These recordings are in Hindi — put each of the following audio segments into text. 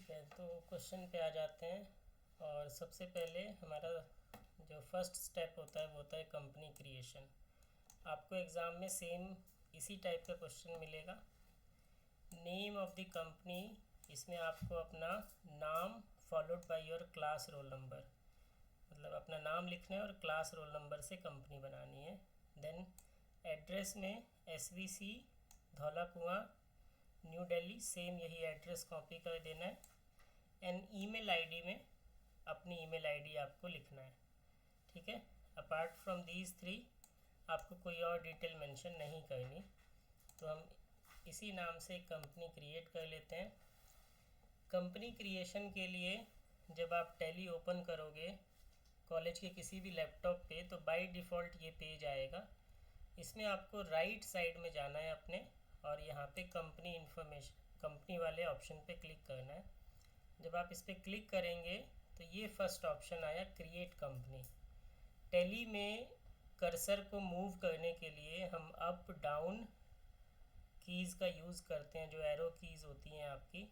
ठीक है, तो क्वेश्चन पे आ जाते हैं। और सबसे पहले हमारा जो फर्स्ट स्टेप होता है वो होता है कंपनी क्रिएशन। आपको एग्ज़ाम में सेम इसी टाइप का क्वेश्चन मिलेगा। नेम ऑफ द कंपनी, इसमें आपको अपना नाम followed by your class roll number, मतलब अपना नाम लिखना है और क्लास रोल नंबर से कंपनी बनानी है। देन एड्रेस में SVC धौला कुआं न्यू दिल्ली, सेम यही एड्रेस कॉपी कर देना है। एंड ईमेल आईडी में अपनी ईमेल आईडी आपको लिखना है। ठीक है, अपार्ट फ्रॉम दीज 3 आपको कोई और डिटेल मेंशन नहीं करनी। तो हम इसी नाम से एक कंपनी क्रिएट कर लेते हैं। कंपनी क्रिएशन के लिए जब आप टैली ओपन करोगे कॉलेज के किसी भी लैपटॉप पे, तो बाय डिफ़ॉल्ट ये पेज आएगा। इसमें आपको राइट साइड में जाना है अपने, और यहाँ पे कंपनी इन्फॉर्मेशन, कंपनी वाले ऑप्शन पे क्लिक करना है। जब आप इस पर क्लिक करेंगे तो ये फर्स्ट ऑप्शन आया, क्रिएट कंपनी। टैली में कर्सर को मूव करने के लिए हम अप डाउन कीज़ का यूज़ करते हैं, जो एरो कीज़ होती हैं आपकी।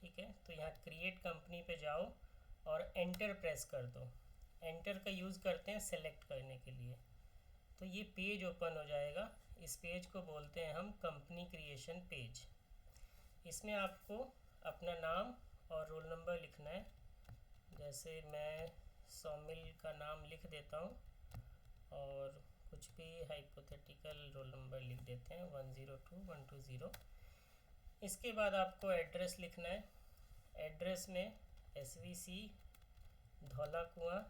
ठीक है, तो यहाँ क्रिएट कंपनी पे जाओ और एंटर प्रेस कर दो। एंटर का यूज़ करते हैं सेलेक्ट करने के लिए। तो ये पेज ओपन हो जाएगा। इस पेज को बोलते हैं हम कंपनी क्रिएशन पेज। इसमें आपको अपना नाम और रोल नंबर लिखना है। जैसे मैं सौमिल का नाम लिख देता हूँ और कुछ भी हाइपोथेटिकल रोल नंबर लिख देते हैं 102120। इसके बाद आपको एड्रेस लिखना है। एड्रेस में SVC धौला कुआं,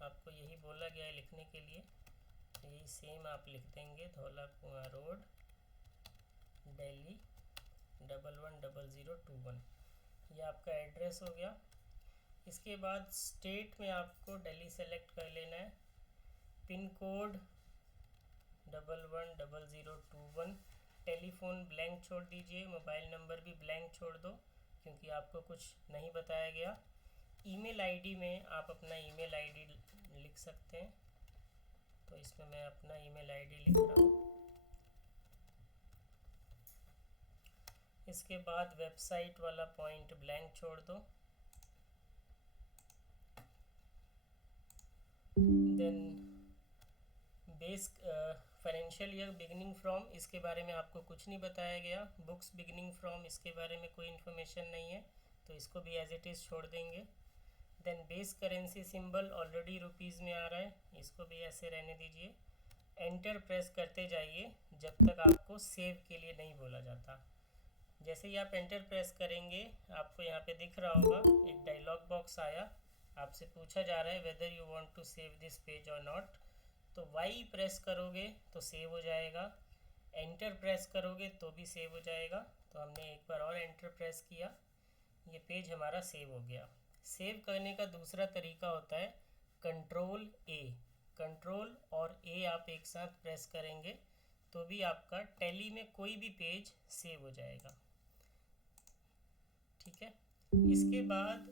आपको यही बोला गया है लिखने के लिए, यही सेम आप लिख देंगे, धौला कुआं रोड दिल्ली 110021। ये आपका एड्रेस हो गया। इसके बाद स्टेट में आपको दिल्ली सेलेक्ट कर लेना है। Pin code 110021। टेलीफोन ब्लैंक छोड़ दीजिए, मोबाइल नंबर भी ब्लैंक छोड़ दो क्योंकि आपको कुछ नहीं बताया गया। ईमेल आईडी में आप अपना ईमेल आईडी लिख सकते हैं, तो इसमें मैं अपना ईमेल आईडी लिख रहा हूँ। इसके बाद वेबसाइट वाला पॉइंट ब्लैंक छोड़ दो। Then base financial year beginning from, इसके बारे में आपको कुछ नहीं बताया गया। बुक्स बिगिनिंग फ्रॉम, इसके बारे में कोई इन्फॉर्मेशन नहीं है, तो इसको भी एज इट इज़ छोड़ देंगे। Then base currency symbol already rupees में आ रहा है, इसको भी ऐसे रहने दीजिए। एंटर प्रेस करते जाइए जब तक आपको सेव के लिए नहीं बोला जाता। जैसे ही आप एंटर प्रेस करेंगे आपको यहाँ पे दिख रहा होगा एक डायलॉग बॉक्स आया, आपसे पूछा जा रहा है whether you want to save this page और नॉट। तो वाई प्रेस करोगे तो सेव हो जाएगा, एंटर प्रेस करोगे तो भी सेव हो जाएगा। तो हमने एक बार और एंटर प्रेस किया, ये पेज हमारा सेव हो गया। सेव करने का दूसरा तरीका होता है Ctrl+A। कंट्रोल और A आप एक साथ प्रेस करेंगे तो भी आपका टैली में कोई भी पेज सेव हो जाएगा। ठीक है, इसके बाद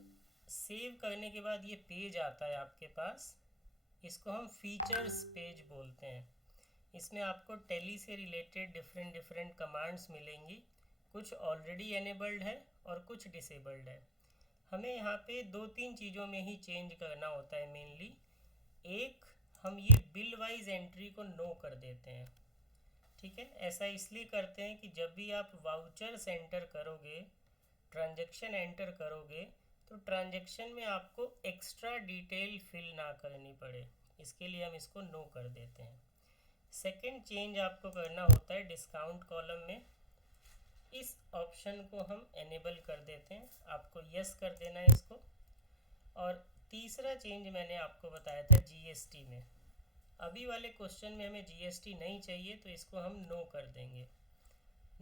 सेव करने के बाद ये पेज आता है आपके पास, इसको हम फीचर्स पेज बोलते हैं। इसमें आपको टैली से रिलेटेड डिफरेंट कमांड्स मिलेंगी, कुछ ऑलरेडी एनेबल्ड है और कुछ डिसेबल्ड है। हमें यहाँ पे 2-3 चीज़ों में ही चेंज करना होता है मेनली। एक, हम ये बिल वाइज एंट्री को नो कर देते हैं। ठीक है, ऐसा इसलिए करते हैं कि जब भी आप वाउचर्स एंटर करोगे, ट्रांजैक्शन एंटर करोगे, तो ट्रांजैक्शन में आपको एक्स्ट्रा डिटेल फिल ना करनी पड़े, इसके लिए हम इसको नो कर देते हैं। सेकंड चेंज आपको करना होता है डिस्काउंट कॉलम में, इस ऑप्शन को हम एनेबल कर देते हैं, आपको यस कर देना है इसको। और तीसरा चेंज मैंने आपको बताया था GST में, अभी वाले क्वेश्चन में हमें GST नहीं चाहिए तो इसको हम नो कर देंगे।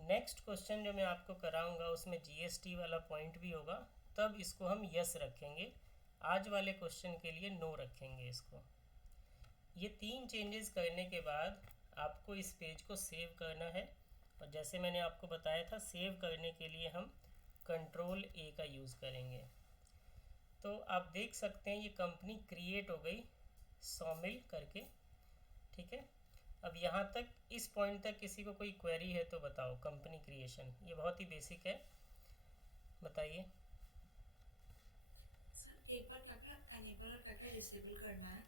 नेक्स्ट क्वेश्चन जो मैं आपको कराऊंगा उसमें GST वाला पॉइंट भी होगा, तब इसको हम यस रखेंगे। आज वाले क्वेश्चन के लिए नो रखेंगे इसको। ये 3 चेंजेस करने के बाद आपको इस पेज को सेव करना है, और जैसे मैंने आपको बताया था सेव करने के लिए हम Ctrl+A का यूज़ करेंगे। तो आप देख सकते हैं ये कंपनी क्रिएट हो गई सौमिल करके। ठीक है, अब यहाँ तक, इस पॉइंट तक किसी को कोई क्वेरी है तो बताओ। कंपनी क्रिएशन ये बहुत ही बेसिक है, बताइए। एक बार क्या क्या एनेबल और क्या क्या डिसेबल करना है,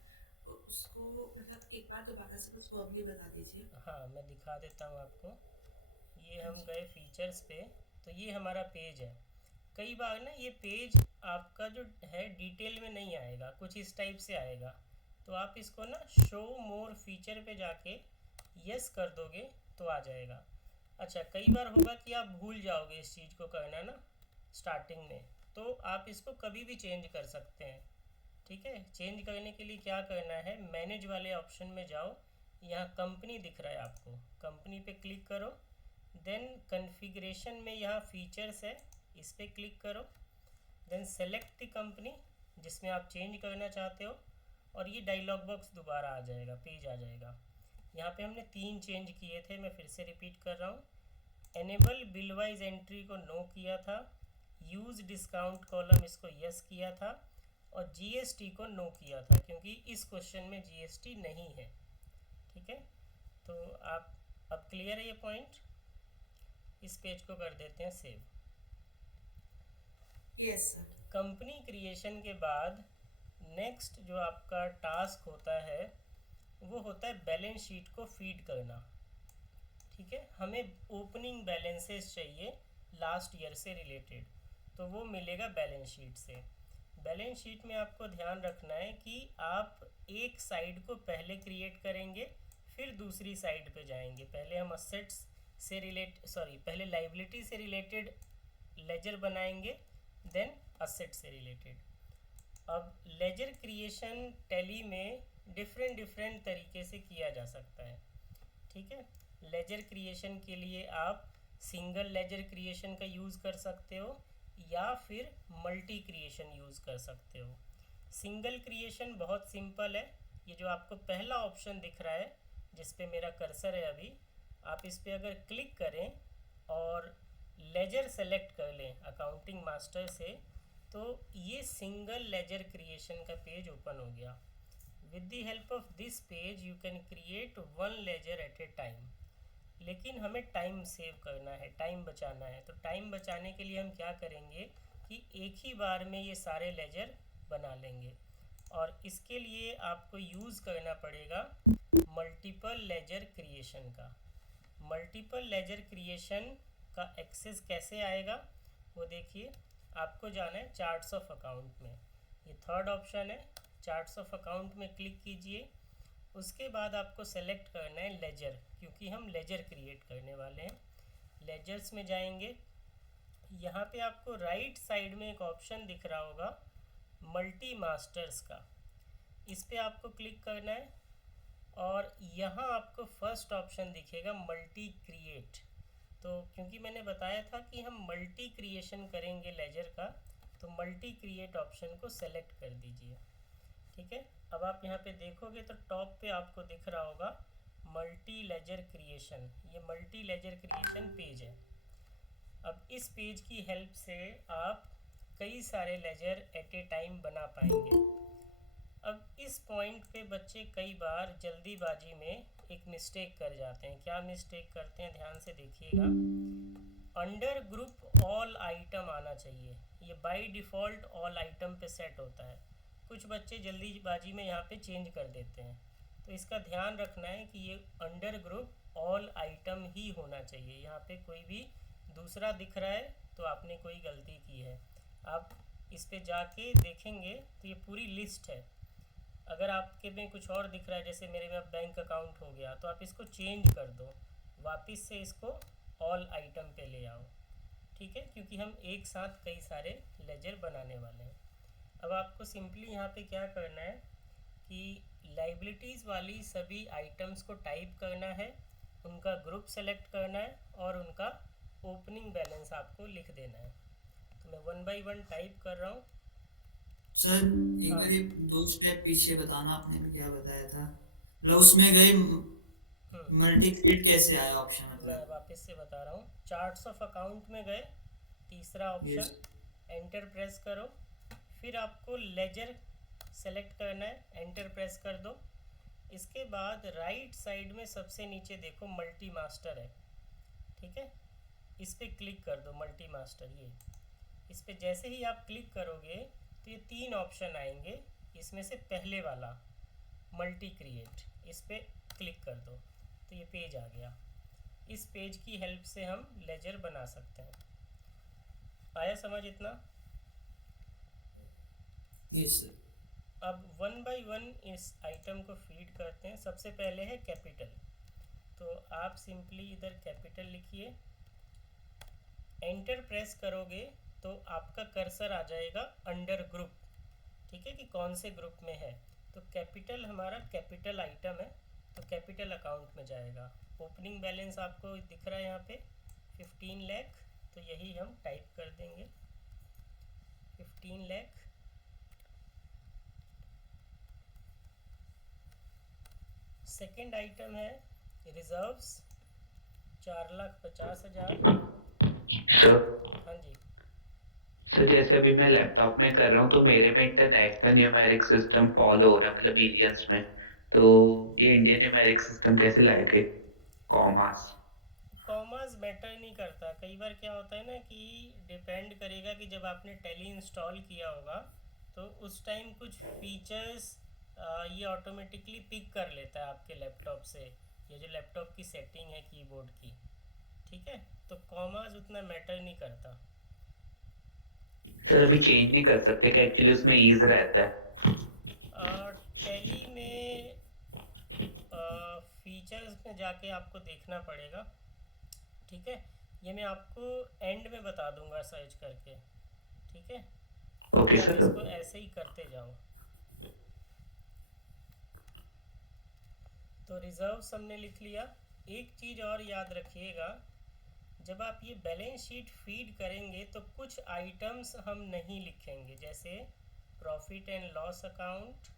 उसको मतलब एक बार दोबारा से बस वर्बली बता दीजिए। हाँ, मैं दिखा देता हूँ आपको। ये हाँ हम जी। गए फीचर्स पे, तो ये हमारा पेज है। कई बार ना ये पेज आपका जो है डिटेल में नहीं आएगा, कुछ इस टाइप से आएगा। तो आप इसको ना शो मोर फीचर पे जाके यस कर दोगे तो आ जाएगा। अच्छा, कई बार होगा कि आप भूल जाओगे इस चीज़ को करना ना स्टार्टिंग में, तो आप इसको कभी भी चेंज कर सकते हैं। ठीक है, चेंज करने के लिए क्या करना है, मैनेज वाले ऑप्शन में जाओ। यहाँ कंपनी दिख रहा है आपको, कंपनी पे क्लिक करो। देन कॉन्फ़िगरेशन में यहाँ फीचर्स है, इस पर क्लिक करो। देन सेलेक्ट द कंपनी जिसमें आप चेंज करना चाहते हो, और ये डायलॉग बॉक्स दोबारा आ जाएगा, पेज आ जाएगा। यहाँ पे हमने 3 चेंज किए थे, मैं फिर से रिपीट कर रहा हूँ। एनेबल बिल वाइज एंट्री को नो किया था, यूज़ डिस्काउंट कॉलम इसको यस किया था, और जीएसटी को नो किया था क्योंकि इस क्वेश्चन में जीएसटी नहीं है। ठीक है, तो आप अब क्लियर है ये पॉइंट। इस पेज को कर देते हैं save. Yes sir. Company creation के बाद नेक्स्ट जो आपका टास्क होता है वो होता है बैलेंस शीट को फीड करना। ठीक है, हमें ओपनिंग बैलेंसेस चाहिए लास्ट ईयर से रिलेटेड, तो वो मिलेगा बैलेंस शीट से। बैलेंस शीट में आपको ध्यान रखना है कि आप एक साइड को पहले क्रिएट करेंगे, फिर दूसरी साइड पे जाएंगे। पहले हम असेट्स से पहले लाइबिलिटी से रिलेटेड लेजर बनाएंगे, देन असेट से रिलेटेड। अब लेजर क्रिएशन टैली में डिफरेंट डिफरेंट तरीके से किया जा सकता है। ठीक है, लेजर क्रिएशन के लिए आप सिंगल लेजर क्रिएशन का यूज़ कर सकते हो या फिर मल्टी क्रिएशन यूज़ कर सकते हो। सिंगल क्रिएशन बहुत सिंपल है। ये जो आपको पहला ऑप्शन दिख रहा है जिस पे मेरा कर्सर है अभी, आप इस पे अगर क्लिक करें और लेजर सेलेक्ट कर लें अकाउंटिंग मास्टर से, तो ये सिंगल लेजर क्रिएशन का पेज ओपन हो गया। With the help of this page you can create one ledger at a time. लेकिन हमें टाइम सेव करना है, टाइम बचाना है। तो टाइम बचाने के लिए हम क्या करेंगे कि एक ही बार में ये सारे लेजर बना लेंगे, और इसके लिए आपको यूज़ करना पड़ेगा मल्टीपल लेजर क्रिएशन का। मल्टीपल लेजर क्रिएशन का एक्सेस कैसे आएगा वो देखिए। आपको जाना है चार्ट्स ऑफ अकाउंट में, ये थर्ड ऑप्शन है। चार्ट्स ऑफ अकाउंट में क्लिक कीजिए। उसके बाद आपको सेलेक्ट करना है लेजर, क्योंकि हम लेजर क्रिएट करने वाले हैं। लेजर्स में जाएंगे, यहाँ पे आपको राइट साइड में एक ऑप्शन दिख रहा होगा मल्टी मास्टर्स का, इस पे आपको क्लिक करना है। और यहाँ आपको फर्स्ट ऑप्शन दिखेगा मल्टी क्रिएट। तो क्योंकि मैंने बताया था कि हम मल्टी क्रिएशन करेंगे लेजर का, तो मल्टी क्रिएट ऑप्शन को सेलेक्ट कर दीजिए। ठीक है, अब आप यहाँ पे देखोगे तो टॉप पे आपको दिख रहा होगा मल्टी लेजर क्रिएशन। ये मल्टी लेजर क्रिएशन पेज है। अब इस पेज की हेल्प से आप कई सारे लेजर एट ए टाइम बना पाएंगे। अब इस पॉइंट पे बच्चे कई बार जल्दीबाजी में एक मिस्टेक कर जाते हैं। क्या मिस्टेक करते हैं, ध्यान से देखिएगा। अंडर ग्रुप ऑल आइटम आना चाहिए, ये बाय डिफ़ॉल्ट ऑल आइटम पे सेट होता है। कुछ बच्चे जल्दीबाजी में यहाँ पे चेंज कर देते हैं, तो इसका ध्यान रखना है कि ये अंडर ग्रुप ऑल आइटम ही होना चाहिए। यहाँ पे कोई भी दूसरा दिख रहा है तो आपने कोई गलती की है। आप इस पे जाके देखेंगे तो ये पूरी लिस्ट है। अगर आपके में कुछ और दिख रहा है, जैसे मेरे में अब बैंक अकाउंट हो गया, तो आप इसको चेंज कर दो, वापस से इसको ऑल आइटम पे ले आओ। ठीक है, क्योंकि हम एक साथ कई सारे लेजर बनाने वाले हैं। अब आपको सिंपली यहाँ पे क्या करना है कि लाइबिलिटीज़ वाली सभी आइटम्स को टाइप करना है, उनका ग्रुप सेलेक्ट करना है, और उनका ओपनिंग बैलेंस आपको लिख देना है। तो मैं वन बाय वन टाइप कर रहा हूँ। सर एक बार हाँ। ये दो स्टेप पीछे बताना, आपने भी क्या बताया था, मतलब उसमें गए हम्म, मल्टी क्रिएट कैसे आया ऑप्शन मैं मतलब। वापस से बता रहा हूँ। चार्ट्स ऑफ अकाउंट में गए, तीसरा ऑप्शन, यस। एंटर प्रेस करो। फिर आपको लेजर सेलेक्ट करना है, एंटर प्रेस कर दो। इसके बाद राइट साइड में सबसे नीचे देखो मल्टी मास्टर है। ठीक है, इस पर क्लिक कर दो, मल्टी मास्टर ये। इस पर जैसे ही आप क्लिक करोगे तो तो ये 3 ऑप्शन आएंगे, इसमें से पहले वाला मल्टी क्रिएट, इस पर क्लिक कर दो तो ये पेज आ गया। इस पेज की हेल्प से हम लेजर बना सकते हैं। आया समझ इतना? Yes sir. अब 1 बाय 1 इस आइटम को फीड करते हैं। सबसे पहले है कैपिटल, तो आप सिंपली इधर कैपिटल लिखिए, एंटर प्रेस करोगे तो आपका कर्सर आ जाएगा अंडर ग्रुप, ठीक है, कि कौन से ग्रुप में है। तो कैपिटल हमारा कैपिटल आइटम है, तो कैपिटल अकाउंट में जाएगा। ओपनिंग बैलेंस आपको दिख रहा है यहाँ पे 15 लाख, तो यही हम टाइप कर देंगे 15 लाख। सेकेंड आइटम है रिजर्व्स 4,50,000। सर हाँ जी, सर जैसे अभी मैं लैपटॉप में कर रहा हूँ तो मेरे में इंटरनेशनल न्यूमेरिक सिस्टम फॉलो हो रहा है, मतलब इंडियंस में, तो ये इंडियन न्यूमेरिक सिस्टम कैसे लाएंगे? कॉमास कॉमर्स मैटर नहीं करता। कई बार क्या होता है ना कि डिपेंड करेगा कि जब आपने टैली इंस्टॉल किया होगा तो उस टाइम कुछ फीचर्स ये ऑटोमेटिकली पिक कर लेता है आपके लैपटॉप से, ये जो लैपटॉप की सेटिंग है कीबोर्ड की, ठीक है। तो कॉमर्स उतना मैटर नहीं करता। सर अभी चेंज नहीं कर सकते क्या? एक्चुअली उसमें ईज रहता है। टैली में फीचर्स में जाके आपको देखना पड़ेगा, ठीक है। ये मैं आपको एंड में बता दूंगा सर्च करके, ठीक है। ओके आप सर। इसको ऐसे ही करते जाओ। तो रिजर्व हमने लिख लिया। एक चीज़ और याद रखिएगा, जब आप ये बैलेंस शीट फीड करेंगे तो कुछ आइटम्स हम नहीं लिखेंगे, जैसे profit and loss account,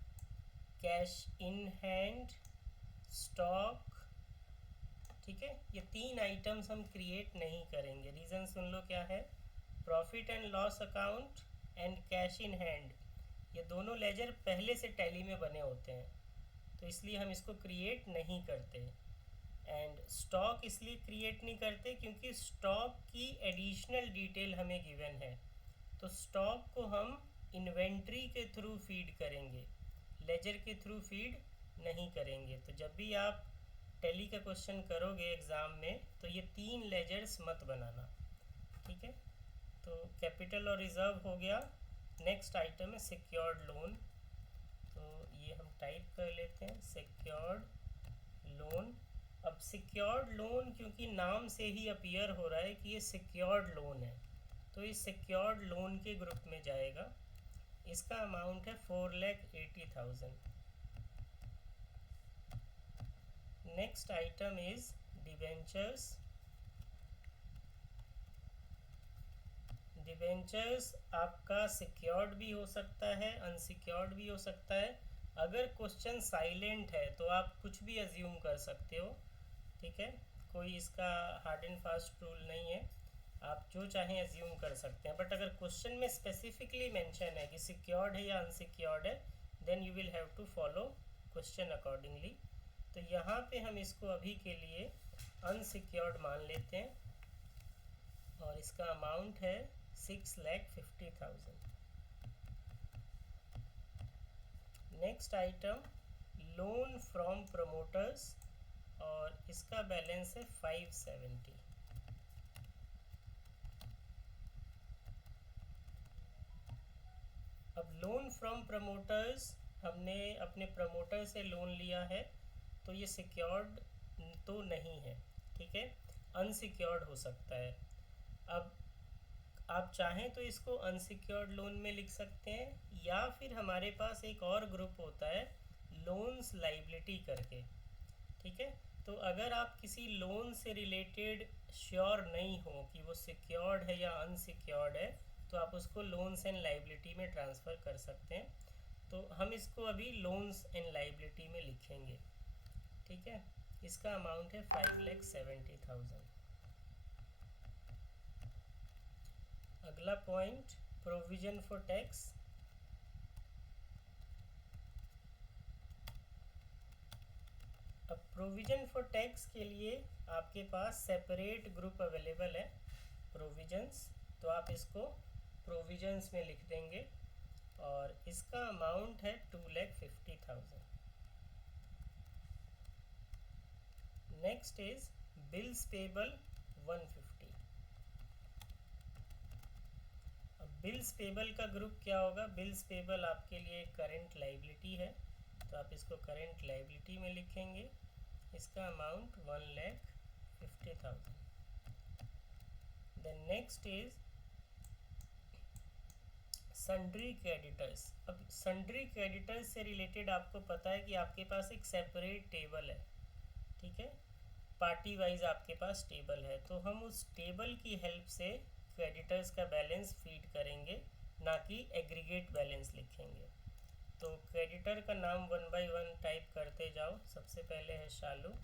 cash in hand, stock, ठीक है। ये 3 आइटम्स हम क्रिएट नहीं करेंगे। रीज़न सुन लो क्या है। Profit and loss account and cash in hand, ये दोनों लेजर पहले से टैली में बने होते हैं, तो इसलिए हम इसको क्रिएट नहीं करते। एंड स्टॉक इसलिए क्रिएट नहीं करते क्योंकि स्टॉक की एडिशनल डिटेल हमें गिवन है, तो स्टॉक को हम इन्वेंट्री के थ्रू फीड करेंगे, लेजर के थ्रू फीड नहीं करेंगे। तो जब भी आप टैली का क्वेश्चन करोगे एग्ज़ाम में तो ये 3 लेजर्स मत बनाना, ठीक है। तो कैपिटल और रिजर्व हो गया। नेक्स्ट आइटम है सिक्योर्ड लोन, तो ये हम टाइप कर लेते हैं सिक्योर्ड लोन। अब सिक्योर्ड लोन क्योंकि नाम से ही अपीयर हो रहा है कि ये सिक्योर्ड लोन है, तो ये सिक्योर्ड लोन के ग्रुप में जाएगा। इसका अमाउंट है 4,80,000। Next item is debentures. Debentures आपका सिक्योर्ड भी हो सकता है, अनसिक्योर्ड भी हो सकता है। अगर क्वेश्चन साइलेंट है तो आप कुछ भी अज्यूम कर सकते हो, ठीक है। कोई इसका हार्ड एंड फास्ट रूल नहीं है, आप जो चाहें अज्यूम कर सकते हैं। बट अगर क्वेश्चन में स्पेसिफिकली मेंशन है कि सिक्योर्ड है या अनसिक्योर्ड है, then you will have to follow question accordingly. तो यहाँ पे हम इसको अभी के लिए अनसिक्योर्ड मान लेते हैं और इसका अमाउंट है 6,50,000। Next item loan from promoters और इसका बैलेंस है 570। अब लोन फ्रॉम प्रमोटर्स, हमने अपने प्रमोटर से लोन लिया है तो ये सिक्योर्ड तो नहीं है, ठीक है, अनसिक्योर्ड हो सकता है। अब आप चाहें तो इसको अनसिक्योर्ड लोन में लिख सकते हैं, या फिर हमारे पास एक और ग्रुप होता है लोन्स लाइबिलिटी करके, ठीक है। तो अगर आप किसी लोन से रिलेटेड श्योर नहीं हो कि वो सिक्योर्ड है या अनसिक्योर्ड है, तो आप उसको लोन्स एंड लाइबिलिटी में ट्रांसफ़र कर सकते हैं। तो हम इसको अभी लोन्स एंड लाइबिलिटी में लिखेंगे, ठीक है। इसका अमाउंट है 5,70,000। अगला पॉइंट प्रोविजन फॉर टैक्स। अब प्रोविज़न फॉर टैक्स के लिए आपके पास सेपरेट ग्रुप अवेलेबल है प्रोविजंस, तो आप इसको प्रोविजंस में लिख देंगे और इसका अमाउंट है 2,50,000। Next is bills payable 150। अब बिल्स पेबल का ग्रुप क्या होगा? बिल्स पेबल आपके लिए करंट लाइबिलिटी है, तो आप इसको करंट लाइबिलिटी में लिखेंगे। इसका amount 1,50,000। Then next is sundry creditors. अब सन्ड्री क्रेडिटर्स से रिलेटेड आपको पता है कि आपके पास एक सेपरेट टेबल है, ठीक है, पार्टी वाइज आपके पास टेबल है, तो हम उस टेबल की हेल्प से क्रेडिटर्स का बैलेंस फीड करेंगे, ना कि एग्रीगेट बैलेंस लिखेंगे। तो क्रेडिटर का नाम 1 बाय 1 टाइप करते जाओ। सबसे पहले है शालू।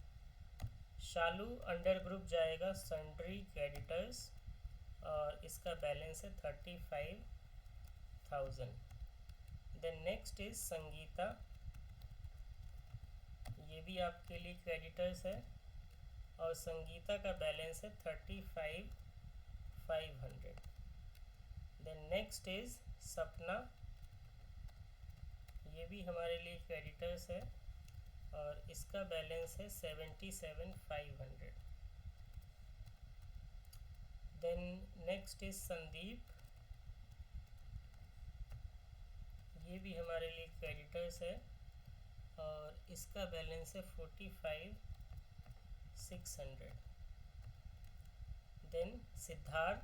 शालू अंडर ग्रुप जाएगा सन्ड्री क्रेडिटर्स और इसका बैलेंस है 35,000। देन नेक्स्ट इज संगीता, ये भी आपके लिए क्रेडिटर्स है और संगीता का बैलेंस है 35,500। देन नेक्स्ट इज सपना, ये भी हमारे लिए क्रेडिटर्स है और इसका बैलेंस है 77,500। देन नेक्स्ट इज संदीप, ये भी हमारे लिए क्रेडिटर्स है और इसका बैलेंस है 45,600। देन सिद्धार्थ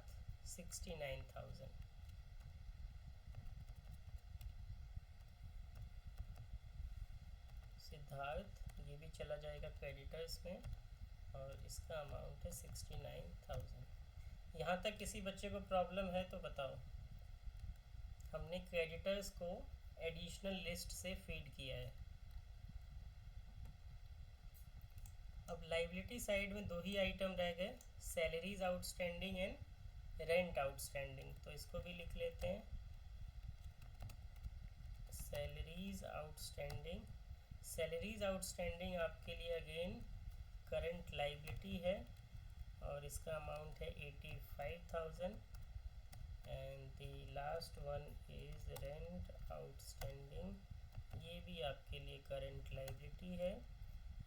69,000। सिद्धार्थ ये भी चला जाएगा क्रेडिटर्स में और इसका अमाउंट है 69,000। यहाँ तक किसी बच्चे को प्रॉब्लम है तो बताओ। हमने क्रेडिटर्स को एडिशनल लिस्ट से फीड किया है। अब लाइबिलिटी साइड में दो ही आइटम रह गए, salaries outstanding and rent outstanding, तो इसको भी लिख लेते हैं। सैलरीज आउटस्टैंडिंग, सैलरीज आउटस्टैंडिंग आपके लिए अगेन करंट लाइबिलिटी है और इसका अमाउंट है 85,000। And the last one is rent outstanding, ये भी आपके लिए करंट लाइबिलिटी है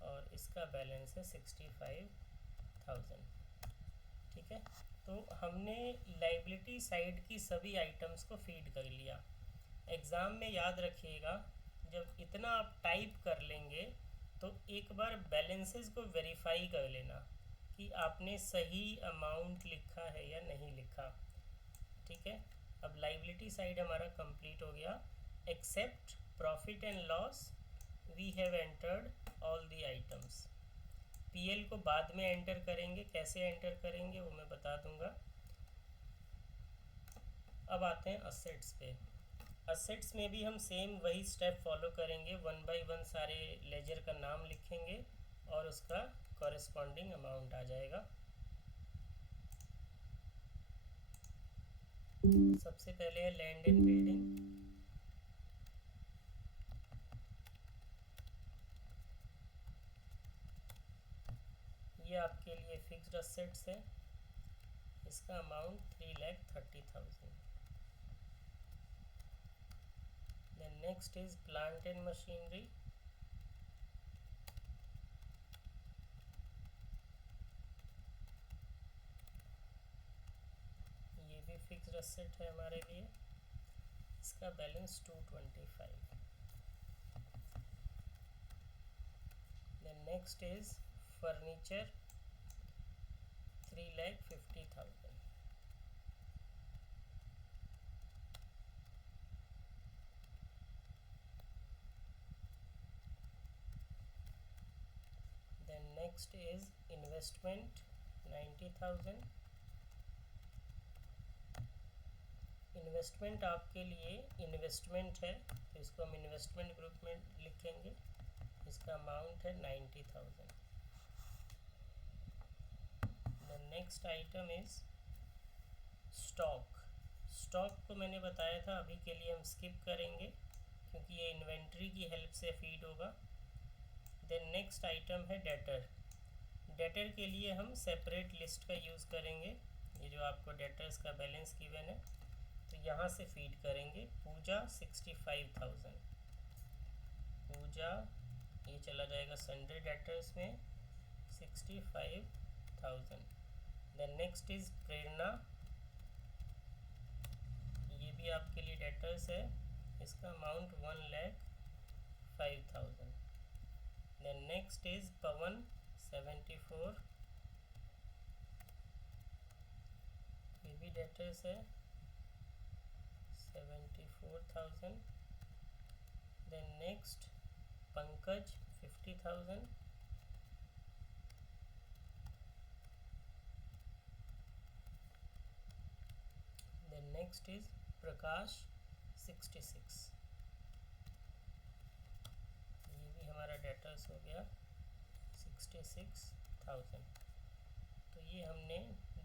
और इसका बैलेंस है 65,000। ठीक है, तो हमने लाइबिलिटी साइड की सभी आइटम्स को फीड कर लिया। एग्ज़ाम में याद रखिएगा, जब इतना आप टाइप कर लेंगे तो एक बार बैलेंसेस को वेरीफाई कर लेना कि आपने सही अमाउंट लिखा है या नहीं लिखा। ठीक है, अब लाइबिलिटी साइड हमारा कंप्लीट हो गया। Except profit and loss we have entered all the items. PL को बाद में एंटर करेंगे, कैसे एंटर करेंगे वो मैं बता दूंगा। अब आते हैं असेट्स पे। असेट्स में भी हम सेम वही स्टेप फॉलो करेंगे, 1 बाय 1 सारे लेजर का नाम लिखेंगे और उसका कॉरेस्पॉन्डिंग अमाउंट आ जाएगा। सबसे पहले है लैंड एंड बिल्डिंग। ये आपके लिए फिक्स्ड असेट्स है, इसका amount 3,30,000। Then next is plant and machinery. ये भी फिक्स्ड असेट है हमारे लिए, इसका balance 225। Then next is furniture 3,50,000। Then next is investment 90,000। Investment आपके लिए इन्वेस्टमेंट है तो इसको हम इन्वेस्टमेंट ग्रुप में लिखेंगे, इसका अमाउंट है 90,000। The next item is stock. Stock को मैंने बताया था अभी के लिए हम स्किप करेंगे क्योंकि ये इन्वेंट्री की हेल्प से फीड होगा। देन नेक्स्ट आइटम है डेटर। डेटर के लिए हम सेपरेट लिस्ट का यूज़ करेंगे, ये जो आपको डेटर्स का बैलेंस गिवन है, तो यहाँ से फीड करेंगे पूजा 65,000, पूजा ये चला जाएगा सन्ड्री डेटर्स में 65,000। देन नेक्स्ट इज प्रेरणा, ये भी आपके लिए डेटर्स है, इसका amount 1,05,000। Then next is Pawan 74, ये भी डेटर्स है 74,000। Then next Pankaj 50,000। Then next is Prakash 66, ये भी हमारा डेटर्स हो गया 66,000। तो ये हमने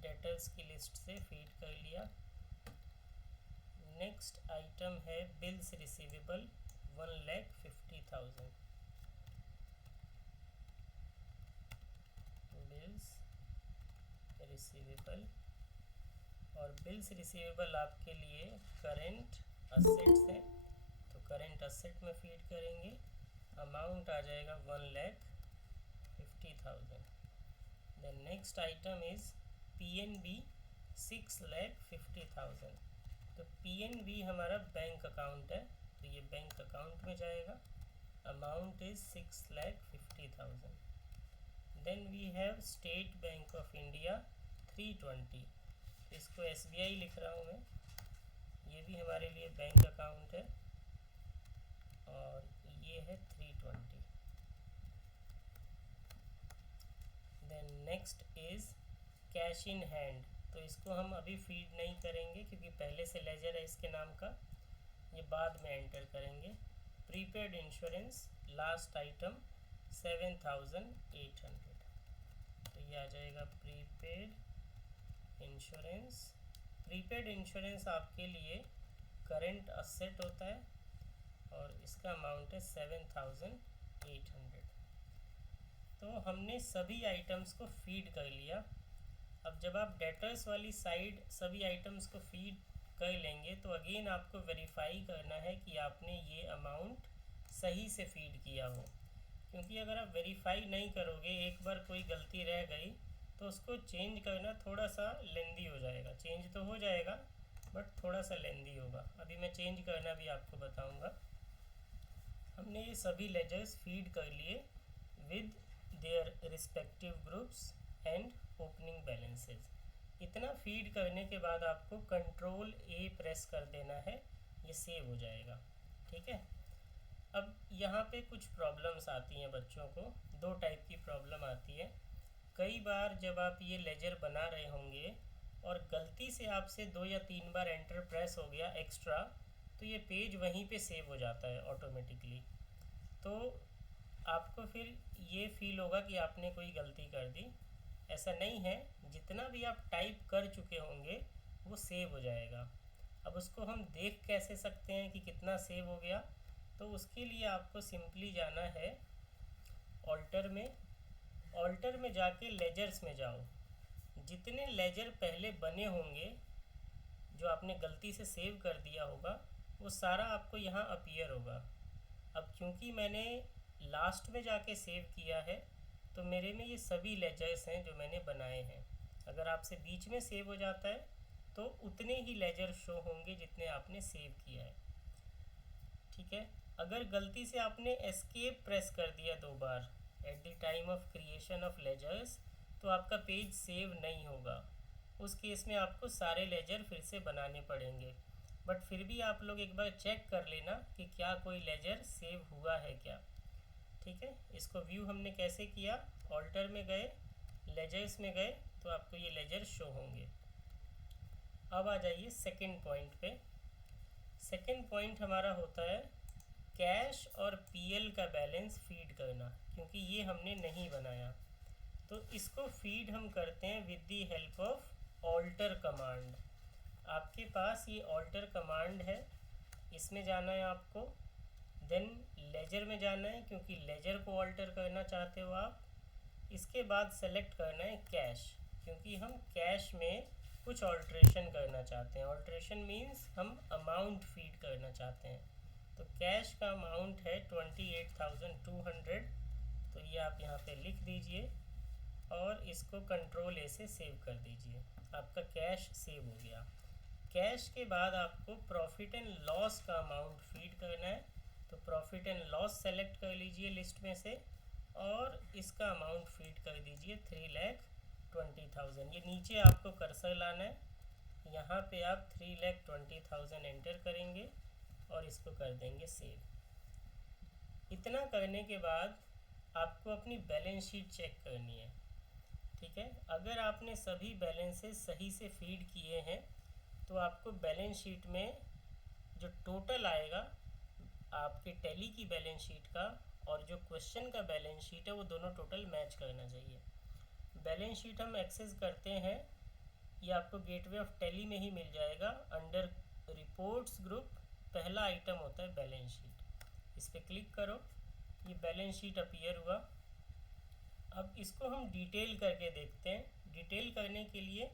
डेटर्स की लिस्ट से फीड कर लिया। नेक्स्ट आइटम है बिल्स रिसीवेबल 1,50,000, बिल्स रिसीवेबल, और बिल्स रिसीवेबल आपके लिए करेंट असेट्स हैं, तो करेंट असेट में फीड करेंगे, अमाउंट आ जाएगा 1,50,000। Then next item is PNB 6,50,000, तो PNB हमारा बैंक अकाउंट है, तो ये बैंक अकाउंट में जाएगा, amount is 6,50,000। Then we have State Bank of India 320, इसको SBI लिख रहा हूँ मैं, ये भी हमारे लिए बैंक अकाउंट है और ये है 320। Then next is cash in hand, तो इसको हम अभी फीड नहीं करेंगे क्योंकि पहले से लेजर है इसके नाम का, ये बाद में एंटर करेंगे। प्रीपेड इंश्योरेंस लास्ट आइटम 7,800, तो ये आ जाएगा प्रीपेड इंश्योरेंस। प्रीपेड इंश्योरेंस आपके लिए करंट असेट होता है और इसका अमाउंट है 7,800। तो हमने सभी आइटम्स को फीड कर लिया। अब जब आप डेटर्स वाली साइड सभी आइटम्स को फीड कर लेंगे तो अगेन आपको वेरीफाई करना है कि आपने ये अमाउंट सही से फीड किया हो, क्योंकि अगर आप वेरीफाई नहीं करोगे, एक बार कोई गलती रह गई तो उसको चेंज करना थोड़ा सा लेंदी हो जाएगा। चेंज तो हो जाएगा बट थोड़ा सा लेंदी होगा, अभी मैं चेंज करना भी आपको बताऊंगा। हमने ये सभी लेजर्स फीड कर लिए with their respective groups and opening balances. इतना फीड करने के बाद आपको कंट्रोल A प्रेस कर देना है, ये सेव हो जाएगा। ठीक है, अब यहाँ पे कुछ प्रॉब्लम्स आती हैं बच्चों को, दो टाइप की प्रॉब्लम आती है। कई बार जब आप ये लेजर बना रहे होंगे और गलती से आपसे 2 या 3 बार एंटर प्रेस हो गया एक्स्ट्रा, तो ये पेज वहीं पे सेव हो जाता है ऑटोमेटिकली। तो आपको फिर ये फील होगा कि आपने कोई गलती कर दी। ऐसा नहीं है, जितना भी आप टाइप कर चुके होंगे वो सेव हो जाएगा। अब उसको हम देख कैसे सकते हैं कि कितना सेव हो गया, तो उसके लिए आपको सिंपली जाना है ऑल्टर में। ऑल्टर में जाके लेजर्स में जाओ, जितने लेजर पहले बने होंगे जो आपने गलती से सेव कर दिया होगा वो सारा आपको यहाँ अपीयर होगा। अब क्योंकि मैंने लास्ट में जाके सेव किया है तो मेरे में ये सभी लेजर्स हैं जो मैंने बनाए हैं। अगर आपसे बीच में सेव हो जाता है तो उतने ही लेजर शो होंगे जितने आपने सेव किया है। ठीक है, अगर गलती से आपने एस्केप प्रेस कर दिया 2 बार at the time of creation of ledgers, तो आपका पेज सेव नहीं होगा। उस केस में आपको सारे लेजर फिर से बनाने पड़ेंगे, बट फिर भी आप लोग एक बार चेक कर लेना कि क्या कोई लेजर सेव हुआ है क्या। ठीक है, इसको व्यू हमने कैसे किया, ऑल्टर में गए, लेजर्स में गए तो आपको ये लेजर शो होंगे। अब आ जाइए सेकंड पॉइंट पे। सेकंड पॉइंट हमारा होता है कैश और पीएल का बैलेंस फीड करना, क्योंकि ये हमने नहीं बनाया। तो इसको फीड हम करते हैं with the help of alter command. आपके पास ये ऑल्टर कमांड है, इसमें जाना है आपको। देन लेजर में जाना है क्योंकि लेजर को ऑल्टर करना चाहते हो आप। इसके बाद सेलेक्ट करना है कैश, क्योंकि हम कैश में कुछ ऑल्ट्रेशन करना चाहते हैं। ऑल्ट्रेशन मीन्स हम अमाउंट फीड करना चाहते हैं। तो कैश का अमाउंट है 28,200, तो ये आप यहाँ पे लिख दीजिए और इसको कंट्रोल ए से सेव कर दीजिए। आपका कैश सेव हो गया। कैश के बाद आपको प्रॉफिट एंड लॉस का अमाउंट फीड करना है, तो प्रॉफिट एंड लॉस सेलेक्ट कर लीजिए लिस्ट में से और इसका अमाउंट फीड कर दीजिए 3,20,000। ये नीचे आपको कर्सर लाना है, यहाँ पे आप 3,20,000 एंटर करेंगे और इसको कर देंगे सेव। इतना करने के बाद आपको अपनी बैलेंस शीट चेक करनी है। ठीक है, अगर आपने सभी बैलेंसेस सही से फीड किए हैं तो आपको बैलेंस शीट में जो टोटल आएगा आपके टैली की बैलेंस शीट का और जो क्वेश्चन का बैलेंस शीट है वो दोनों टोटल मैच करना चाहिए। बैलेंस शीट हम एक्सेस करते हैं, ये आपको गेटवे ऑफ टैली में ही मिल जाएगा। अंडर रिपोर्ट्स ग्रुप पहला आइटम होता है बैलेंस शीट, इस पर क्लिक करो, ये बैलेंस शीट अपीयर हुआ। अब इसको हम डिटेल करके देखते हैं। डिटेल करने के लिए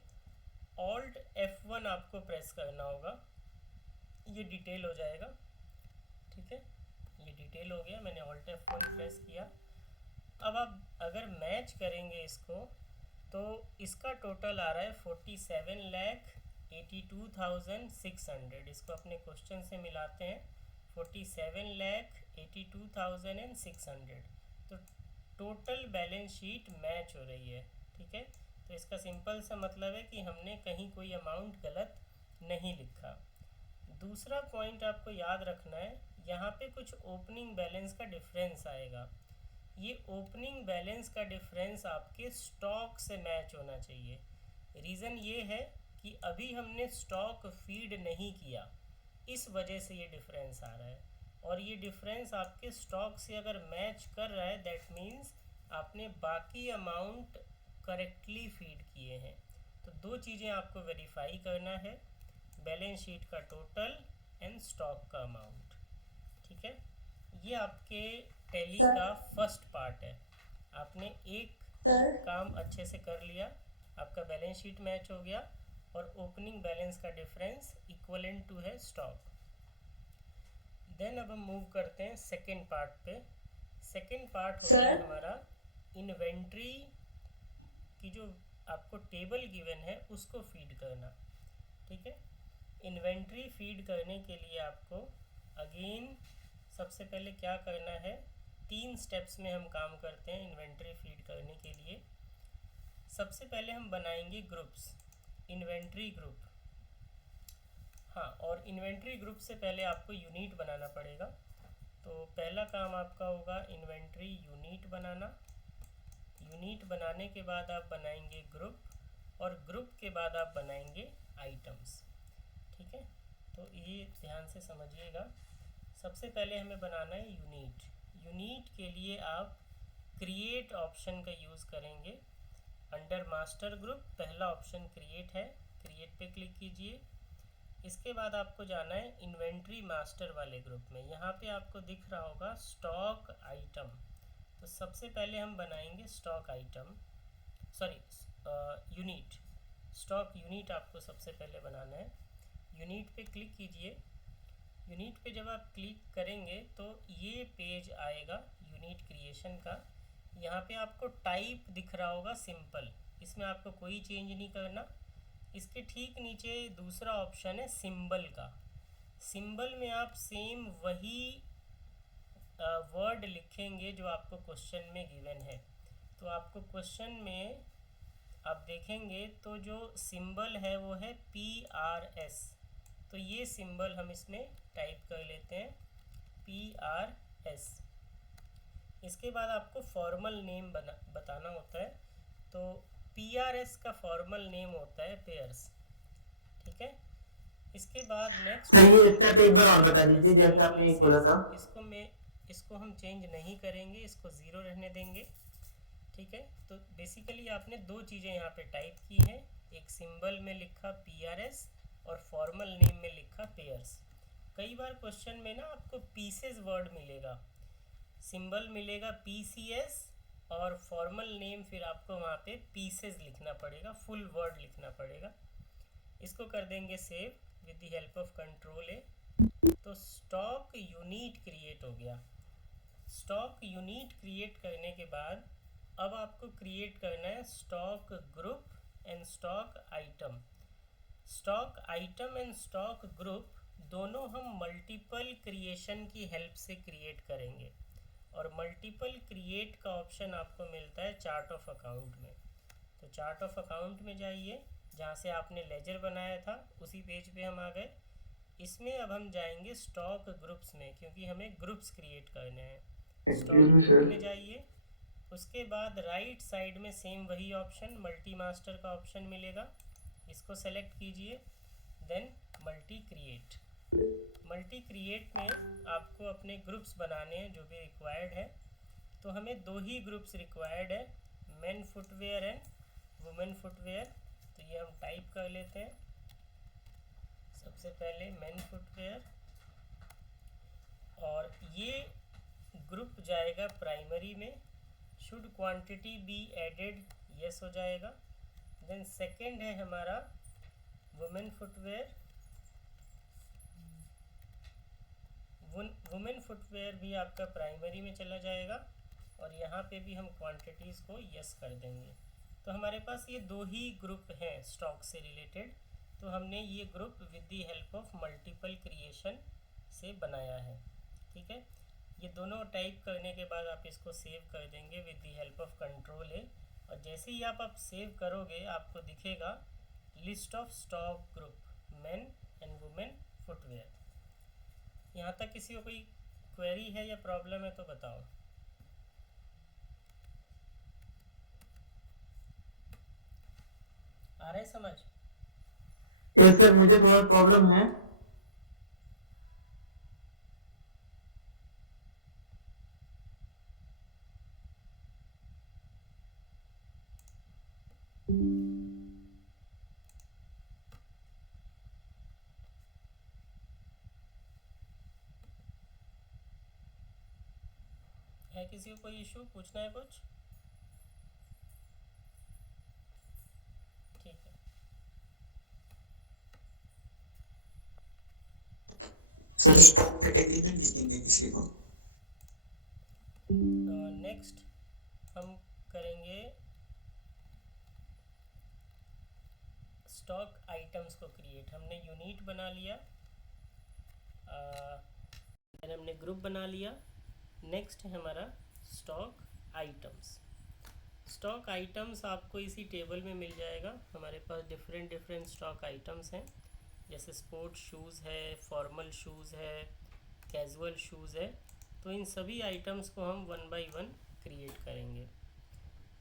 Alt F1 आपको प्रेस करना होगा, ये डिटेल हो जाएगा। ठीक है, ये डिटेल हो गया, मैंने Alt F1 प्रेस किया। अब आप अगर मैच करेंगे इसको तो इसका टोटल आ रहा है 47,82,600। इसको अपने क्वेश्चन से मिलाते हैं, 47,82,600। तो टोटल बैलेंस शीट मैच हो रही है। ठीक है, तो इसका सिंपल सा मतलब है कि हमने कहीं कोई अमाउंट गलत नहीं लिखा। दूसरा पॉइंट आपको याद रखना है, यहाँ पे कुछ ओपनिंग बैलेंस का डिफरेंस आएगा। ये ओपनिंग बैलेंस का डिफरेंस आपके स्टॉक से मैच होना चाहिए। रीज़न ये है कि अभी हमने स्टॉक फीड नहीं किया, इस वजह से ये डिफरेंस आ रहा है। और ये डिफरेंस आपके स्टॉक से अगर मैच कर रहा है दैट मीन्स आपने बाकी अमाउंट करेक्टली फीड किए हैं। तो दो चीज़ें आपको वेरीफाई करना है, बैलेंस शीट का टोटल एंड स्टॉक का अमाउंट। ठीक है, ये आपके टैली का फर्स्ट पार्ट है। आपने एक काम अच्छे से कर लिया, आपका बैलेंस शीट मैच हो गया और ओपनिंग बैलेंस का डिफरेंस इक्वलेंट टू है स्टॉक। देन अब हम मूव करते हैं सेकेंड पार्ट पे। सेकेंड पार्ट होता है हमारा इन्वेंट्री की, जो आपको टेबल गिवन है उसको फीड करना। ठीक है, इन्वेंट्री फीड करने के लिए आपको अगेन सबसे पहले क्या करना है, 3 स्टेप्स में हम काम करते हैं इन्वेंट्री फीड करने के लिए। सबसे पहले हम बनाएंगे ग्रुप्स, इन्वेंट्री ग्रुप। हाँ, और इन्वेंट्री ग्रुप से पहले आपको यूनिट बनाना पड़ेगा। तो पहला काम आपका होगा इन्वेंट्री यूनिट बनाना। यूनिट बनाने के बाद आप बनाएंगे ग्रुप और ग्रुप के बाद आप बनाएंगे आइटम्स। ठीक है, तो ये ध्यान से समझिएगा। सबसे पहले हमें बनाना है यूनिट। यूनिट के लिए आप क्रिएट ऑप्शन का यूज़ करेंगे। अंडर मास्टर ग्रुप पहला ऑप्शन क्रिएट है, क्रिएट पे क्लिक कीजिए। इसके बाद आपको जाना है इन्वेंट्री मास्टर वाले ग्रुप में। यहाँ पे आपको दिख रहा होगा स्टॉक आइटम, तो सबसे पहले हम बनाएंगे stock item, sorry unit. Stock unit आपको सबसे पहले बनाना है। यूनिट पे क्लिक कीजिए। यूनिट पे जब आप क्लिक करेंगे तो ये पेज आएगा यूनिट क्रिएशन का। यहाँ पे आपको टाइप दिख रहा होगा सिंपल, इसमें आपको कोई चेंज नहीं करना। इसके ठीक नीचे दूसरा ऑप्शन है सिंबल का। सिंबल में आप सेम वही वर्ड लिखेंगे जो आपको क्वेश्चन में गिवन है। तो आपको क्वेश्चन में आप देखेंगे तो जो सिंबल है वो है PRS, तो ये सिंबल हम इसमें टाइप कर लेते हैं PRS। इसके बाद आपको फॉर्मल नेम बताना होता है, तो PRS का फॉर्मल नेम होता है पेयर्स। ठीक है, इसके बाद नेक्स्ट ये स्टेप एक बार और बता दीजिए जैसा आपने बोला था। इसको हम चेंज नहीं करेंगे, इसको 0 रहने देंगे। ठीक है, तो बेसिकली आपने दो चीज़ें यहाँ पे टाइप की हैं, एक सिंबल में लिखा PRS और फॉर्मल नेम में लिखा पेयर्स। कई बार क्वेश्चन में ना आपको पीसेस वर्ड मिलेगा, सिंबल मिलेगा PCS और फॉर्मल नेम फिर आपको वहाँ पे पीसेस लिखना पड़ेगा, फुल वर्ड लिखना पड़ेगा। इसको कर देंगे save with the help of control ए। तो स्टॉक यूनिट क्रिएट हो गया। स्टॉक यूनिट क्रिएट करने के बाद अब आपको क्रिएट करना है stock group and stock item. Stock item and stock group दोनों हम मल्टीपल क्रिएशन की हेल्प से क्रिएट करेंगे, और मल्टीपल क्रिएट का ऑप्शन आपको मिलता है चार्ट ऑफ अकाउंट में। तो चार्ट ऑफ अकाउंट में जाइए, जहाँ से आपने लेजर बनाया था उसी पेज पे हम आ गए। इसमें अब हम जाएंगे स्टॉक ग्रुप्स में, क्योंकि हमें ग्रुप्स क्रिएट करने हैं। स्टॉक ग्रुप में जाइए, उसके बाद राइट साइड में सेम वही ऑप्शन मल्टी मास्टर का ऑप्शन मिलेगा, इसको सेलेक्ट कीजिए। Then multi create. Multi create में आपको अपने ग्रुप्स बनाने हैं जो भी रिक्वायर्ड है। तो हमें 2 ही ग्रुप्स रिक्वायर्ड है, main footwear and women footwear. तो ये हम टाइप कर लेते हैं। सबसे पहले मेन फुटवेयर, और ये ग्रुप जाएगा प्राइमरी में। Should quantity be added, yes हो जाएगा। देन सेकंड है हमारा वुमेन फुटवेयर। वुमेन फुटवेयर भी आपका प्राइमरी में चला जाएगा, और यहाँ पे भी हम क्वांटिटीज़ को यस कर देंगे। तो हमारे पास ये 2 ही ग्रुप हैं स्टॉक से रिलेटेड। तो हमने ये group with the help of multiple creation से बनाया है। ठीक है, ये दोनों टाइप करने के बाद आप इसको सेव कर देंगे with the help of control ए। और जैसे ही आप सेव करोगे आपको दिखेगा list of stock group main and women footwear. यहाँ तक किसी को कोई क्वेरी है या प्रॉब्लम है तो बताओ। आ रहा है समझ? एक सर मुझे थोड़ा प्रॉब्लम है। है किसी को कोई इशू, पूछना है कुछ? ठीक है, सर स्टॉक कैटेगरी में लिखेंगे किसी को। नेक्स्ट हम करेंगे स्टॉक आइटम्स को क्रिएट। हमने यूनिट बना लिया, फिर हमने ग्रुप बना लिया। नेक्स्ट है हमारा स्टॉक आइटम्स। स्टॉक आइटम्स आपको इसी टेबल में मिल जाएगा। हमारे पास डिफरेंट स्टॉक आइटम्स हैं, जैसे स्पोर्ट्स शूज़ है, फॉर्मल शूज़ है, कैजुअल शूज़ है। तो इन सभी आइटम्स को हम 1 बाय 1 क्रिएट करेंगे।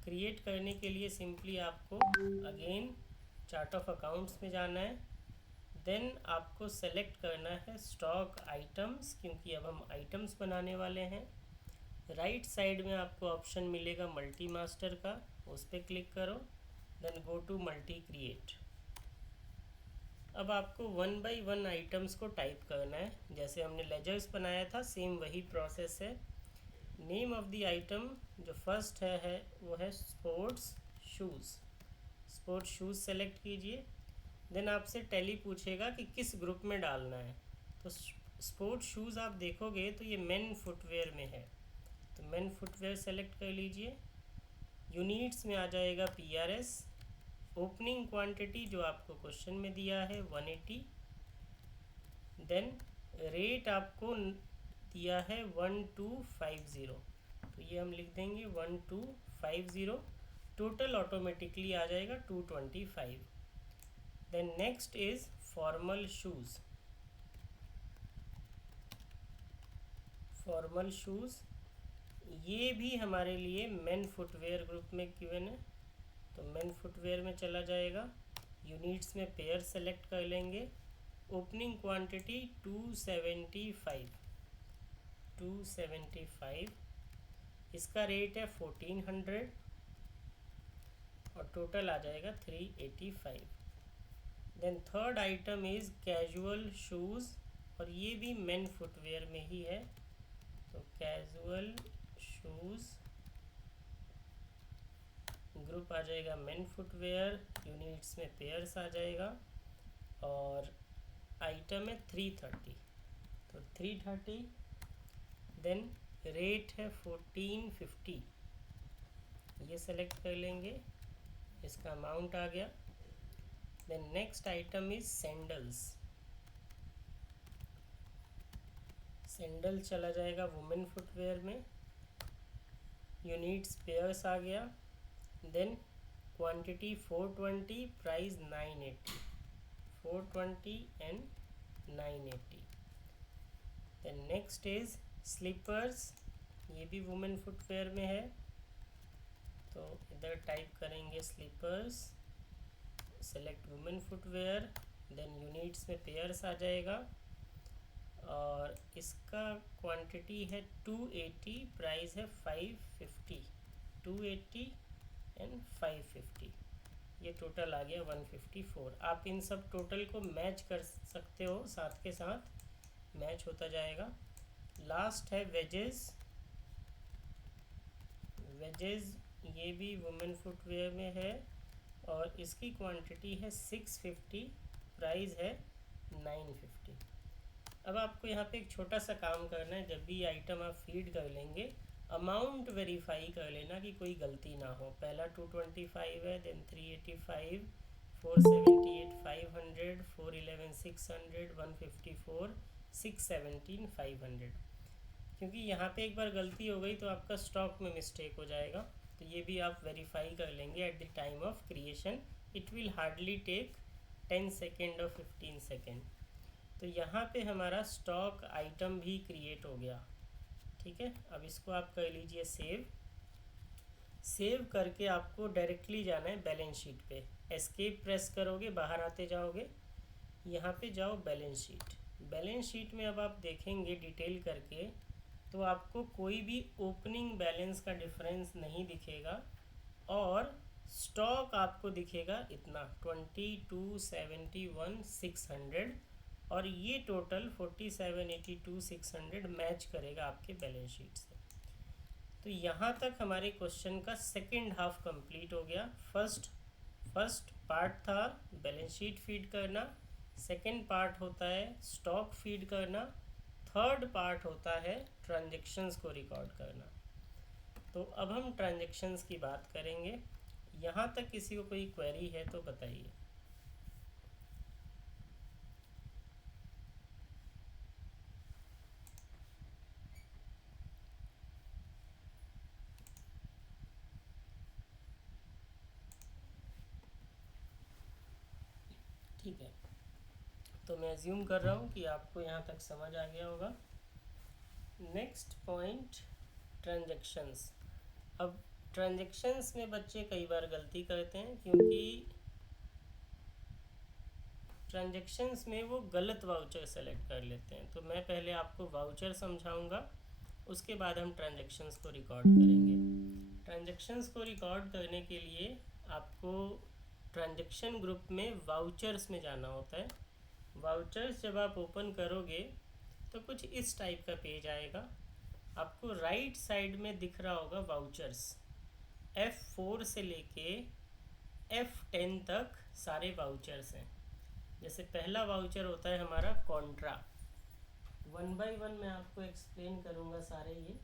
क्रिएट करने के लिए सिंपली आपको अगेन चार्ट ऑफ अकाउंट्स में जाना है। देन आपको सेलेक्ट करना है स्टॉक आइटम्स, क्योंकि अब हम आइटम्स बनाने वाले हैं। राइट साइड में आपको ऑप्शन मिलेगा मल्टी मास्टर का, उस पर क्लिक करो। Then go to multi create. अब आपको 1 बाय 1 आइटम्स को टाइप करना है, जैसे हमने लेजर्स बनाया था सेम वही प्रोसेस है। नेम ऑफ द आइटम जो फर्स्ट है वो है sports shoes. Sports shoes select कीजिए। देन आपसे टैली पूछेगा कि किस ग्रुप में डालना है। तो स्पोर्ट्स शूज़ आप देखोगे तो ये मेन फुटवेयर में है, तो मेन फुटवेयर सेलेक्ट कर लीजिए। यूनिट्स में आ जाएगा PRS। ओपनिंग क्वांटिटी जो आपको क्वेश्चन में दिया है 180। देन रेट आपको दिया है 1250, तो ये हम लिख देंगे 1250। टोटल ऑटोमेटिकली आ जाएगा 225। Then next is formal shoes. Formal shoes ये भी हमारे लिए मेन फुटवेयर ग्रुप में गिवन है, तो मेन फुटवेयर में चला जाएगा। यूनिट्स में पेयर सेलेक्ट कर लेंगे। Opening quantity 275। इसका रेट है 1400 और टोटल आ जाएगा 385। Then third item is casual shoes, और ये भी मेन फुटवेयर में ही है। तो कैजुअल शूज़ ग्रुप आ जाएगा मेन फुटवेयर, यूनिट्स में पेयर्स आ जाएगा। और आइटम है 330, तो 330, देन रेट है 1450, ये सेलेक्ट कर लेंगे, इसका अमाउंट आ गया। Then next item is sandals, sandal चला जाएगा वुमेन फुटवेयर में, यूनिट्स पेयर्स आ गया। Then quantity 420, price 980, 420 and 980। Then next is slippers, ये भी वुमेन फुटवेयर में है, तो इधर टाइप करेंगे slippers, select women footwear, then units में पेयर्स आ जाएगा, और इसका क्वांटिटी है 280, प्राइस है 550, 280 एंड 550, ये टोटल आ गया 154। आप इन सब टोटल को मैच कर सकते हो, साथ के साथ मैच होता जाएगा। लास्ट है वेजेस, वेजेस ये भी वुमेन फुटवेयर में है, और इसकी क्वांटिटी है 650, प्राइस है 950। अब आपको यहाँ पे एक छोटा सा काम करना है, जब भी आइटम आप फीड कर लेंगे अमाउंट वेरीफाई कर लेना कि कोई गलती ना हो। पहला 225 है, देन 385, 478, 500, 411, 600, 154, 617, 500, क्योंकि यहाँ पे एक बार गलती हो गई तो आपका स्टॉक में मिस्टेक हो जाएगा। तो ये भी आप वेरीफाई कर लेंगे at the time of creation, it will hardly take 10 second और 15 सेकेंड। तो यहाँ पे हमारा स्टॉक आइटम भी क्रिएट हो गया, ठीक है। अब इसको आप कर लीजिए सेव, सेव करके आपको डायरेक्टली जाना है बैलेंस शीट पे, एस्केप प्रेस करोगे, बाहर आते जाओगे, यहाँ पे जाओ बैलेंस शीट। बैलेंस शीट में अब आप देखेंगे डिटेल करके, तो आपको कोई भी ओपनिंग बैलेंस का डिफरेंस नहीं दिखेगा, और स्टॉक आपको दिखेगा इतना 2271 600, और ये टोटल 4782 600 मैच करेगा आपके बैलेंस शीट से। तो यहाँ तक हमारे क्वेश्चन का सेकंड हाफ कंप्लीट हो गया। फर्स्ट पार्ट था बैलेंस शीट फीड करना, सेकंड पार्ट होता है स्टॉक फीड करना, थर्ड पार्ट होता है ट्रांजैक्शंस को रिकॉर्ड करना। तो अब हम ट्रांजैक्शंस की बात करेंगे। यहाँ तक किसी को कोई क्वेरी है तो बताइए। ठीक है, तो मैं अज्यूम कर रहा हूँ कि आपको यहाँ तक समझ आ गया होगा। Next point, transactions. अब ट्रांजैक्शंस में बच्चे कई बार गलती करते हैं, क्योंकि ट्रांजैक्शंस में वो गलत वाउचर सेलेक्ट कर लेते हैं। तो मैं पहले आपको वाउचर समझाऊंगा, उसके बाद हम ट्रांजैक्शंस को रिकॉर्ड करेंगे। ट्रांजैक्शंस को रिकॉर्ड करने के लिए आपको ट्रांजैक्शन ग्रुप में वाउचर्स में जाना होता है। वाउचर्स जब आप ओपन करोगे तो कुछ इस टाइप का पेज आएगा। आपको राइट साइड में दिख रहा होगा वाउचर्स, F4 से लेके F10 तक सारे वाउचर्स हैं। जैसे पहला वाउचर होता है हमारा कॉन्ट्रा, 1 बाय 1 मैं आपको एक्सप्लेन करूँगा सारे। ये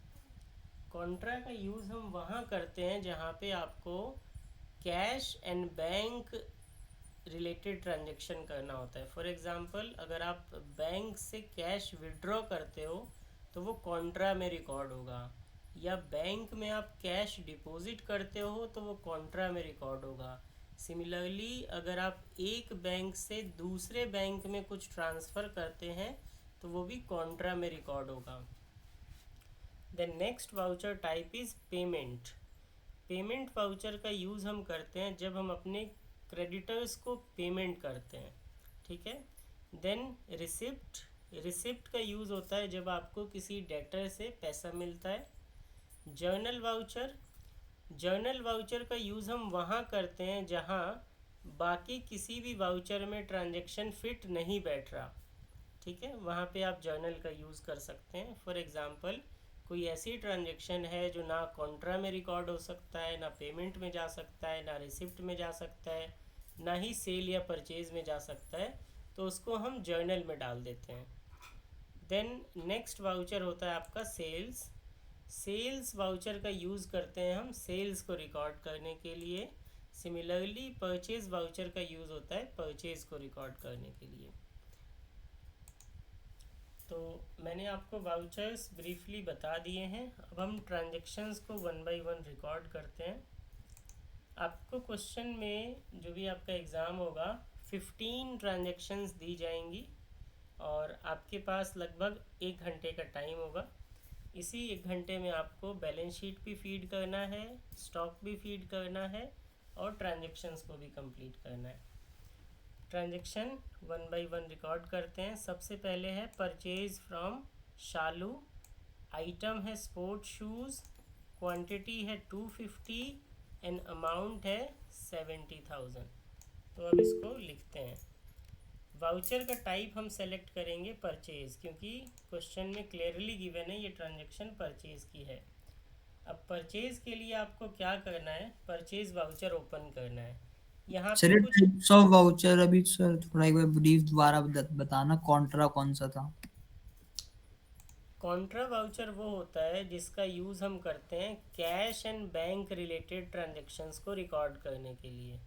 कॉन्ट्रा का यूज़ हम वहाँ करते हैं जहाँ पे आपको cash and bank related transaction करना होता है। फॉर एग्ज़ाम्पल, अगर आप बैंक से कैश विड्रॉ करते हो तो वो कॉन्ट्रा में रिकॉर्ड होगा, या बैंक में आप कैश डिपॉजिट करते हो तो वो कॉन्ट्रा में रिकॉर्ड होगा। सिमिलरली अगर आप एक बैंक से दूसरे बैंक में कुछ ट्रांसफ़र करते हैं तो वो भी कॉन्ट्रा में रिकॉर्ड होगा। Then next voucher type is payment. Payment voucher का यूज़ हम करते हैं जब हम अपने क्रेडिटर्स को पेमेंट करते हैं, ठीक है। देन रिसिप्ट, रिसिप्ट का यूज़ होता है जब आपको किसी डेटर से पैसा मिलता है। जर्नल वाउचर, जर्नल वाउचर का यूज़ हम वहाँ करते हैं जहाँ बाकी किसी भी वाउचर में ट्रांजैक्शन फिट नहीं बैठ रहा, ठीक है, वहाँ पे आप जर्नल का यूज़ कर सकते हैं। फॉर एग्ज़ाम्पल, कोई ऐसी ट्रांजैक्शन है जो ना कॉन्ट्रा में रिकॉर्ड हो सकता है, ना पेमेंट में जा सकता है, ना रिसिप्ट में जा सकता है, ना ही सेल या परचेज़ में जा सकता है, तो उसको हम जर्नल में डाल देते हैं। देन नेक्स्ट वाउचर होता है आपका सेल्स। सेल्स वाउचर का यूज़ करते हैं हम सेल्स को रिकॉर्ड करने के लिए। सिमिलरली परचेज वाउचर का यूज़ होता है परचेज को रिकॉर्ड करने के लिए। तो मैंने आपको वाउचर्स ब्रीफली बता दिए हैं। अब हम ट्रांजैक्शंस को वन बाय वन रिकॉर्ड करते हैं। आपको क्वेश्चन में जो भी आपका एग्ज़ाम होगा 15 ट्रांजैक्शंस दी जाएंगी और आपके पास लगभग 1 घंटे का टाइम होगा। इसी 1 घंटे में आपको बैलेंस शीट भी फीड करना है, स्टॉक भी फीड करना है और ट्रांजैक्शंस को भी कंप्लीट करना है। Transaction one by one record करते हैं। सबसे पहले है परचेज फ्रॉम शालू। आइटम है स्पोर्ट शूज़, क्वांटिटी है 250 एंड अमाउंट है 70,000। तो अब इसको लिखते हैं। वाउचर का टाइप हम सेलेक्ट करेंगे परचेज, क्योंकि क्वेश्चन में क्लियरली गिवन है ये ट्रांजैक्शन परचेज की है। अब परचेज के लिए आपको क्या करना है, परचेज वाउचर ओपन करना है। यहाँ सर पे ये कुछ टाइप्स ऑफ वाउचर अभी सर थोड़ा एक बार ब्रीफ दोबारा बताना, कॉन्ट्रा कौन सा था? कॉन्ट्रा वाउचर वो होता है जिसका यूज़ हम करते हैं cash and bank related transactions को रिकॉर्ड करने के लिए।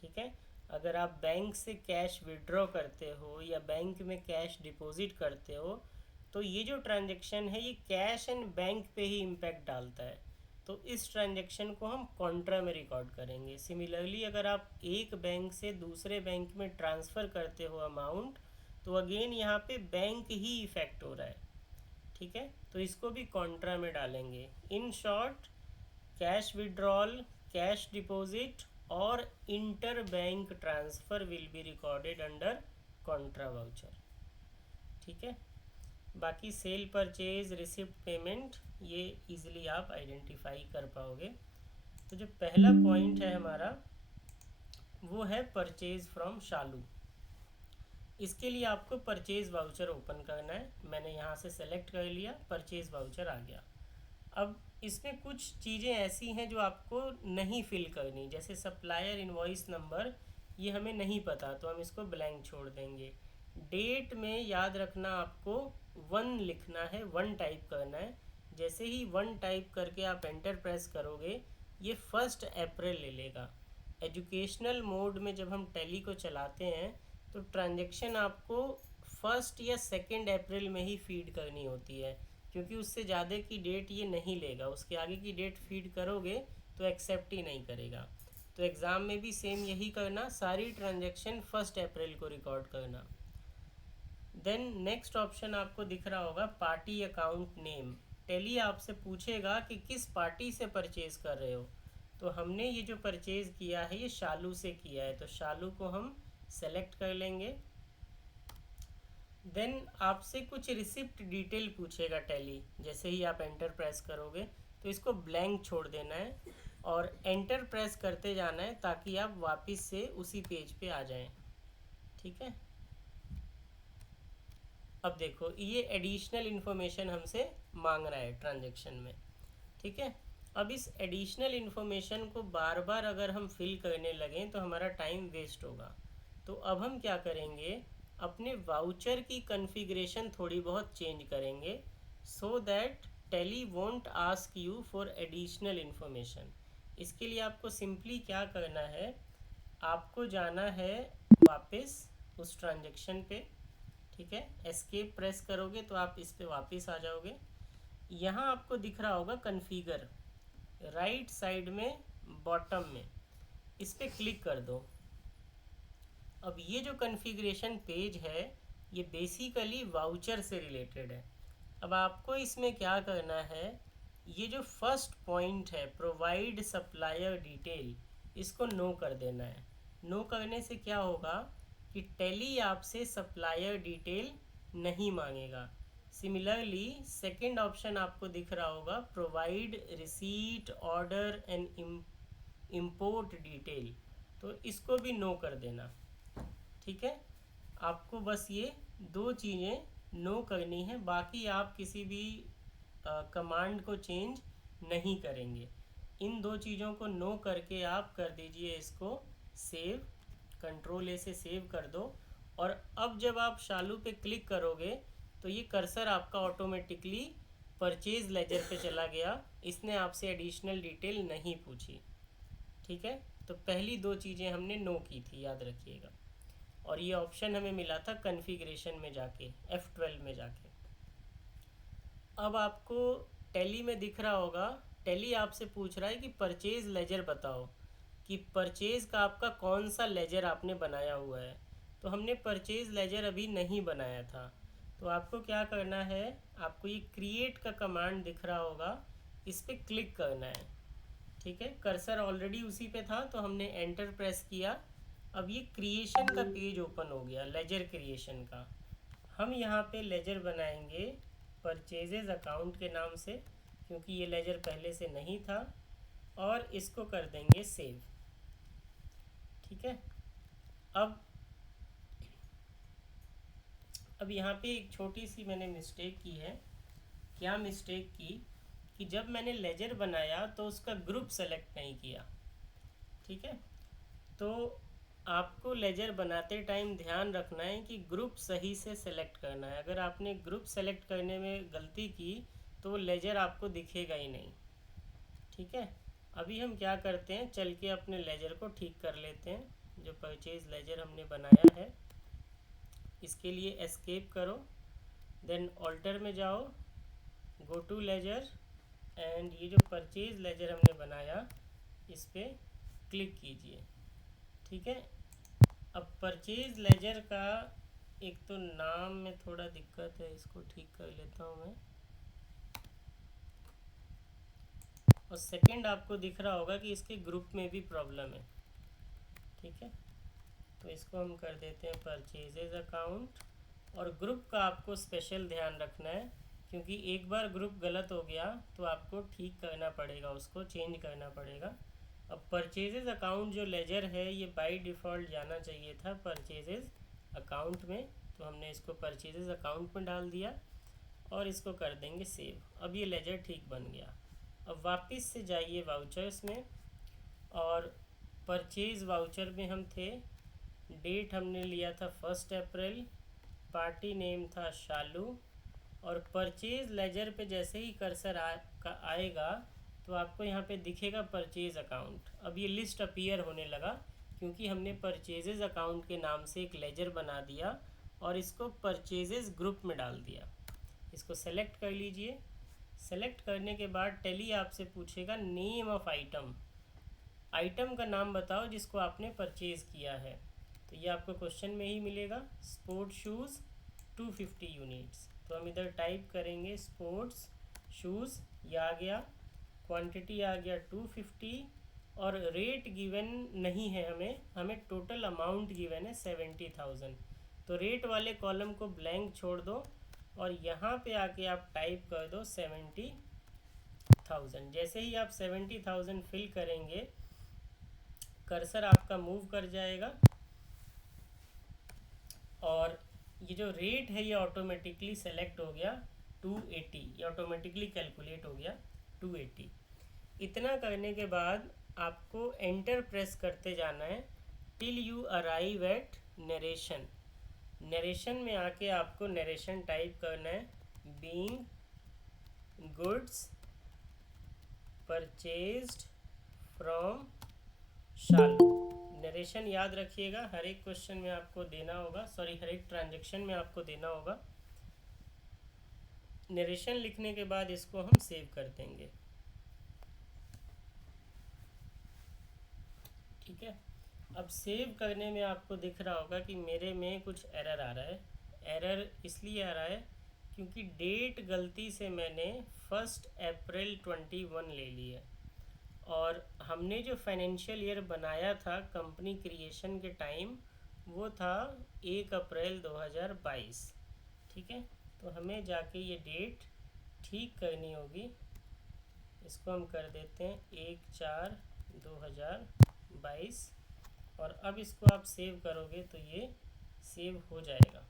ठीक है, अगर आप बैंक से कैश विड्रॉ करते हो या बैंक में कैश डिपॉजिट करते हो तो ये जो ट्रांजैक्शन है ये कैश एंड बैंक पे ही इम्पैक्ट डालता है। तो इस ट्रांजैक्शन को हम कॉन्ट्रा में रिकॉर्ड करेंगे। सिमिलरली अगर आप एक बैंक से दूसरे बैंक में ट्रांसफ़र करते हो अमाउंट तो अगेन यहाँ पे बैंक ही इफ़ेक्ट हो रहा है। ठीक है, तो इसको भी कॉन्ट्रा में डालेंगे। In short, cash withdrawal, cash deposit और inter bank transfer will be recorded under contra voucher. ठीक है, बाकी सेल, परचेज, रिसिप्ट, पेमेंट ये इजीली आप आइडेंटिफाई कर पाओगे। तो जो पहला पॉइंट है हमारा वो है परचेज फ्रॉम शालू। इसके लिए आपको परचेज वाउचर ओपन करना है। मैंने यहाँ से सेलेक्ट कर लिया, परचेज वाउचर आ गया। अब इसमें कुछ चीज़ें ऐसी हैं जो आपको नहीं फिल करनी, जैसे सप्लायर इनवॉइस नंबर, ये हमें नहीं पता तो हम इसको ब्लैंक छोड़ देंगे। डेट में याद रखना आपको 1 लिखना है, 1 टाइप करना है। जैसे ही 1 टाइप करके आप एंटर प्रेस करोगे ये 1 अप्रैल ले लेगा। एजुकेशनल मोड में जब हम टैली को चलाते हैं तो ट्रांजैक्शन आपको 1 या 2 अप्रैल में ही फीड करनी होती है, क्योंकि उससे ज़्यादा की डेट ये नहीं लेगा। उसके आगे की डेट फीड करोगे तो एक्सेप्ट ही नहीं करेगा। तो एग्ज़ाम में भी सेम यही करना, सारी ट्रांजैक्शन 1 अप्रैल को रिकॉर्ड करना। देन नेक्स्ट ऑप्शन आपको दिख रहा होगा पार्टी अकाउंट नेम। टैली आपसे पूछेगा कि किस पार्टी से परचेज़ कर रहे हो। तो हमने ये जो परचेज़ किया है ये शालू से किया है, तो शालू को हम सेलेक्ट कर लेंगे। देन आपसे कुछ रिसिप्ट डिटेल पूछेगा टैली। जैसे ही आप एंटर प्रेस करोगे तो इसको ब्लैंक छोड़ देना है और एंटर प्रेस करते जाना है ताकि आप वापस से उसी पेज पे आ जाएं। ठीक है, अब देखो ये एडिशनल इन्फॉर्मेशन हमसे मांग रहा है ट्रांजैक्शन में। ठीक है, अब इस एडिशनल इन्फॉर्मेशन को बार बार अगर हम फिल करने लगें तो हमारा टाइम वेस्ट होगा। तो अब हम क्या करेंगे, अपने वाउचर की कॉन्फ़िगरेशन थोड़ी बहुत चेंज करेंगे so that tally won't ask you for additional information. इसके लिए आपको सिंपली क्या करना है, आपको जाना है वापस उस ट्रांजैक्शन पे। ठीक है, एस्केप प्रेस करोगे तो आप इस पे वापस आ जाओगे। यहाँ आपको दिख रहा होगा कॉन्फ़िगर, राइट साइड में बॉटम में, इस पे क्लिक कर दो। अब ये जो कॉन्फ़िगरेशन पेज है ये बेसिकली वाउचर से रिलेटेड है। अब आपको इसमें क्या करना है, ये जो फर्स्ट पॉइंट है प्रोवाइड सप्लायर डिटेल, इसको नो कर देना है। नो करने से क्या होगा कि टैली आपसे सप्लायर डिटेल नहीं मांगेगा। सिमिलरली सेकंड ऑप्शन आपको दिख रहा होगा provide receipt, order and import detail, तो इसको भी नो कर देना। ठीक है, आपको बस ये 2 चीज़ें नो करनी है, बाकी आप किसी भी कमांड को चेंज नहीं करेंगे। इन 2 चीज़ों को नो करके आप कर दीजिए इसको सेव, कंट्रोल ए से सेव कर दो और अब जब आप शालू पे क्लिक करोगे तो ये कर्सर आपका ऑटोमेटिकली परचेज लेजर पे चला गया, इसने आपसे एडिशनल डिटेल नहीं पूछी। ठीक है, तो पहली दो चीज़ें हमने नो की थी, याद रखिएगा। और ये ऑप्शन हमें मिला था कॉन्फ़िगरेशन में जाके, F12 में जाके। अब आपको टैली में दिख रहा होगा, टैली आपसे पूछ रहा है कि परचेज लेजर बताओ कि परचेज का आपका कौन सा लेजर आपने बनाया हुआ है। तो हमने परचेज लेजर अभी नहीं बनाया था, तो आपको क्या करना है, आपको ये क्रिएट का कमांड दिख रहा होगा, इस पर क्लिक करना है। ठीक है, कर्सर ऑलरेडी उसी पे था तो हमने एंटर प्रेस किया। अब ये क्रिएशन का पेज ओपन हो गया, लेजर क्रिएशन का। हम यहाँ पे लेजर बनाएंगे परचेजेज अकाउंट के नाम से, क्योंकि ये लेजर पहले से नहीं था, और इसको कर देंगे सेव। ठीक है, अब यहाँ पे एक छोटी सी मैंने मिस्टेक की है। क्या मिस्टेक की कि जब मैंने लेजर बनाया तो उसका ग्रुप सेलेक्ट नहीं किया। ठीक है, तो आपको लेजर बनाते टाइम ध्यान रखना है कि ग्रुप सही से सेलेक्ट करना है। अगर आपने ग्रुप सेलेक्ट करने में गलती की तो लेजर आपको दिखेगा ही नहीं। ठीक है, अभी हम क्या करते हैं, चल के अपने लेजर को ठीक कर लेते हैं, जो परचेज लेजर हमने बनाया है। इसके लिए एस्केप करो, देन ऑल्टर में जाओ, गो टू लेजर, एंड ये जो परचेज लेजर हमने बनाया इस पर क्लिक कीजिए। ठीक है, अब परचेज लेजर का एक तो नाम में थोड़ा दिक्कत है, इसको ठीक कर लेता हूँ मैं। और सेकंड, आपको दिख रहा होगा कि इसके ग्रुप में भी प्रॉब्लम है। ठीक है, तो इसको हम कर देते हैं परचेजेज अकाउंट। और ग्रुप का आपको स्पेशल ध्यान रखना है, क्योंकि एक बार ग्रुप गलत हो गया तो आपको ठीक करना पड़ेगा, उसको चेंज करना पड़ेगा। अब परचेजेज अकाउंट जो लेजर है ये बाय डिफ़ॉल्ट जाना चाहिए था परचेजेज अकाउंट में, तो हमने इसको परचेजेज अकाउंट में डाल दिया और इसको कर देंगे सेव। अब ये लेजर ठीक बन गया। अब वापस से जाइए वाउचर्स में, और परचेज वाउचर में हम थे, डेट हमने लिया था 1 अप्रैल, पार्टी नेम था शालू, और परचेज लेजर पे जैसे ही कर्सर आएगा तो आपको यहाँ पे दिखेगा परचेज अकाउंट। अब ये लिस्ट अपीयर होने लगा, क्योंकि हमने परचेजेज अकाउंट के नाम से एक लेजर बना दिया और इसको परचेजेज ग्रुप में डाल दिया। इसको सेलेक्ट कर लीजिए। सेलेक्ट करने के बाद टैली आपसे पूछेगा नेम ऑफ आइटम, आइटम का नाम बताओ जिसको आपने परचेज किया है। तो ये आपको क्वेश्चन में ही मिलेगा, स्पोर्ट शूज़ 250 यूनिट्स। तो हम इधर टाइप करेंगे स्पोर्ट्स शूज़, ये आ गया, क्वांटिटी आ गया 250, और रेट गिवन नहीं है, हमें टोटल अमाउंट गिवन है 70,000। तो रेट वाले कॉलम को ब्लैंक छोड़ दो और यहाँ पे आके आप टाइप कर दो 70,000। जैसे ही आप 70,000 फिल करेंगे कर्सर आपका मूव कर जाएगा और ये जो रेट है ये ऑटोमेटिकली सेलेक्ट हो गया 280, ये ऑटोमेटिकली कैलकुलेट हो गया 280। इतना करने के बाद आपको एंटर प्रेस करते जाना है till you arrive at narration. Narration में आके आपको नरेशन टाइप करना है, being goods purchased from Shalu. Narration याद रखिएगा, हर एक क्वेश्चन में आपको देना होगा, सॉरी हर एक ट्रांजेक्शन में आपको देना होगा। नरेशन लिखने के बाद इसको हम सेव कर देंगे। ठीक है, अब सेव करने में आपको दिख रहा होगा कि मेरे में कुछ एरर आ रहा है। एरर इसलिए आ रहा है क्योंकि डेट गलती से मैंने 1 अप्रैल 21 ले ली है, और हमने जो फाइनेंशियल ईयर बनाया था कंपनी क्रिएशन के टाइम वो था 1 अप्रैल 2022। ठीक है, तो हमें जाके ये डेट ठीक करनी होगी। इसको हम कर देते हैं 1/4/2022, और अब इसको आप सेव करोगे तो ये सेव हो जाएगा।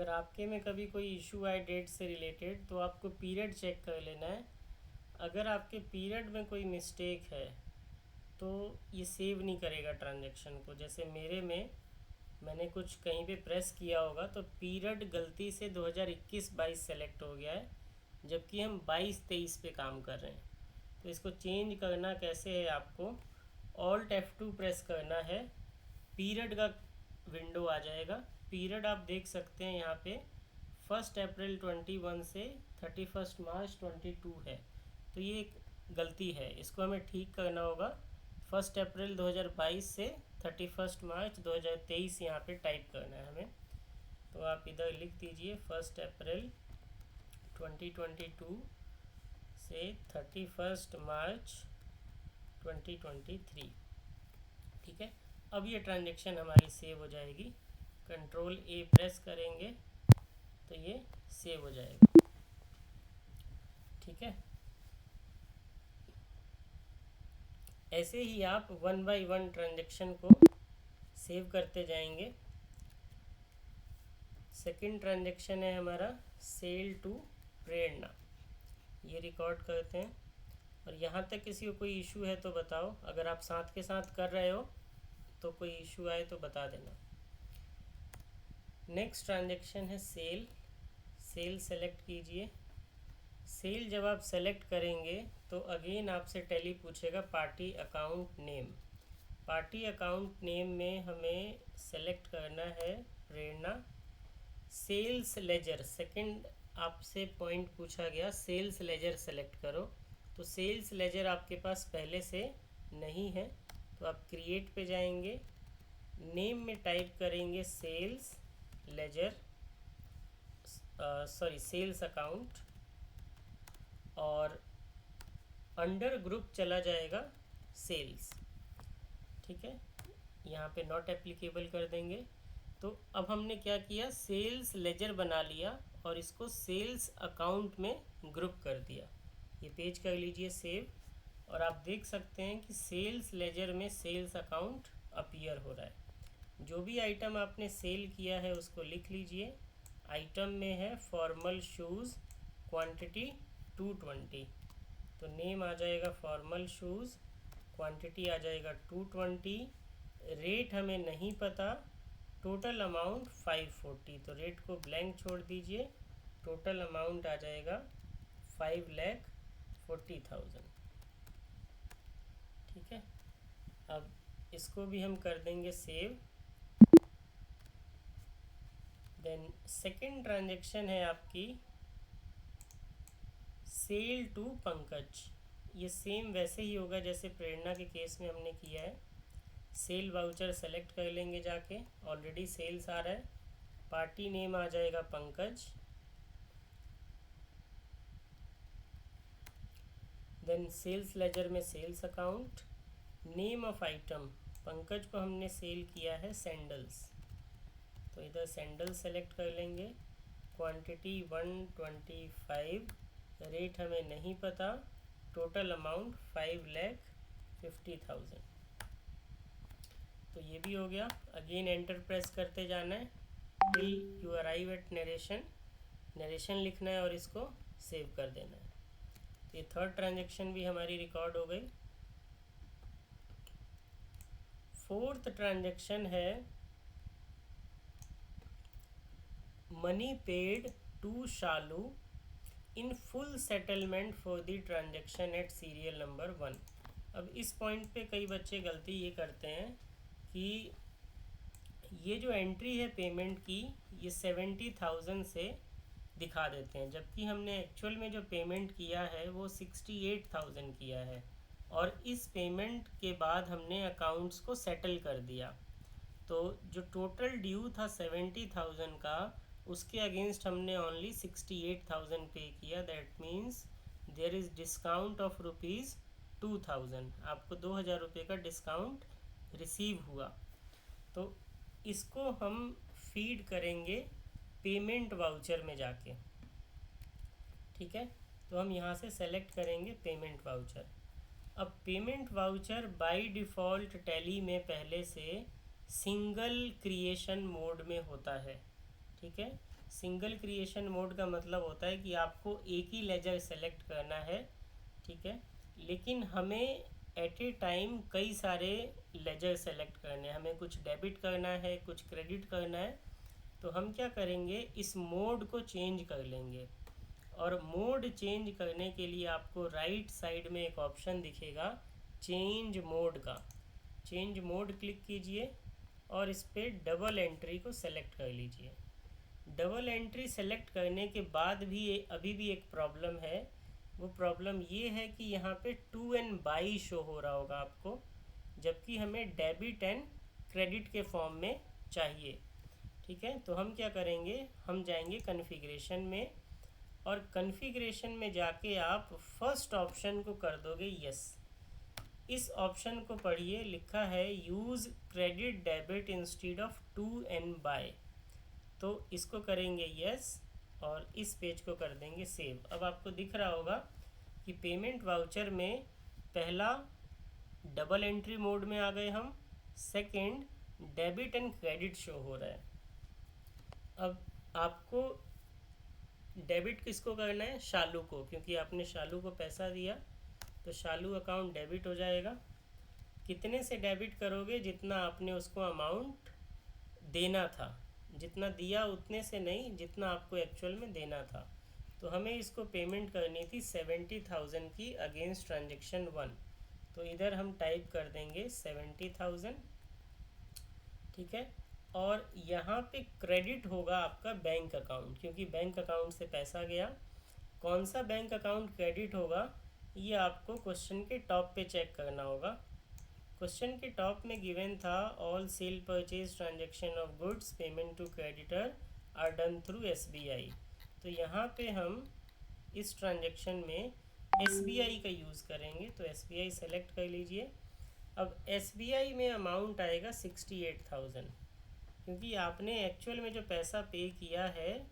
अगर आपके में कभी कोई इशू आए डेट से रिलेटेड तो आपको पीरियड चेक कर लेना है। अगर आपके पीरियड में कोई मिस्टेक है तो ये सेव नहीं करेगा ट्रांजैक्शन को। जैसे मेरे में मैंने कुछ कहीं पे प्रेस किया होगा तो पीरियड गलती से 2021-22 सेलेक्ट हो गया है, जबकि हम 22-23 पे काम कर रहे हैं। तो इसको चेंज करना कैसे है, आपको ऑल्ट F2 प्रेस करना है, पीरियड का विंडो आ जाएगा। पीरियड आप देख सकते हैं यहाँ पे 1 अप्रैल 21 से 31 मार्च 22 है। तो ये एक गलती है, इसको हमें ठीक करना होगा। 1 अप्रैल 2022 से 31 मार्च 2023 यहाँ पे टाइप करना है हमें। तो आप इधर लिख दीजिए 1 अप्रैल 2022 से 31 मार्च 2023। ठीक है, अब ये ट्रांजैक्शन हमारी सेव हो जाएगी। कंट्रोल A प्रेस करेंगे तो ये सेव हो जाएगा। ठीक है, ऐसे ही आप 1 बाय 1 ट्रांजैक्शन को सेव करते जाएंगे। सेकंड ट्रांजैक्शन है हमारा सेल टू प्रेरणा, ये रिकॉर्ड करते हैं। और यहाँ तक किसी को कोई इशू है तो बताओ, अगर आप साथ के साथ कर रहे हो तो कोई इशू आए तो बता देना। नेक्स्ट ट्रांजैक्शन है सेल। सेल सेलेक्ट कीजिए। सेल जब आप सेलेक्ट करेंगे तो अगेन आपसे टैली पूछेगा party account name. Party account name में हमें सेलेक्ट करना है प्रेरणा। सेल्स लेजर, सेकंड आपसे पॉइंट पूछा गया सेल्स लेजर सेलेक्ट करो, तो सेल्स लेजर आपके पास पहले से नहीं है। तो आप क्रिएट पे जाएंगे, नेम में टाइप करेंगे सेल्स लेजर, सेल्स अकाउंट, और अंडर ग्रुप चला जाएगा सेल्स। ठीक है, यहाँ पे नॉट एप्लीकेबल कर देंगे। तो अब हमने क्या किया, सेल्स लेजर बना लिया और इसको सेल्स अकाउंट में ग्रुप कर दिया। ये पेज कर लीजिए सेव, और आप देख सकते हैं कि सेल्स लेजर में सेल्स अकाउंट अपीयर हो रहा है। जो भी आइटम आपने सेल किया है उसको लिख लीजिए। आइटम में है फॉर्मल शूज़, क्वांटिटी 220, तो नेम आ जाएगा फॉर्मल शूज़, क्वांटिटी आ जाएगा 220, रेट हमें नहीं पता, टोटल अमाउंट 540, तो रेट को ब्लैंक छोड़ दीजिए। टोटल अमाउंट आ जाएगा 5,40,000। ठीक है, अब इसको भी हम कर देंगे सेव। देन सेकंड ट्रांजैक्शन है आपकी सेल टू पंकज। ये सेम वैसे ही होगा जैसे प्रेरणा के केस में हमने किया है। सेल वाउचर सेलेक्ट कर लेंगे जाके, ऑलरेडी सेल्स आ रहा है। पार्टी नेम आ जाएगा पंकज। देन सेल्स लेजर में sales account, name of item, Pankaj को हमने सेल किया है सैंडल्स, तो इधर सैंडल सेलेक्ट कर लेंगे। क्वांटिटी 125, रेट हमें नहीं पता, टोटल अमाउंट 5,50,000। तो ये भी हो गया। अगेन एंटर प्रेस करते जाना है till you arrive at narration. Narration लिखना है और इसको सेव कर देना है। ये थर्ड ट्रांजैक्शन भी हमारी रिकॉर्ड हो गई। फोर्थ ट्रांजैक्शन है money paid to Shalu in full settlement for the transaction at serial number 1। अब इस पॉइंट पे कई बच्चे गलती ये करते हैं कि ये जो एंट्री है पेमेंट की, ये 70,000 से दिखा देते हैं, जबकि हमने एक्चुअल में जो पेमेंट किया है वो 68,000 किया है। और इस पेमेंट के बाद हमने अकाउंट्स को सेटल कर दिया, तो जो टोटल ड्यू था 70,000 का, उसके अगेंस्ट हमने ओनली 68,000 पे किया। That means there is discount of ₹2,000। आपको 2,000 रुपये का डिस्काउंट रिसीव हुआ। तो इसको हम फीड करेंगे पेमेंट वाउचर में जाके। ठीक है, तो हम यहाँ से सेलेक्ट करेंगे पेमेंट वाउचर। अब payment voucher by default tally में पहले से सिंगल क्रिएशन मोड में होता है। ठीक है, सिंगल क्रिएशन मोड का मतलब होता है कि आपको एक ही लेजर सेलेक्ट करना है, ठीक है, लेकिन हमें एट ए टाइम कई सारे लेजर सेलेक्ट करने हैं, हमें कुछ डेबिट करना है, कुछ क्रेडिट करना है। तो हम क्या करेंगे, इस मोड को चेंज कर लेंगे। और मोड चेंज करने के लिए आपको राइट साइड में एक ऑप्शन दिखेगा चेंज मोड का। चेंज मोड क्लिक कीजिए और इस पर डबल एंट्री को सेलेक्ट कर लीजिए। डबल एंट्री सेलेक्ट करने के बाद भी अभी भी एक प्रॉब्लम है। वो प्रॉब्लम ये है कि यहाँ पे टू एंड बाई शो हो रहा होगा आपको, जबकि हमें डेबिट एंड क्रेडिट के फॉर्म में चाहिए, ठीक है। तो हम क्या करेंगे, हम जाएंगे कॉन्फ़िगरेशन में, और कॉन्फ़िगरेशन में जाके आप फर्स्ट ऑप्शन को कर दोगे यस। इस ऑप्शन को पढ़िए, लिखा है use credit debit instead of to and by, तो इसको करेंगे यस और इस पेज को कर देंगे सेव। अब आपको दिख रहा होगा कि पेमेंट वाउचर में पहला डबल एंट्री मोड में आ गए हम, second debit and credit show हो रहा है। अब आपको डेबिट किसको करना है, शालू को, क्योंकि आपने शालू को पैसा दिया, तो शालू अकाउंट डेबिट हो जाएगा। कितने से डेबिट करोगे, जितना आपने उसको अमाउंट देना था, जितना दिया उतने से नहीं, जितना आपको एक्चुअल में देना था। तो हमें इसको पेमेंट करनी थी 70,000 की अगेंस्ट ट्रांजेक्शन 1, तो इधर हम टाइप कर देंगे 70,000, ठीक है। और यहाँ पे क्रेडिट होगा आपका बैंक अकाउंट, क्योंकि बैंक अकाउंट से पैसा गया। कौन सा बैंक अकाउंट क्रेडिट होगा ये आपको क्वेश्चन के टॉप पे चेक करना होगा। क्वेश्चन के टॉप में गिवन था all sale purchase transaction of goods payment to creditor are done through SBI। तो यहाँ पे हम इस ट्रांजेक्शन में SBI का यूज़ करेंगे, तो SBI सेलेक्ट कर लीजिए। अब SBI में अमाउंट आएगा 68,000, क्योंकि आपने एक्चुअल में जो पैसा पे किया है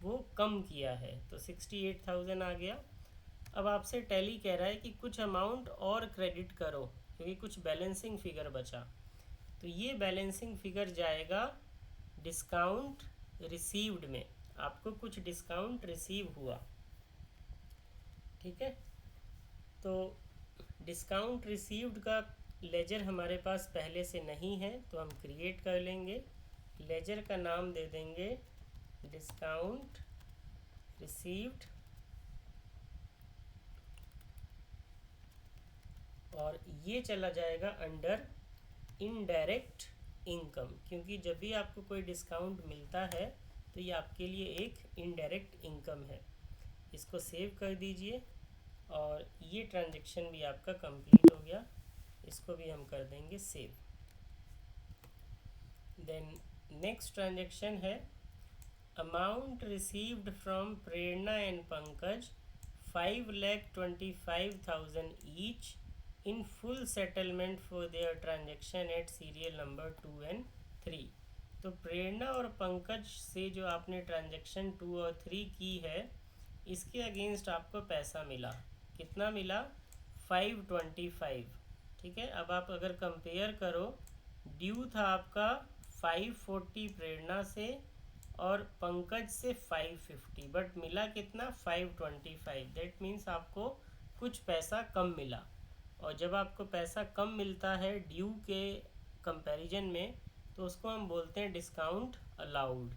वो कम किया है, तो 68,000 आ गया। अब आपसे टैली कह रहा है कि कुछ अमाउंट और क्रेडिट करो, क्योंकि कुछ बैलेंसिंग फिगर बचा। तो ये बैलेंसिंग फिगर जाएगा डिस्काउंट रिसीव्ड में, आपको कुछ डिस्काउंट रिसीव हुआ, ठीक है। तो डिस्काउंट रिसीव्ड का लेजर हमारे पास पहले से नहीं है, तो हम क्रिएट कर लेंगे। लेजर का नाम दे देंगे डिस्काउंट रिसीव्ड, और ये चला जाएगा अंडर इनडायरेक्ट इनकम, क्योंकि जब भी आपको कोई डिस्काउंट मिलता है तो ये आपके लिए एक इनडायरेक्ट इनकम है। इसको सेव कर दीजिए और ये ट्रांजैक्शन भी आपका कंप्लीट हो गया, इसको भी हम कर देंगे सेव। देन नेक्स्ट ट्रांजैक्शन है amount received from Prerna and Pankaj 5,25,000 each in full settlement for their transaction at serial number 2 and 3। तो प्रेरणा और पंकज से जो आपने ट्रांजैक्शन 2 और 3 की है, इसके अगेंस्ट आपको पैसा मिला। कितना मिला, 525, ठीक है। अब आप अगर कंपेयर करो, ड्यू था आपका 540 प्रेरणा से और पंकज से 550, बट मिला कितना, 525। दैट मीन्स आपको कुछ पैसा कम मिला, और जब आपको पैसा कम मिलता है ड्यू के कंपैरिजन में, तो उसको हम बोलते हैं डिस्काउंट अलाउड।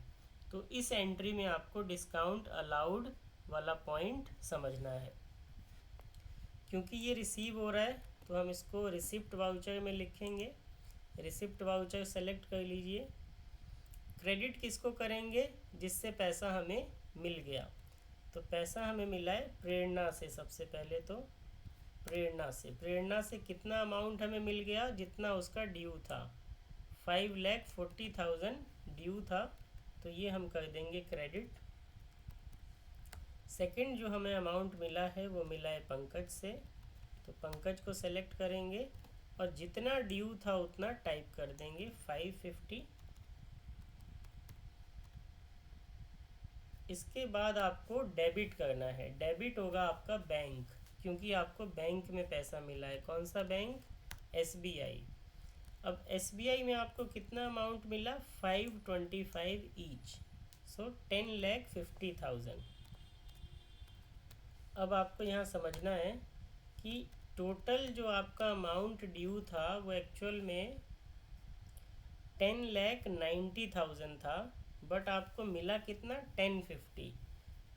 तो इस एंट्री में आपको डिस्काउंट अलाउड वाला पॉइंट समझना है। क्योंकि ये रिसीव हो रहा है तो हम इसको रिसिप्ट वाउचर में लिखेंगे। रिसिप्ट वाउचर सेलेक्ट कर लीजिए। क्रेडिट किसको करेंगे, जिससे पैसा हमें मिल गया। तो पैसा हमें मिला है प्रेरणा से। सबसे पहले तो प्रेरणा से कितना अमाउंट हमें मिल गया, जितना उसका ड्यू था, 5,40,000 ड्यू था, तो ये हम कर देंगे क्रेडिट। सेकंड जो हमें अमाउंट मिला है वो मिला है पंकज से, तो पंकज को सेलेक्ट करेंगे और जितना ड्यू था उतना टाइप कर देंगे 550। इसके बाद आपको डेबिट करना है। डेबिट होगा आपका बैंक, क्योंकि आपको बैंक में पैसा मिला है। कौन सा बैंक, SBI। अब SBI में आपको कितना अमाउंट मिला, 525 ईच। सो 10,50,000। अब आपको यहाँ समझना है कि टोटल जो आपका अमाउंट ड्यू था वो एक्चुअल में 10,90,000 था, बट आपको मिला कितना 1050,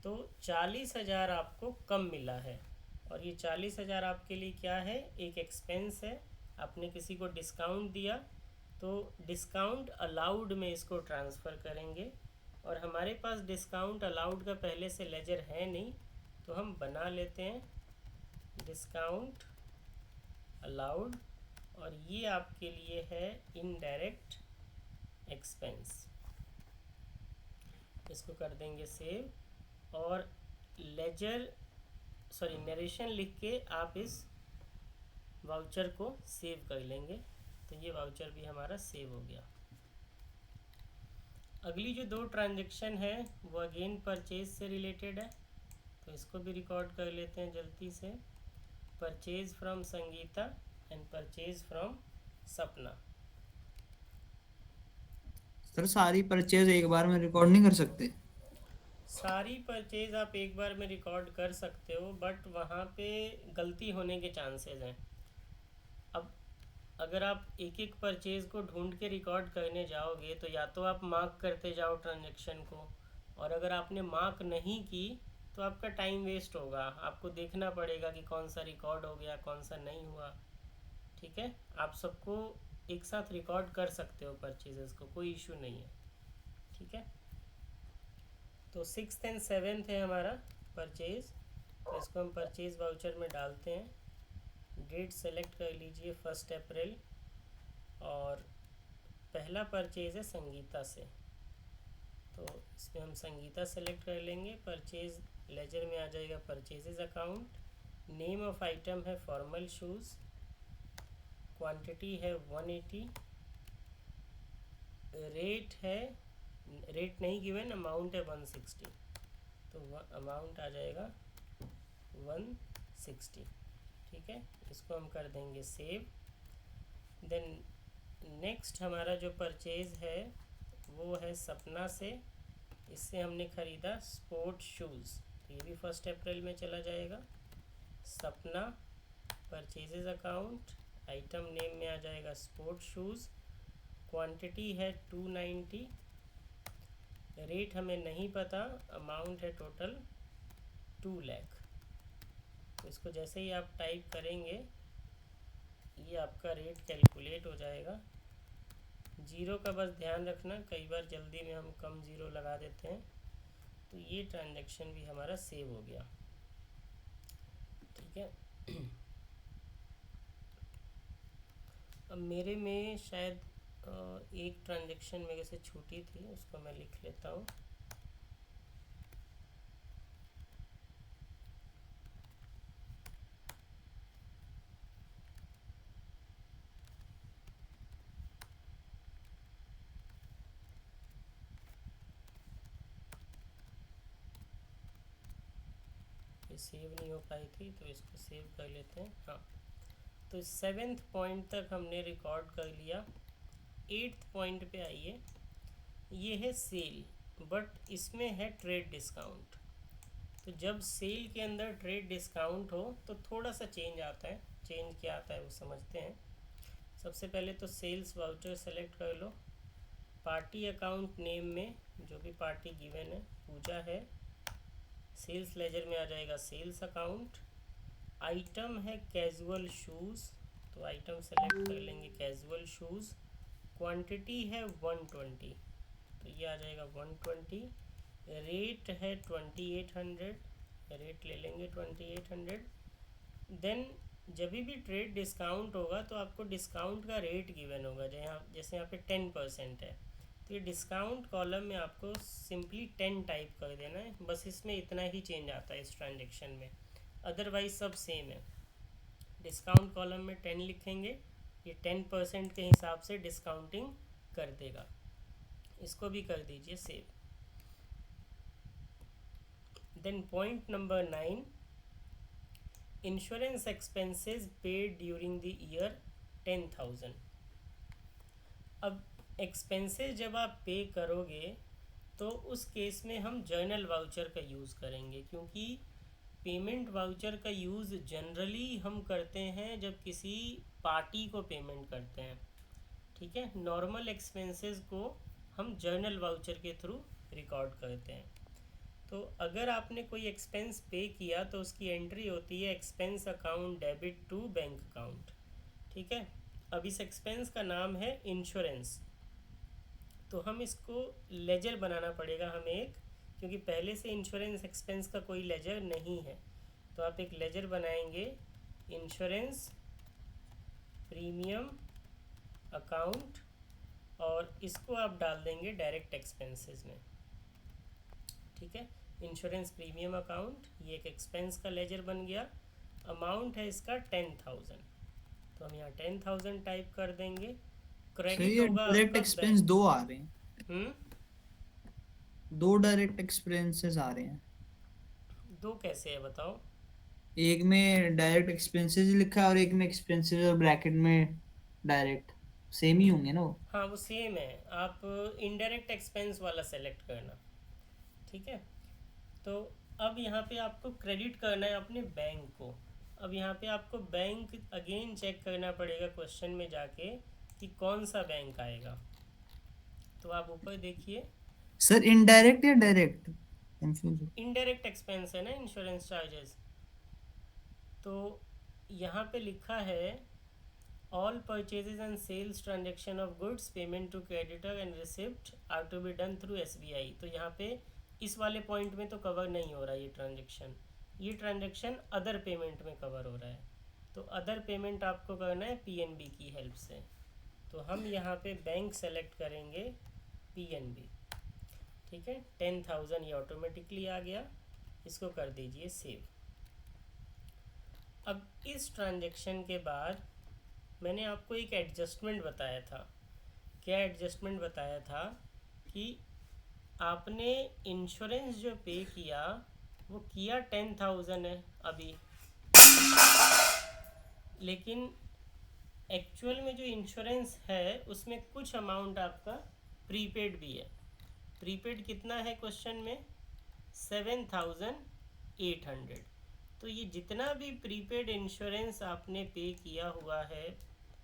तो 40,000 आपको कम मिला है। और ये 40,000 आपके लिए क्या है, एक एक्सपेंस है। आपने किसी को डिस्काउंट दिया तो डिस्काउंट अलाउड में इसको ट्रांसफ़र करेंगे, और हमारे पास डिस्काउंट अलाउड का पहले से लेजर है नहीं, तो हम बना लेते हैं डिस्काउंट अलाउड, और ये आपके लिए है इनडायरेक्ट एक्सपेंस। इसको कर देंगे सेव, और नरेशन लिख के आप इस वाउचर को सेव कर लेंगे। तो ये वाउचर भी हमारा सेव हो गया। अगली जो 2 ट्रांजेक्शन है वो अगेन परचेज से रिलेटेड है, तो इसको भी रिकॉर्ड कर लेते हैं जल्दी से। Purchase from Sangeeta and purchase from सपना। सर सारी परचेज एक बार में रिकॉर्ड नहीं कर सकते? सारी परचेज आप एक बार में रिकॉर्ड कर सकते हो, बट वहाँ पे गलती होने के चांसेस हैं। अब अगर आप एक एक परचेज़ को ढूंढ के रिकॉर्ड करने जाओगे तो या तो आप मार्क करते जाओ ट्रांजैक्शन को, और अगर आपने मार्क नहीं की तो आपका टाइम वेस्ट होगा। आपको देखना पड़ेगा कि कौन सा रिकॉर्ड हो गया, कौन सा नहीं हुआ। ठीक है, आप सबको एक साथ रिकॉर्ड कर सकते हो परचेजेस को, कोई इशू नहीं है। ठीक है, तो 6th एंड 7th है हमारा परचेज़, तो इसको हम परचेज़ वाउचर में डालते हैं। डेट सेलेक्ट कर लीजिए 1 अप्रैल, और पहला परचेज़ है संगीता से, तो इसमें हम संगीता सेलेक्ट कर लेंगे। परचेज़ लेजर में आ जाएगा purchases account. Name of item है फॉर्मल शूज़, क्वांटिटी है 180, रेट नहीं गिवन, अमाउंट है 160, तो अमाउंट आ जाएगा 160। ठीक है, इसको हम कर देंगे सेव। देन नेक्स्ट हमारा जो परचेज़ है वो है सपना से। इससे हमने ख़रीदा स्पोर्ट शूज़, तो ये भी 1 अप्रैल में चला जाएगा। सपना परचेजेस अकाउंट, आइटम नेम में आ जाएगा स्पोर्ट शूज़, क्वांटिटी है 290, रेट हमें नहीं पता, अमाउंट है टोटल 2 लाख। तो इसको जैसे ही आप टाइप करेंगे ये आपका रेट कैलकुलेट हो जाएगा। ज़ीरो का बस ध्यान रखना, कई बार जल्दी में हम कम ज़ीरो लगा देते हैं। तो ये ट्रांजैक्शन भी हमारा सेव हो गया। ठीक है, अब मेरे में शायद एक ट्रांजैक्शन मेरे से छूटी थी, उसको मैं लिख लेता हूँ। ये सेव नहीं हो पाई थी, तो इसको सेव कर लेते हैं। हाँ, तो 7th पॉइंट तक हमने रिकॉर्ड कर लिया। 8th पॉइंट पे आइए। ये है सेल, बट इसमें है ट्रेड डिस्काउंट। तो जब सेल के अंदर ट्रेड डिस्काउंट हो तो थोड़ा सा चेंज आता है। चेंज क्या आता है वो समझते हैं। सबसे पहले तो सेल्स वाउचर सेलेक्ट कर लो। पार्टी अकाउंट नेम में जो भी पार्टी गिवन है, पूजा है, सेल्स लेजर में आ जाएगा सेल्स अकाउंट। आइटम है कैजुअल शूज़, तो आइटम सेलेक्ट कर लेंगे कैजुअल शूज़। क्वांटिटी है 120, तो ये आ जाएगा 120। रेट है 2800, रेट ले लेंगे 2800। देन जब भी ट्रेड डिस्काउंट होगा तो आपको डिस्काउंट का रेट गिवन होगा, जैसे यहाँ पे 10% है, तो ये डिस्काउंट कॉलम में आपको सिंपली 10 टाइप कर देना है। बस इसमें इतना ही चेंज आता है इस ट्रांजेक्शन में, अदरवाइज सब सेम है। डिस्काउंट कॉलम में 10 लिखेंगे, ये 10% के हिसाब से डिस्काउंटिंग कर देगा। इसको भी कर दीजिए save. Then point number 9, insurance expenses paid during the year 10,000। अब एक्सपेंसेस जब आप पे करोगे तो उस केस में हम जर्नल वाउचर का यूज़ करेंगे, क्योंकि पेमेंट वाउचर का यूज़ जनरली हम करते हैं जब किसी पार्टी को पेमेंट करते हैं, ठीक है। नॉर्मल एक्सपेंसेस को हम जर्नल वाउचर के थ्रू रिकॉर्ड करते हैं। तो अगर आपने कोई एक्सपेंस पे किया तो उसकी एंट्री होती है expense account debit to bank account, ठीक है। अब इस एक्सपेंस का नाम है इंश्योरेंस, तो हम इसको लेजर बनाना पड़ेगा हमें एक, क्योंकि पहले से इंश्योरेंस एक्सपेंस का कोई लेजर नहीं है। तो आप एक लेजर बनाएंगे, इंश्योरेंस प्रीमियम अकाउंट, और इसको आप डाल देंगे डायरेक्ट एक्सपेंसेस में, ठीक है। इंश्योरेंस प्रीमियम अकाउंट, ये एक एक्सपेंस का लेजर बन गया। अमाउंट है इसका 10,000, तो हम यहाँ 10,000 टाइप कर देंगे। सर क्रेडिट ये होगा डायरेक्ट आपका एक्सपेंस दो आ रहे हैं, बैंक। दो डायरेक्ट एक्सपेंसेस आ रहे हैं। दो कैसे है बताओ? एक में डायरेक्ट एक्सपेंसेस लिखा है और एक में एक्सपेंसेस और ब्रैकेट में डायरेक्ट, सेम ही होंगे ना वो? हाँ वो सेम है, आप इनडायरेक्ट एक्सपेंस वाला सेलेक्ट करना, ठीक है। तो अब यहाँ पे आपको क्रेडिट करना है अपने बैंक को। अब यहाँ पे आपको बैंक अगेन चेक करना पड़ेगा क्वेश्चन में जाके कि कौन सा बैंक आएगा। तो आप ऊपर देखिए, सर इनडायरेक्ट या डायरेक्ट? कंफ्यूज। इनडायरेक्ट एक्सपेंस है ना इंश्योरेंस चार्जेस। तो यहाँ पे लिखा है all purchases and sales transaction of goods payment to creditor and receipt are to be done through SBI। तो यहाँ पे इस वाले पॉइंट में तो कवर नहीं हो रहा ये ट्रांजेक्शन अदर पेमेंट में कवर हो रहा है। तो अदर पेमेंट आपको करना है PNB की हेल्प से। तो हम यहाँ पे बैंक सेलेक्ट करेंगे PNB, ठीक है। 10,000 ये ऑटोमेटिकली आ गया, इसको कर दीजिए सेव। अब इस ट्रांजेक्शन के बाद मैंने आपको एक एडजस्टमेंट बताया था। क्या एडजस्टमेंट बताया था? कि आपने इंश्योरेंस जो पे किया वो किया 10,000 है अभी, लेकिन एक्चुअल में जो इंश्योरेंस है उसमें कुछ अमाउंट आपका प्रीपेड भी है। प्रीपेड कितना है क्वेश्चन में? 7,800। तो ये जितना भी प्रीपेड इंश्योरेंस आपने पे किया हुआ है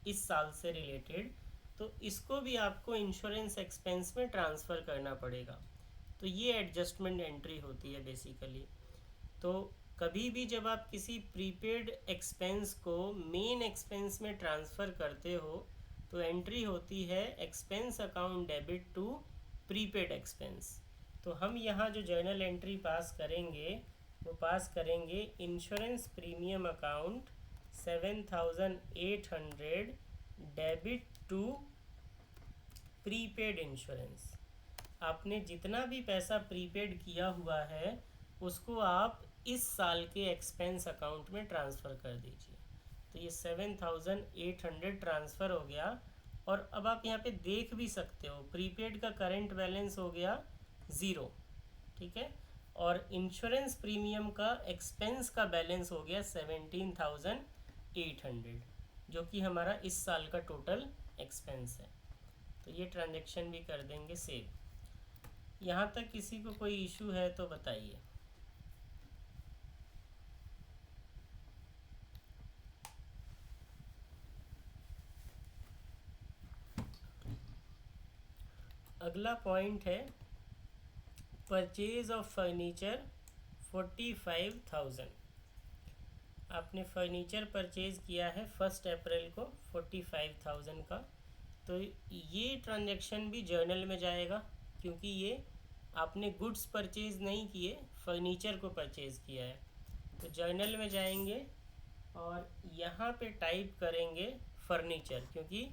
इस साल से रिलेटेड, तो इसको भी आपको इंश्योरेंस एक्सपेंस में ट्रांसफ़र करना पड़ेगा। तो ये एडजस्टमेंट एंट्री होती है बेसिकली। तो कभी भी जब आप किसी प्रीपेड एक्सपेंस को मेन एक्सपेंस में ट्रांसफ़र करते हो तो एंट्री होती है expense account debit to prepaid expense. तो हम यहाँ जो जर्नल एंट्री पास करेंगे वो पास करेंगे insurance premium account 7,800 debit to prepaid insurance. आपने जितना भी पैसा प्रीपेड किया हुआ है उसको आप इस साल के एक्सपेंस अकाउंट में ट्रांसफ़र कर दीजिए। तो ये 7,800 ट्रांसफ़र हो गया। और अब आप यहाँ पे देख भी सकते हो प्रीपेड का करंट बैलेंस हो गया 0, ठीक है। और इंश्योरेंस प्रीमियम का एक्सपेंस का बैलेंस हो गया 17,800, जो कि हमारा इस साल का टोटल एक्सपेंस है। तो ये ट्रांजैक्शन भी कर देंगे सेव। यहाँ तक किसी को कोई इशू है तो बताइए। अगला पॉइंट है परचेज ऑफ फर्नीचर 45,000। आपने फर्नीचर परचेज किया है 1 अप्रैल को 45,000 का। तो ये ट्रांजैक्शन भी जर्नल में जाएगा, क्योंकि ये आपने गुड्स परचेज नहीं किए, फर्नीचर को परचेज किया है। तो जर्नल में जाएंगे और यहाँ पे टाइप करेंगे फर्नीचर, क्योंकि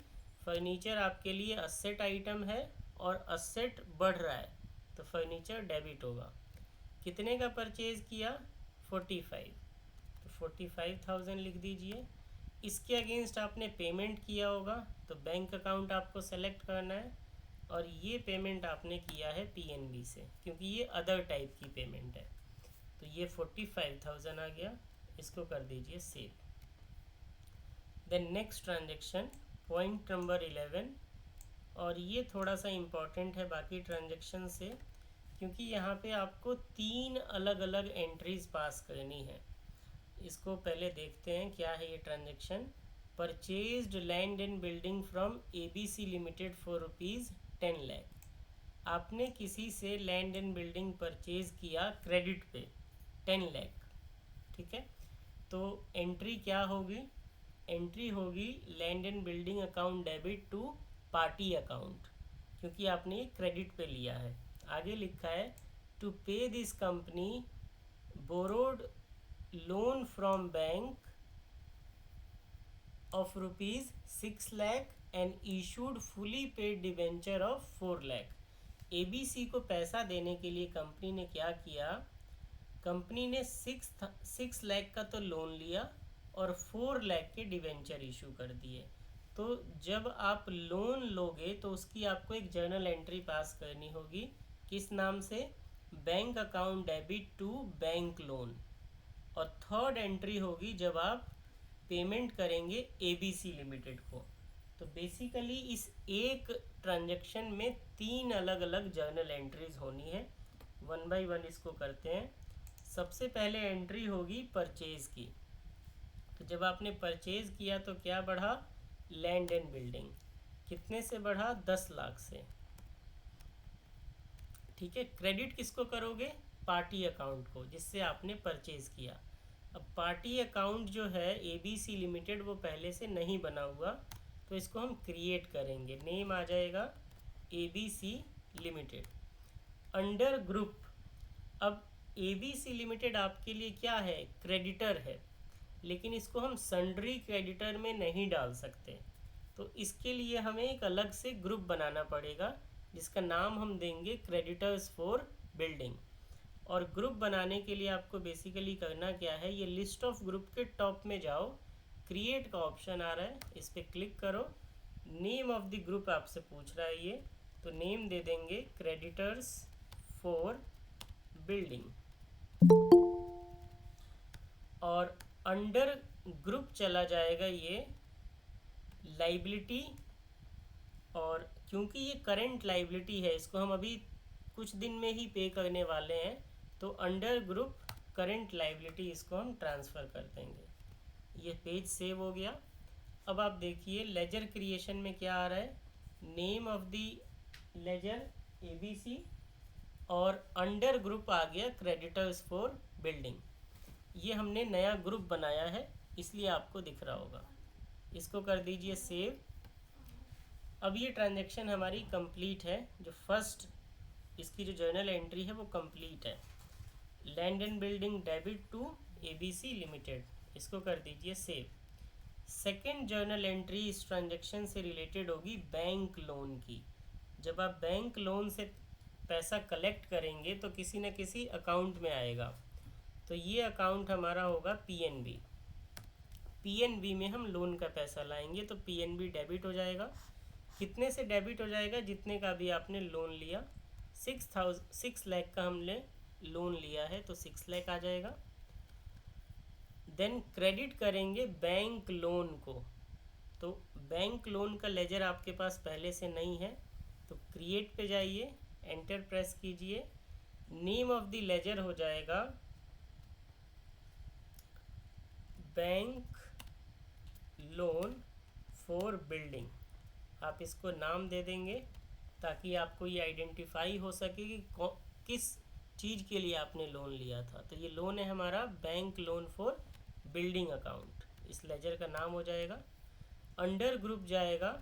फर्नीचर आपके लिए असेट आइटम है और असेट बढ़ रहा है, तो फर्नीचर डेबिट होगा। कितने का परचेज किया? 45, तो 45,000 लिख दीजिए। इसके अगेंस्ट आपने पेमेंट किया होगा, तो बैंक अकाउंट आपको सेलेक्ट करना है, और ये पेमेंट आपने किया है PNB से, क्योंकि ये अदर टाइप की पेमेंट है। तो ये 45,000 आ गया, इसको कर दीजिए save. Then next transaction point number 11, और ये थोड़ा सा इम्पॉर्टेंट है बाकी ट्रांजेक्शन से। क्योंकि यहाँ पे आपको 3 अलग अलग एंट्रीज पास करनी है। इसको पहले देखते हैं क्या है ये transaction. Purchased land and building from ABC limited for ₹10 lakh. आपने किसी से लैंड एंड बिल्डिंग परचेज किया क्रेडिट पे 10 लाख, ठीक है। तो एंट्री क्या होगी? एंट्री होगी land and building account debit to party account, क्योंकि आपने ये क्रेडिट पे लिया है। आगे लिखा है टू पे this company borrowed loan from bank of ₹6 lakh and issued fully paid debenture of 4 lakh. ABC को पैसा देने के लिए कंपनी ने क्या किया? कंपनी ने 6 लाख का तो लोन लिया और 4 लाख के डिवेंचर इशू कर दिए। तो जब आप लोन लोगे तो उसकी आपको एक जर्नल एंट्री पास करनी होगी। किस नाम से? Bank account debit to bank loan. और थर्ड एंट्री होगी जब आप पेमेंट करेंगे ABC लिमिटेड को। तो बेसिकली इस एक ट्रांजैक्शन में 3 अलग अलग जर्नल एंट्रीज होनी है। 1 बाय 1 इसको करते हैं। सबसे पहले एंट्री होगी परचेज की। तो जब आपने परचेज किया तो क्या बढ़ा? Land and building. कितने से बढ़ा? 10 लाख से, ठीक है। क्रेडिट किसको करोगे? पार्टी अकाउंट को, जिससे आपने परचेज किया। अब पार्टी अकाउंट जो है ABC लिमिटेड वो पहले से नहीं बना हुआ, तो इसको हम क्रिएट करेंगे। नेम आ जाएगा ABC लिमिटेड। अंडर ग्रुप, अब ABC लिमिटेड आपके लिए क्या है? क्रेडिटर है, लेकिन इसको हम सन्ड्री क्रेडिटर में नहीं डाल सकते। तो इसके लिए हमें एक अलग से ग्रुप बनाना पड़ेगा, जिसका नाम हम देंगे क्रेडिटर्स फॉर बिल्डिंग। और ग्रुप बनाने के लिए आपको बेसिकली करना क्या है? ये लिस्ट ऑफ ग्रुप के टॉप में जाओ, क्रिएट का ऑप्शन आ रहा है, इस पर क्लिक करो। नेम ऑफ द ग्रुप आपसे पूछ रहा है ये, तो नेम दे देंगे क्रेडिटर्स फॉर बिल्डिंग। और अंडर ग्रुप चला जाएगा ये लाइबिलिटी, और क्योंकि ये करंट लाइबिलिटी है, इसको हम अभी कुछ दिन में ही पे करने वाले हैं, तो अंडर ग्रुप करंट लाइबिलिटी इसको हम ट्रांसफ़र कर देंगे। ये पेज सेव हो गया। अब आप देखिए लेजर क्रिएशन में क्या आ रहा है? Name of the ledger ABC, और अंडर ग्रुप आ गया क्रेडिटर्स फॉर बिल्डिंग। ये हमने नया ग्रुप बनाया है, इसलिए आपको दिख रहा होगा। इसको कर दीजिए सेव। अब ये ट्रांजैक्शन हमारी कंप्लीट है। जो फर्स्ट इसकी जो जर्नल एंट्री है वो कंप्लीट है। Land and building debit to ABC limited, इसको कर दीजिए सेव। सेकेंड जर्नल एंट्री इस ट्रांजैक्शन से रिलेटेड होगी बैंक लोन की। जब आप बैंक लोन से पैसा कलेक्ट करेंगे तो किसी न किसी अकाउंट में आएगा, तो ये अकाउंट हमारा होगा PNB में हम लोन का पैसा लाएंगे, तो PNB डेबिट हो जाएगा। कितने से डेबिट हो जाएगा? जितने का भी आपने लोन लिया। 6 लाख का हमने लोन लिया है, तो 6 लाख आ जाएगा। देन क्रेडिट करेंगे बैंक लोन को। तो बैंक लोन का लेजर आपके पास पहले से नहीं है, तो क्रिएट पे जाइए, एंटर प्रेस कीजिए। नेम ऑफ द लेजर हो जाएगा बैंक लोन फॉर बिल्डिंग। आप इसको नाम दे देंगे ताकि आपको ये आइडेंटिफाई हो सके कि किस चीज़ के लिए आपने लोन लिया था। तो ये लोन है हमारा bank loan for building account, इस लेजर का नाम हो जाएगा। अंडर ग्रुप जाएगा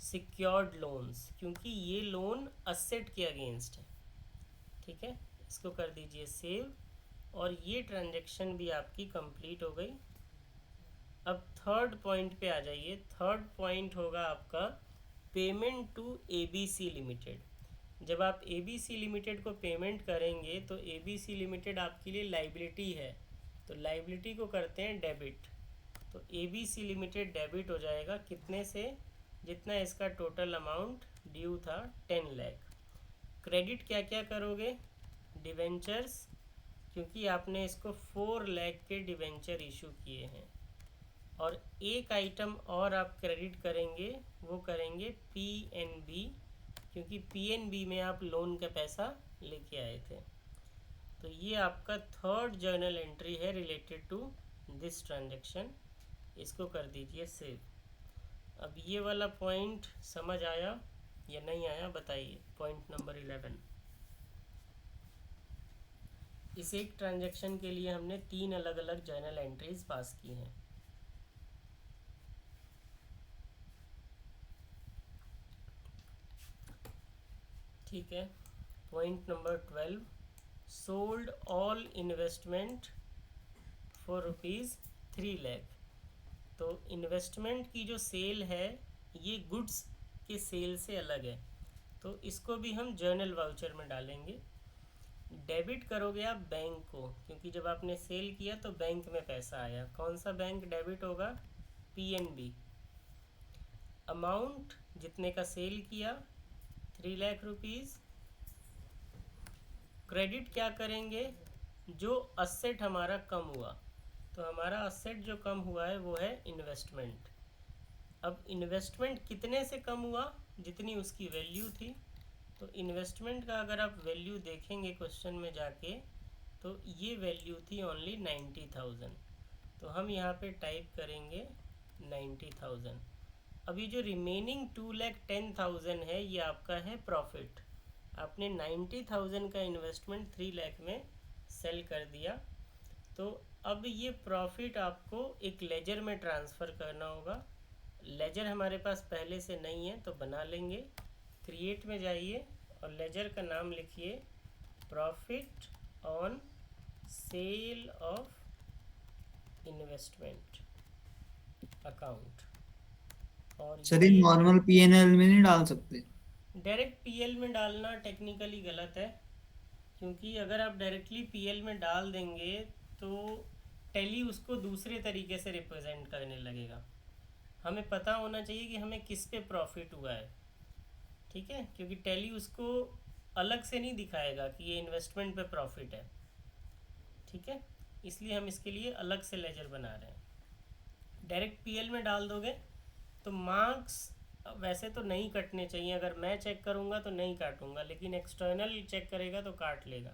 सिक्योर्ड लोन्स, क्योंकि ये लोन असेट के अगेंस्ट है, ठीक है। इसको कर दीजिए सेव, और ये ट्रांजैक्शन भी आपकी कंप्लीट हो गई। अब थर्ड पॉइंट पे आ जाइए। थर्ड पॉइंट होगा आपका पेमेंट टू ABC लिमिटेड। जब आप ABC लिमिटेड को पेमेंट करेंगे तो ABC लिमिटेड आपके लिए लाइबिलिटी है, तो लाइबिलिटी को करते हैं डेबिट। तो ABC लिमिटेड डेबिट हो जाएगा कितने से? जितना इसका टोटल अमाउंट ड्यू था 10 लाख। क्रेडिट क्या क्या करोगे? डिवेंचर्स, क्योंकि आपने इसको 4 लाख के डिवेंचर इशू किए हैं। और एक आइटम और आप क्रेडिट करेंगे, वो करेंगे PNB, क्योंकि PNB में आप लोन का पैसा लेके आए थे। तो ये आपका थर्ड जर्नल एंट्री है रिलेटेड टू दिस ट्रांजैक्शन, इसको कर दीजिए सेव। अब ये वाला पॉइंट समझ आया या नहीं आया बताइए। पॉइंट नंबर 11, इस एक ट्रांजैक्शन के लिए हमने 3 अलग अलग जर्नल एंट्रीज पास की हैं। ठीक है। Point number 12, sold all investment for ₹3 lakh. तो इन्वेस्टमेंट की जो सेल है ये गुड्स के सेल से अलग है, तो इसको भी हम जर्नल वाउचर में डालेंगे। डेबिट करोगे आप बैंक को, क्योंकि जब आपने सेल किया तो बैंक में पैसा आया। कौन सा बैंक डेबिट होगा? PNB। अमाउंट जितने का सेल किया 3 लाख रुपीज़। क्रेडिट क्या करेंगे? जो असेट हमारा कम हुआ, तो हमारा असेट जो कम हुआ है वो है इन्वेस्टमेंट। अब इन्वेस्टमेंट कितने से कम हुआ? जितनी उसकी वैल्यू थी। तो इन्वेस्टमेंट का अगर आप वैल्यू देखेंगे क्वेश्चन में जाके, तो ये वैल्यू थी ओनली 90,000। तो हम यहाँ पे टाइप करेंगे 90,000। अभी जो रिमेनिंग 2,10,000 है ये आपका है प्रॉफिट। आपने 90,000 का इन्वेस्टमेंट 3 लाख में सेल कर दिया, तो अब ये प्रॉफिट आपको एक लेजर में ट्रांसफ़र करना होगा। लेजर हमारे पास पहले से नहीं है तो बना लेंगे। क्रिएट में जाइए और लेजर का नाम लिखिए profit on sale of investment account. और सर ये नॉर्मल PNL में नहीं डाल सकते? डायरेक्ट PL में डालना टेक्निकली गलत है, क्योंकि अगर आप डायरेक्टली PL में डाल देंगे तो टैली उसको दूसरे तरीके से रिप्रेजेंट करने लगेगा। हमें पता होना चाहिए कि हमें किस पे प्रॉफिट हुआ है, ठीक है, क्योंकि टैली उसको अलग से नहीं दिखाएगा कि ये इन्वेस्टमेंट पे प्रॉफिट है। ठीक है, इसलिए हम इसके लिए अलग से लेजर बना रहे हैं। डायरेक्ट PL में डाल दोगे तो मार्क्स वैसे तो नहीं कटने चाहिए। अगर मैं चेक करूँगा तो नहीं काटूँगा, लेकिन एक्सटर्नल चेक करेगा तो काट लेगा,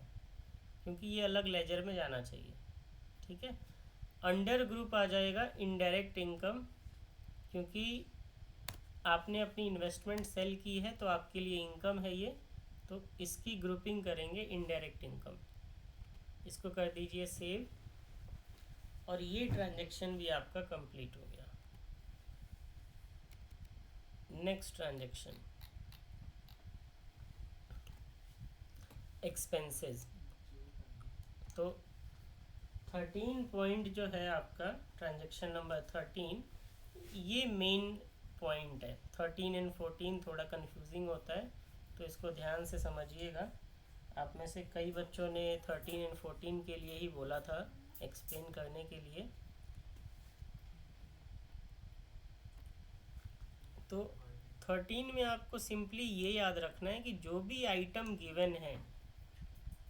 क्योंकि ये अलग लेजर में जाना चाहिए। ठीक है। अंडर ग्रुप आ जाएगा इनडायरेक्ट इनकम, क्योंकि आपने अपनी इन्वेस्टमेंट सेल की है तो आपके लिए इनकम है ये, तो इसकी ग्रुपिंग करेंगे इनडायरेक्ट इनकम। इसको कर दीजिए सेव, और ये ट्रांजैक्शन भी आपका कंप्लीट हो गया। Next transaction expenses. तो 13 पॉइंट जो है आपका ट्रांजैक्शन नंबर 13, ये मेन पॉइंट है। 13 एंड 14 थोड़ा कंफ्यूजिंग होता है, तो इसको ध्यान से समझिएगा। आप में से कई बच्चों ने 13 एंड 14 के लिए ही बोला था एक्सप्लेन करने के लिए। तो 13 में आपको सिंपली ये याद रखना है कि जो भी आइटम गिवन है,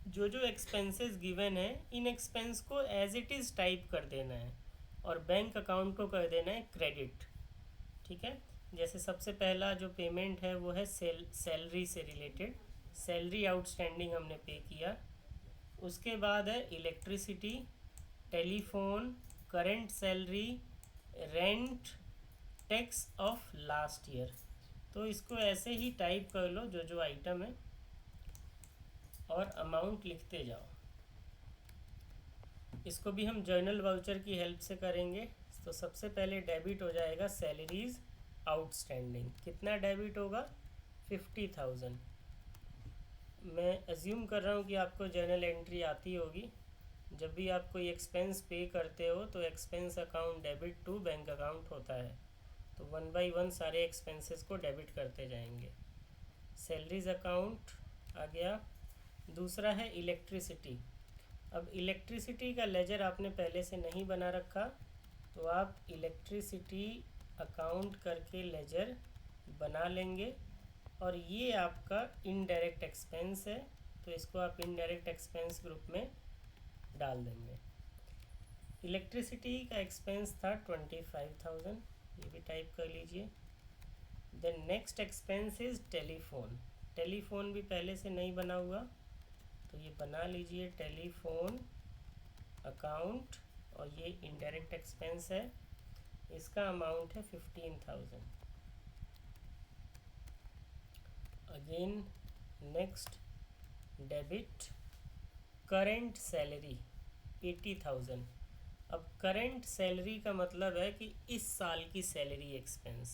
जो जो एक्सपेंसेस गिवन है, इन एक्सपेंस को एज इट इज़ टाइप कर देना है और बैंक अकाउंट को कर देना है क्रेडिट। ठीक है। जैसे सबसे पहला जो पेमेंट है वो है सैलरी से रिलेटेड, सैलरी आउटस्टैंडिंग हमने पे किया। उसके बाद है electricity, telephone, current salary, rent, tax of last year. तो इसको ऐसे ही टाइप कर लो जो जो आइटम है और अमाउंट लिखते जाओ। इसको भी हम जर्नल वाउचर की हेल्प से करेंगे। तो सबसे पहले डेबिट हो जाएगा सैलरीज आउटस्टैंडिंग। कितना डेबिट होगा? 50,000। मैं अज्यूम कर रहा हूँ कि आपको जर्नल एंट्री आती होगी। जब भी आप कोई एक्सपेंस पे करते हो तो expense account debit to bank account होता है, तो 1 बाय 1 सारे एक्सपेंसेस को डेबिट करते जाएंगे। सैलरीज अकाउंट आ गया। दूसरा है इलेक्ट्रिसिटी। अब इलेक्ट्रिसिटी का लेजर आपने पहले से नहीं बना रखा, तो आप इलेक्ट्रिसिटी अकाउंट करके लेजर बना लेंगे, और ये आपका इनडायरेक्ट एक्सपेंस है, तो इसको आप इनडायरेक्ट एक्सपेंस ग्रुप में डाल देंगे। इलेक्ट्रिसिटी का एक्सपेंस था 25,000, ये भी टाइप कर लीजिए। Then next expense is telephone. Telephone भी पहले से नहीं बना हुआ, तो ये बना लीजिए टेलीफोन अकाउंट, और ये इनडायरेक्ट एक्सपेंस है, इसका अमाउंट है 15,000। Again next debit current salary 80,000। अब करंट सैलरी का मतलब है कि इस साल की सैलरी एक्सपेंस।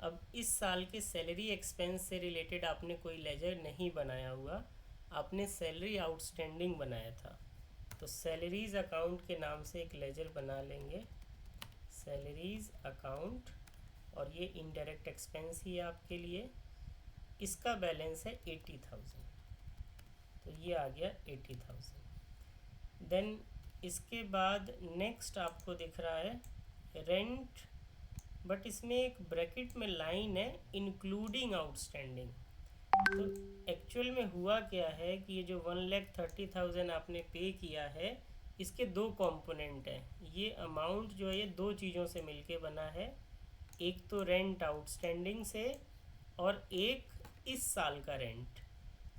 अब इस साल के सैलरी एक्सपेंस से रिलेटेड आपने कोई लेजर नहीं बनाया हुआ, आपने सैलरी आउटस्टैंडिंग बनाया था, तो सैलरीज अकाउंट के नाम से एक लेजर बना लेंगे, सैलरीज अकाउंट, और ये इनडायरेक्ट एक्सपेंस ही है आपके लिए। इसका बैलेंस है 80,000, तो ये आ गया 80,000। देन इसके बाद नेक्स्ट आपको दिख रहा है रेंट, बट इसमें एक ब्रैकेट में लाइन है इंक्लूडिंग आउटस्टैंडिंग। तो एक्चुअल में हुआ क्या है कि ये जो 1,30,000 आपने पे किया है, इसके दो कंपोनेंट हैं। ये अमाउंट जो है ये दो चीज़ों से मिलके बना है, एक तो रेंट आउटस्टैंडिंग से और एक इस साल का रेंट।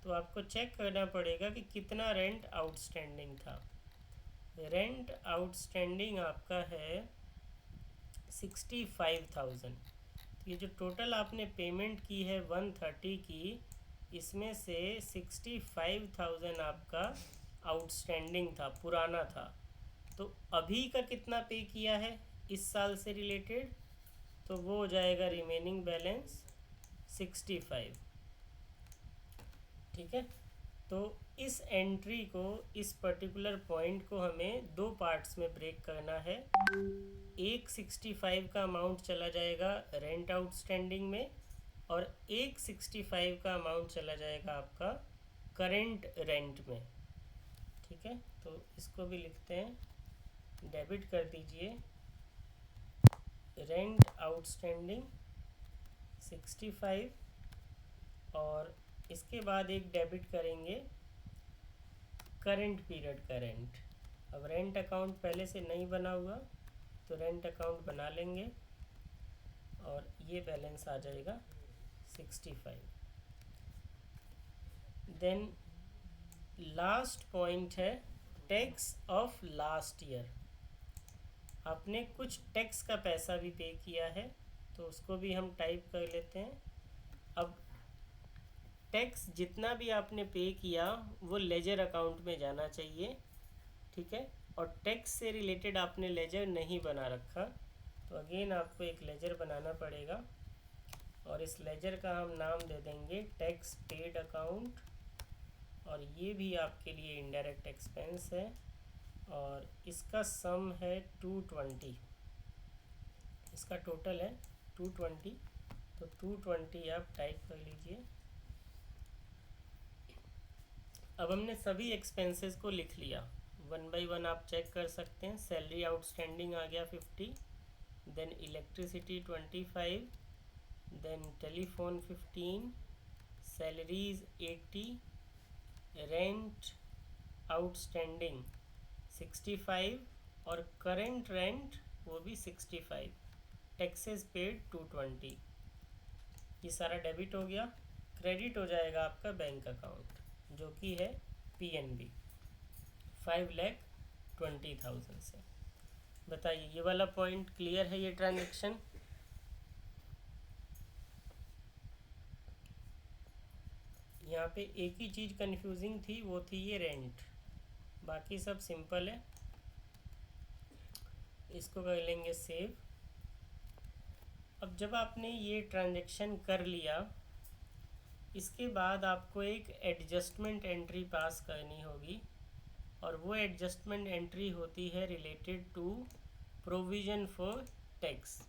तो आपको चेक करना पड़ेगा कि कितना रेंट आउटस्टैंडिंग था। रेंट आउटस्टैंडिंग आपका है 65,000। ये जो टोटल आपने पेमेंट की है 130 की, इसमें से 65,000 आपका आउटस्टैंडिंग था, पुराना था। तो अभी का कितना पे किया है इस साल से रिलेटेड, तो वो हो जाएगा रिमेनिंग बैलेंस 65। ठीक है, तो इस एंट्री को, इस पर्टिकुलर पॉइंट को हमें दो पार्ट्स में ब्रेक करना है। एक 65 का अमाउंट चला जाएगा रेंट आउटस्टैंडिंग में, और एक 65 का अमाउंट चला जाएगा आपका करेंट रेंट में। ठीक है, तो इसको भी लिखते हैं, डेबिट कर दीजिए रेंट आउटस्टैंडिंग 65, और इसके बाद एक डेबिट करेंगे करंट पीरियड का रेंट। अब रेंट अकाउंट पहले से नहीं बना हुआ, तो रेंट अकाउंट बना लेंगे, और ये बैलेंस आ जाएगा 65। देन लास्ट पॉइंट है टैक्स ऑफ लास्ट ईयर। आपने कुछ टैक्स का पैसा भी पे किया है, तो उसको भी हम टाइप कर लेते हैं। अब टैक्स जितना भी आपने पे किया वो लेजर अकाउंट में जाना चाहिए। ठीक है, और टैक्स से रिलेटेड आपने लेजर नहीं बना रखा, तो अगेन आपको एक लेजर बनाना पड़ेगा, और इस लेजर का हम नाम दे देंगे टैक्स पेड अकाउंट, और ये भी आपके लिए इनडायरेक्ट एक्सपेंस है, और इसका सम है 220। इसका टोटल है 220, तो 220 आप टाइप कर लीजिए। अब हमने सभी एक्सपेंसेस को लिख लिया, वन बाय वन आप चेक कर सकते हैं। सैलरी आउटस्टैंडिंग आ गया 50, then electricity 25, then telephone 15, salaries 80, rent outstanding 65, और करेंट रेंट वो भी 65, टैक्सेस पेड 220। ये सारा डेबिट हो गया। क्रेडिट हो जाएगा आपका बैंक अकाउंट, जो कि है PNB 5,20,000 से। बताइए, ये वाला पॉइंट क्लियर है? ये ट्रांजैक्शन यहाँ पे एक ही चीज़ कंफ्यूजिंग थी, वो थी ये रेंट, बाकी सब सिंपल है। इसको कर लेंगे सेव। अब जब आपने ये ट्रांजैक्शन कर लिया, इसके बाद आपको एक एडजस्टमेंट एंट्री पास करनी होगी, और वो एडजस्टमेंट एंट्री होती है related to provision for tax.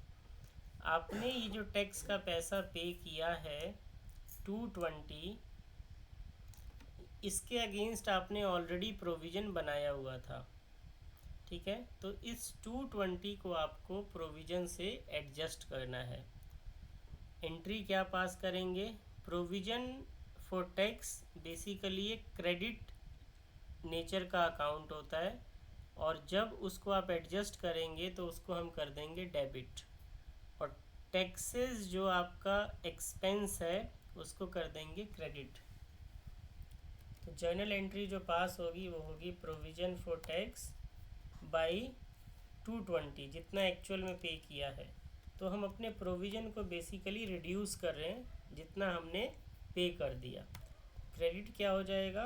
आपने ये जो टैक्स का पैसा पे किया है 220, इसके अगेंस्ट आपने ऑलरेडी प्रोविज़न बनाया हुआ था। ठीक है, तो इस 220 को आपको प्रोविज़न से एडजस्ट करना है। एंट्री क्या पास करेंगे? प्रोविज़न फॉर टैक्स बेसिकली एक क्रेडिट नेचर का अकाउंट होता है, और जब उसको आप एडजस्ट करेंगे तो उसको हम कर देंगे डेबिट, और टैक्सेस जो आपका एक्सपेंस है उसको कर देंगे क्रेडिट। तो जर्नल एंट्री जो पास होगी वो होगी प्रोविज़न फॉर टैक्स बाई 220, जितना एक्चुअल में पे किया है। तो हम अपने प्रोविज़न को बेसिकली रिड्यूस कर रहे हैं जितना हमने पे कर दिया। क्रेडिट क्या हो जाएगा,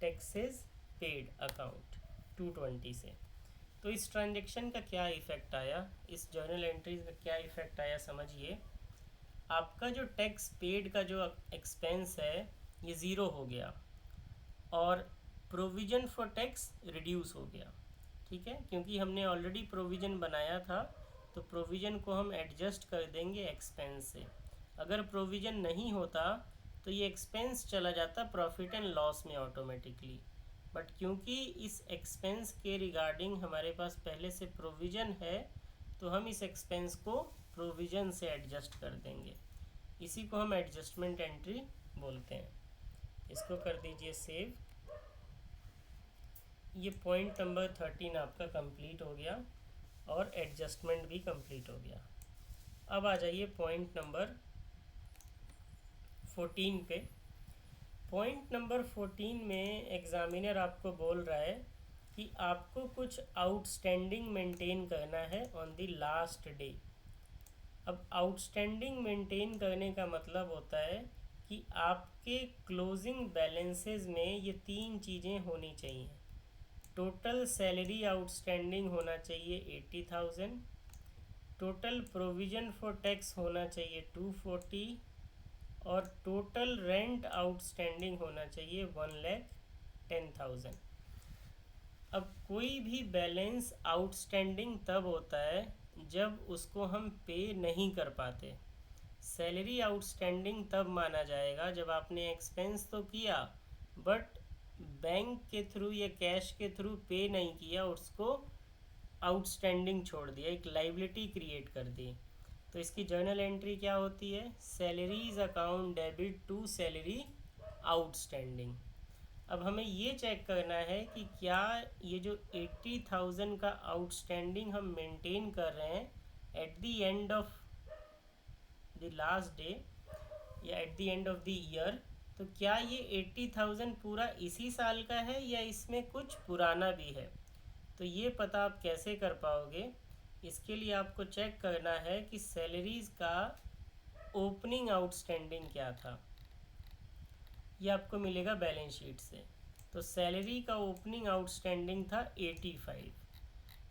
टैक्सेस पेड अकाउंट 220 से। तो इस ट्रांजैक्शन का क्या इफ़ेक्ट आया, इस जर्नल एंट्रीज का क्या इफ़ेक्ट आया समझिए। आपका जो टैक्स पेड का जो एक्सपेंस है ये ज़ीरो हो गया और प्रोविज़न फॉर टैक्स रिड्यूस हो गया। ठीक है, क्योंकि हमने ऑलरेडी प्रोविज़न बनाया था तो प्रोविज़न को हम एडजस्ट कर देंगे एक्सपेंस से। अगर प्रोविज़न नहीं होता तो ये एक्सपेंस चला जाता प्रॉफिट एंड लॉस में ऑटोमेटिकली, बट क्योंकि इस एक्सपेंस के रिगार्डिंग हमारे पास पहले से प्रोविज़न है तो हम इस एक्सपेंस को प्रोविज़न से एडजस्ट कर देंगे। इसी को हम एडजस्टमेंट एंट्री बोलते हैं। इसको कर दीजिए सेव। ये पॉइंट नंबर 13 आपका कंप्लीट हो गया और एडजस्टमेंट भी कंप्लीट हो गया। अब आ जाइए पॉइंट नंबर 14 पे। पॉइंट नंबर 14 में एग्ज़ामिनर आपको बोल रहा है कि आपको कुछ आउटस्टैंडिंग मेंटेन करना है ऑन द लास्ट डे। अब आउटस्टैंडिंग मेंटेन करने का मतलब होता है कि आपके क्लोजिंग बैलेंसेस में ये तीन चीज़ें होनी चाहिए। टोटल सैलरी आउटस्टैंडिंग होना चाहिए 80,000, टोटल प्रोविज़न फॉर टैक्स होना चाहिए 240 और टोटल रेंट आउटस्टैंडिंग होना चाहिए 1,10,000। अब कोई भी बैलेंस आउटस्टैंडिंग तब होता है जब उसको हम पे नहीं कर पाते। सैलरी आउटस्टैंडिंग तब माना जाएगा जब आपने एक्सपेंस तो किया बट बैंक के थ्रू या कैश के थ्रू पे नहीं किया, उसको आउटस्टैंडिंग छोड़ दिया, एक लाइबिलिटी क्रिएट कर दी। तो इसकी जर्नल एंट्री क्या होती है, salaries account debit to salary outstanding. अब हमें ये चेक करना है कि क्या ये जो 80,000 का आउटस्टैंडिंग हम मेंटेन कर रहे हैं at the end of the last day या at the end of the year, तो क्या ये 80,000 पूरा इसी साल का है या इसमें कुछ पुराना भी है। तो ये पता आप कैसे कर पाओगे, इसके लिए आपको चेक करना है कि सैलरीज़ का ओपनिंग आउटस्टैंडिंग क्या था। ये आपको मिलेगा बैलेंस शीट से। तो सैलरी का ओपनिंग आउटस्टैंडिंग था 85।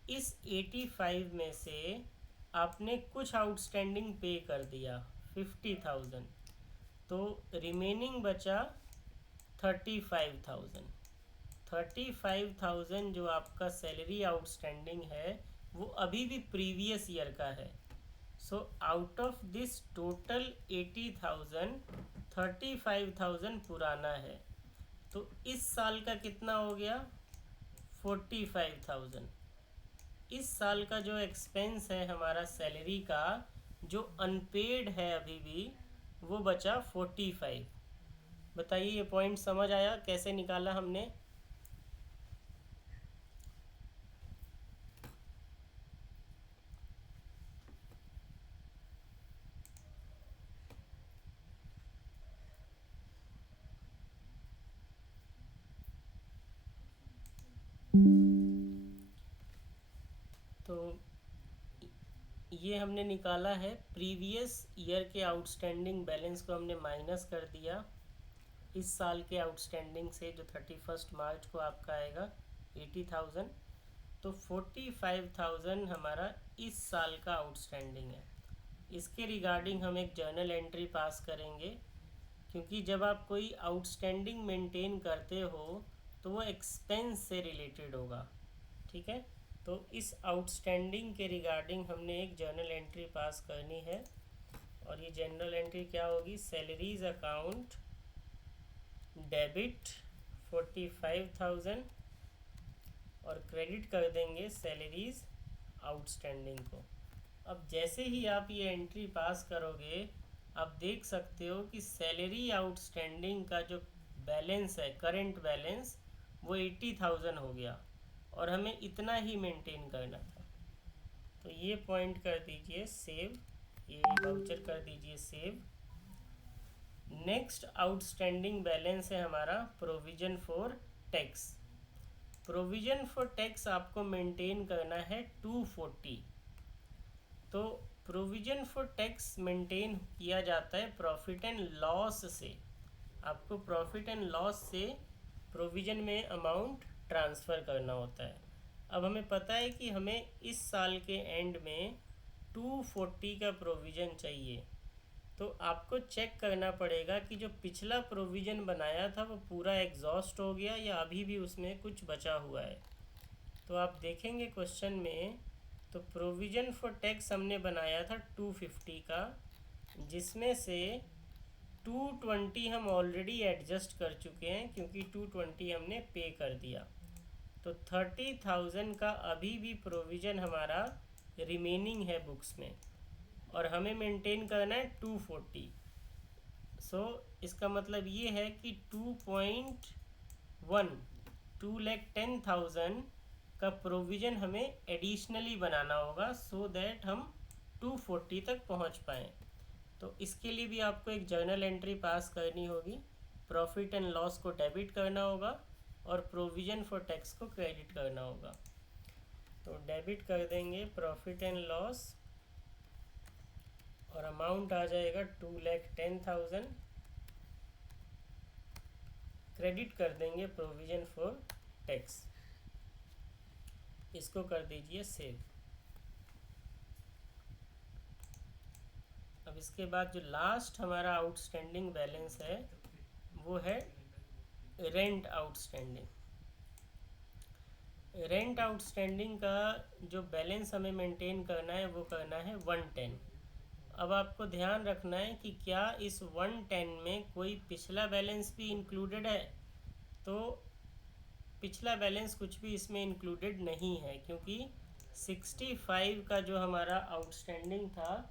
इस 85 में से आपने कुछ आउटस्टैंडिंग पे कर दिया 50,000, तो रिमेनिंग बचा 35,000। 35,000 जो आपका सैलरी आउटस्टैंडिंग है वो अभी भी प्रीवियस ईयर का है। So out of this total 80,000 35,000 पुराना है। तो इस साल का कितना हो गया 45,000। इस साल का जो एक्सपेंस है हमारा सैलरी का जो अनपेड है अभी भी वो बचा 45। बताइए ये पॉइंट समझ आया कैसे निकाला हमने। तो ये हमने निकाला है प्रीवियस ईयर के आउटस्टैंडिंग बैलेंस को हमने माइनस कर दिया इस साल के आउटस्टैंडिंग से जो 31 मार्च को आपका आएगा 80,000। तो 45,000 हमारा इस साल का आउटस्टैंडिंग है। इसके रिगार्डिंग हम एक जर्नल एंट्री पास करेंगे, क्योंकि जब आप कोई आउटस्टैंडिंग मेंटेन करते हो तो वो एक्सपेंस से रिलेटेड होगा। ठीक है, तो इस आउटस्टैंडिंग के रिगार्डिंग हमने एक जर्नल एंट्री पास करनी है और ये जर्नल एंट्री क्या होगी, सैलरीज अकाउंट डेबिट 45,000 और क्रेडिट कर देंगे सैलरीज आउटस्टैंडिंग को। अब जैसे ही आप ये एंट्री पास करोगे आप देख सकते हो कि सैलरी आउटस्टैंडिंग का जो बैलेंस है करंट बैलेंस वो 80,000 हो गया और हमें इतना ही मेंटेन करना था। तो ये पॉइंट कर दीजिए सेव, ये वाउचर कर दीजिए सेव। नेक्स्ट आउटस्टैंडिंग बैलेंस है हमारा provision for tax. Provision for tax आपको मेंटेन करना है 240। तो प्रोविजन फॉर टैक्स मेंटेन किया जाता है प्रॉफिट एंड लॉस से। आपको प्रॉफिट एंड लॉस से प्रोविजन में अमाउंट ट्रांसफ़र करना होता है। अब हमें पता है कि हमें इस साल के एंड में 240 का प्रोविज़न चाहिए। तो आपको चेक करना पड़ेगा कि जो पिछला प्रोविज़न बनाया था वो पूरा एग्जॉस्ट हो गया या अभी भी उसमें कुछ बचा हुआ है। तो आप देखेंगे क्वेश्चन में, तो प्रोविज़न फॉर टैक्स हमने बनाया था 250 का, जिसमें से 220 हम ऑलरेडी एडजस्ट कर चुके हैं क्योंकि 220 हमने पे कर दिया। तो 30,000 का अभी भी प्रोविज़न हमारा रिमेनिंग है बुक्स में और हमें मेंटेन करना है 240। सो इसका मतलब ये है कि 2.10,000 का प्रोविज़न हमें एडिशनली बनाना होगा सो दैट हम 240 तक पहुंच पाएँ। तो इसके लिए भी आपको एक जर्नल एंट्री पास करनी होगी। प्रॉफिट एंड लॉस को डेबिट करना होगा और प्रोविज़न फॉर टैक्स को क्रेडिट करना होगा। तो डेबिट कर देंगे प्रॉफिट एंड लॉस और अमाउंट आ जाएगा 2,10,000। क्रेडिट कर देंगे प्रोविज़न फॉर टैक्स। इसको कर दीजिए सेव। अब इसके बाद जो लास्ट हमारा आउटस्टैंडिंग बैलेंस है वो है रेंट आउटस्टैंडिंग। रेंट आउटस्टैंडिंग का जो बैलेंस हमें मेंटेन करना है वो करना है 110। अब आपको ध्यान रखना है कि क्या इस 110 में कोई पिछला बैलेंस भी इंक्लूडेड है। तो पिछला बैलेंस कुछ भी इसमें इंक्लूडेड नहीं है क्योंकि 65 का जो हमारा आउटस्टैंडिंग था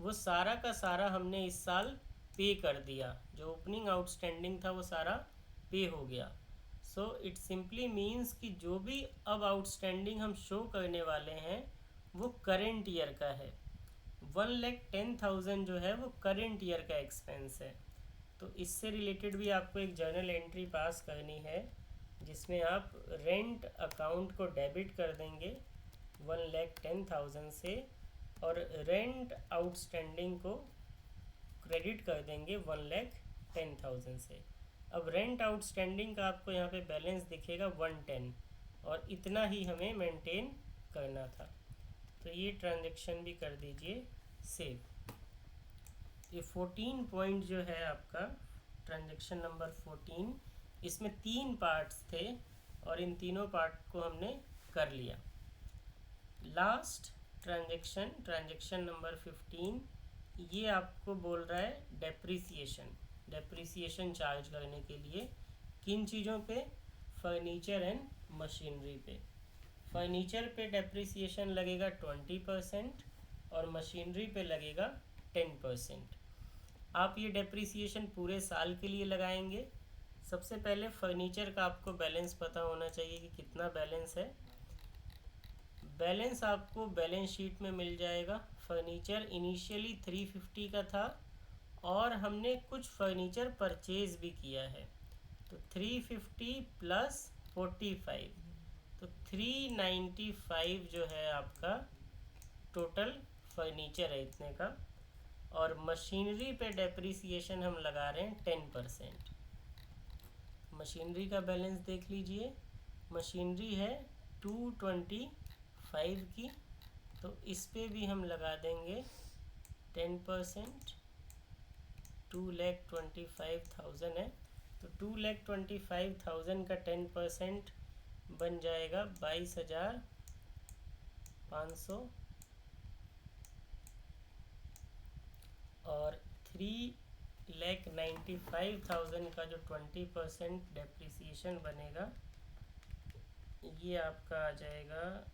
वो सारा का सारा हमने इस साल पे कर दिया। जो ओपनिंग आउटस्टैंडिंग था वो सारा पे हो गया। सो इट सिंपली मीन्स कि जो भी अब आउटस्टैंडिंग हम शो करने वाले हैं वो करेंट ईयर का है। 1,10,000 जो है वो करेंट ईयर का एक्सपेंस है। तो इससे रिलेटेड भी आपको एक जर्नल एंट्री पास करनी है जिसमें आप रेंट अकाउंट को डेबिट कर देंगे 1,10,000 से और रेंट आउटस्टैंडिंग को क्रेडिट कर देंगे 1,10,000 से। अब रेंट आउटस्टैंडिंग का आपको यहाँ पे बैलेंस दिखेगा 110 और इतना ही हमें मेंटेन करना था। तो ये ट्रांजैक्शन भी कर दीजिए सेव। ये 14 पॉइंट जो है आपका ट्रांजैक्शन नंबर 14, इसमें 3 पार्ट्स थे और इन तीनों पार्ट को हमने कर लिया। लास्ट ट्रांजैक्शन नंबर 15, ये आपको बोल रहा है डेप्रिसिएशन चार्ज करने के लिए किन चीज़ों पे, फर्नीचर एंड मशीनरी पे। फर्नीचर पे डेप्रिसिएशन लगेगा 20% और मशीनरी पे लगेगा 10%। आप ये डेप्रिसिएशन पूरे साल के लिए लगाएंगे। सबसे पहले फर्नीचर का आपको बैलेंस पता होना चाहिए कि कितना बैलेंस है। बैलेंस आपको बैलेंस शीट में मिल जाएगा। फर्नीचर इनिशियली 350 का था और हमने कुछ फर्नीचर परचेज भी किया है। तो 350 प्लस 45 तो 395 जो है आपका टोटल फर्नीचर है इतने का। और मशीनरी पे डेप्रिसिएशन हम लगा रहे हैं 10%। मशीनरी का बैलेंस देख लीजिए। मशीनरी है 225 की, तो इस पे भी हम लगा देंगे 10%। 2,25,000 है तो 2,25,000 का 10% बन जाएगा 22,500 और 3,95,000 का जो 20% डेप्रिसिएशन बनेगा ये आपका आ जाएगा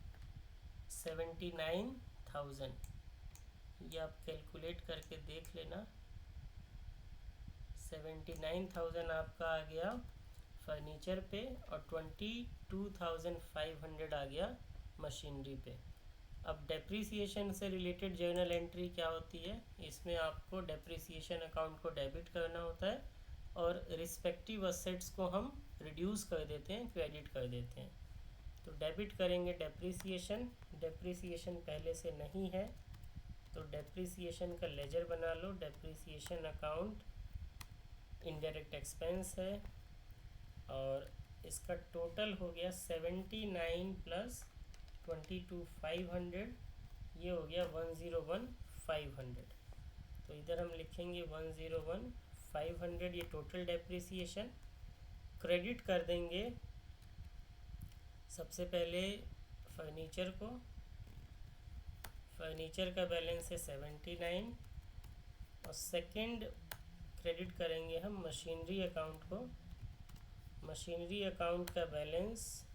79,000। ये आप कैलकुलेट करके देख लेना। 79,000 आपका आ गया फर्नीचर पे और 22,500 आ गया मशीनरी पे। अब डेप्रिसिएशन से रिलेटेड जर्नल एंट्री क्या होती है, इसमें आपको डेप्रिसिएशन अकाउंट को डेबिट करना होता है और रिस्पेक्टिव असेट्स को हम रिड्यूस कर देते हैं, क्रेडिट कर देते हैं। तो डेबिट करेंगे डेप्रिसिएशन, डेप्रिसिएशन पहले से नहीं है तो डेप्रिसिएशन का लेजर बना लो। डेप्रिसिएशन अकाउंट इनडायरेक्ट एक्सपेंस है और इसका टोटल हो गया 79 प्लस 22,500, ये हो गया 101,500। तो इधर हम लिखेंगे 101,500, ये टोटल डेप्रिसिएशन। क्रेडिट कर देंगे सबसे पहले फर्नीचर को, फर्नीचर का बैलेंस है 79 और सेकंड क्रेडिट करेंगे हम मशीनरी अकाउंट को। मशीनरी अकाउंट का बैलेंस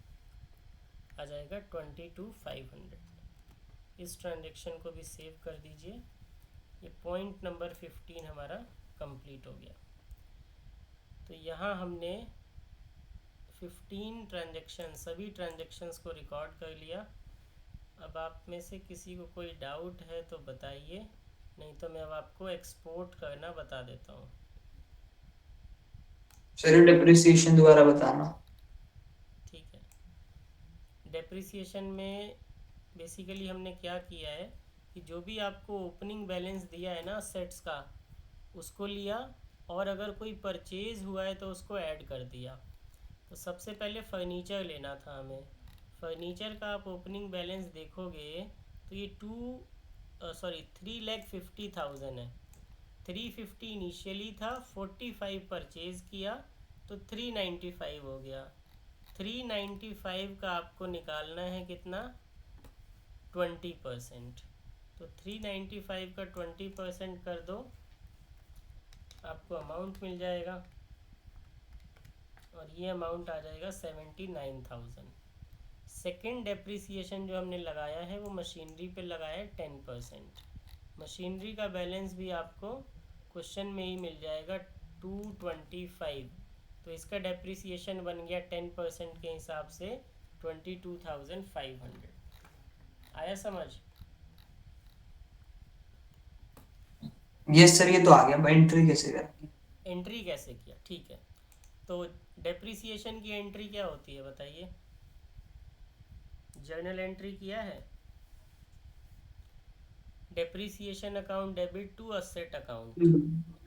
आ जाएगा 22,500। इस ट्रांजैक्शन को भी सेव कर दीजिए। ये पॉइंट नंबर 15 हमारा कंप्लीट हो गया। तो यहाँ हमने 15 ट्रांजैक्शन, सभी ट्रांजैक्शंस को रिकॉर्ड कर लिया। अब आप में से किसी को कोई डाउट है तो बताइए, नहीं तो मैं अब आपको एक्सपोर्ट करना बता देता हूँ। सर डेप्रिसिएशन दोबारा बताना। ठीक है, डेप्रिसिएशन में बेसिकली हमने क्या किया है कि जो भी आपको ओपनिंग बैलेंस दिया है ना सेट्स का, उसको लिया और अगर कोई परचेज हुआ है तो उसको ऐड कर दिया। तो सबसे पहले फर्नीचर लेना था हमें। फर्नीचर का आप ओपनिंग बैलेंस देखोगे तो ये 3,50,000 है। 350 इनिशियली था, 45 परचेज किया तो 395 हो गया। 395 का आपको निकालना है कितना, 20%। तो 395 का 20% कर दो, आपको अमाउंट मिल जाएगा और ये अमाउंट आ जाएगा 79,000। सेकेंड डेप्रिसिएशन जो हमने लगाया है वो मशीनरी पे लगाया है 10%। मशीनरी का बैलेंस भी आपको क्वेश्चन में ही मिल जाएगा 225। तो इसका डेप्रिसिएशन बन गया 10% के हिसाब से 22,500। आया समझ? यस सर, ये तो आ गया। एंट्री कैसे करेंगे? एंट्री कैसे किया, ठीक है। तो डेप्रिसिएशन की एंट्री क्या होती है बताइए? जर्नल एंट्री किया है, depreciation account debit to asset account,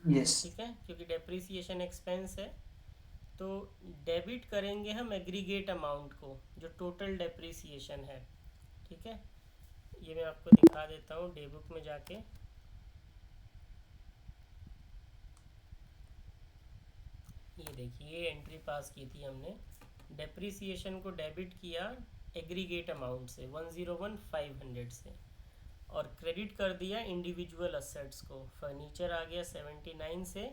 yes. ठीक है, क्योंकि डेप्रिसिएशन एक्सपेंस है। तो डेबिट करेंगे हम एग्रीगेट अमाउंट को जो टोटल डेप्रिसिएशन है, ठीक है। ये मैं आपको दिखा देता हूँ डे बुक में जाके। ये देखिए, ये एंट्री पास की थी हमने, डेप्रिसिएशन को डेबिट किया एग्रीगेट अमाउंट से 101,500 से, और क्रेडिट कर दिया इंडिविजुअल असेट्स को। फर्नीचर आ गया 79 से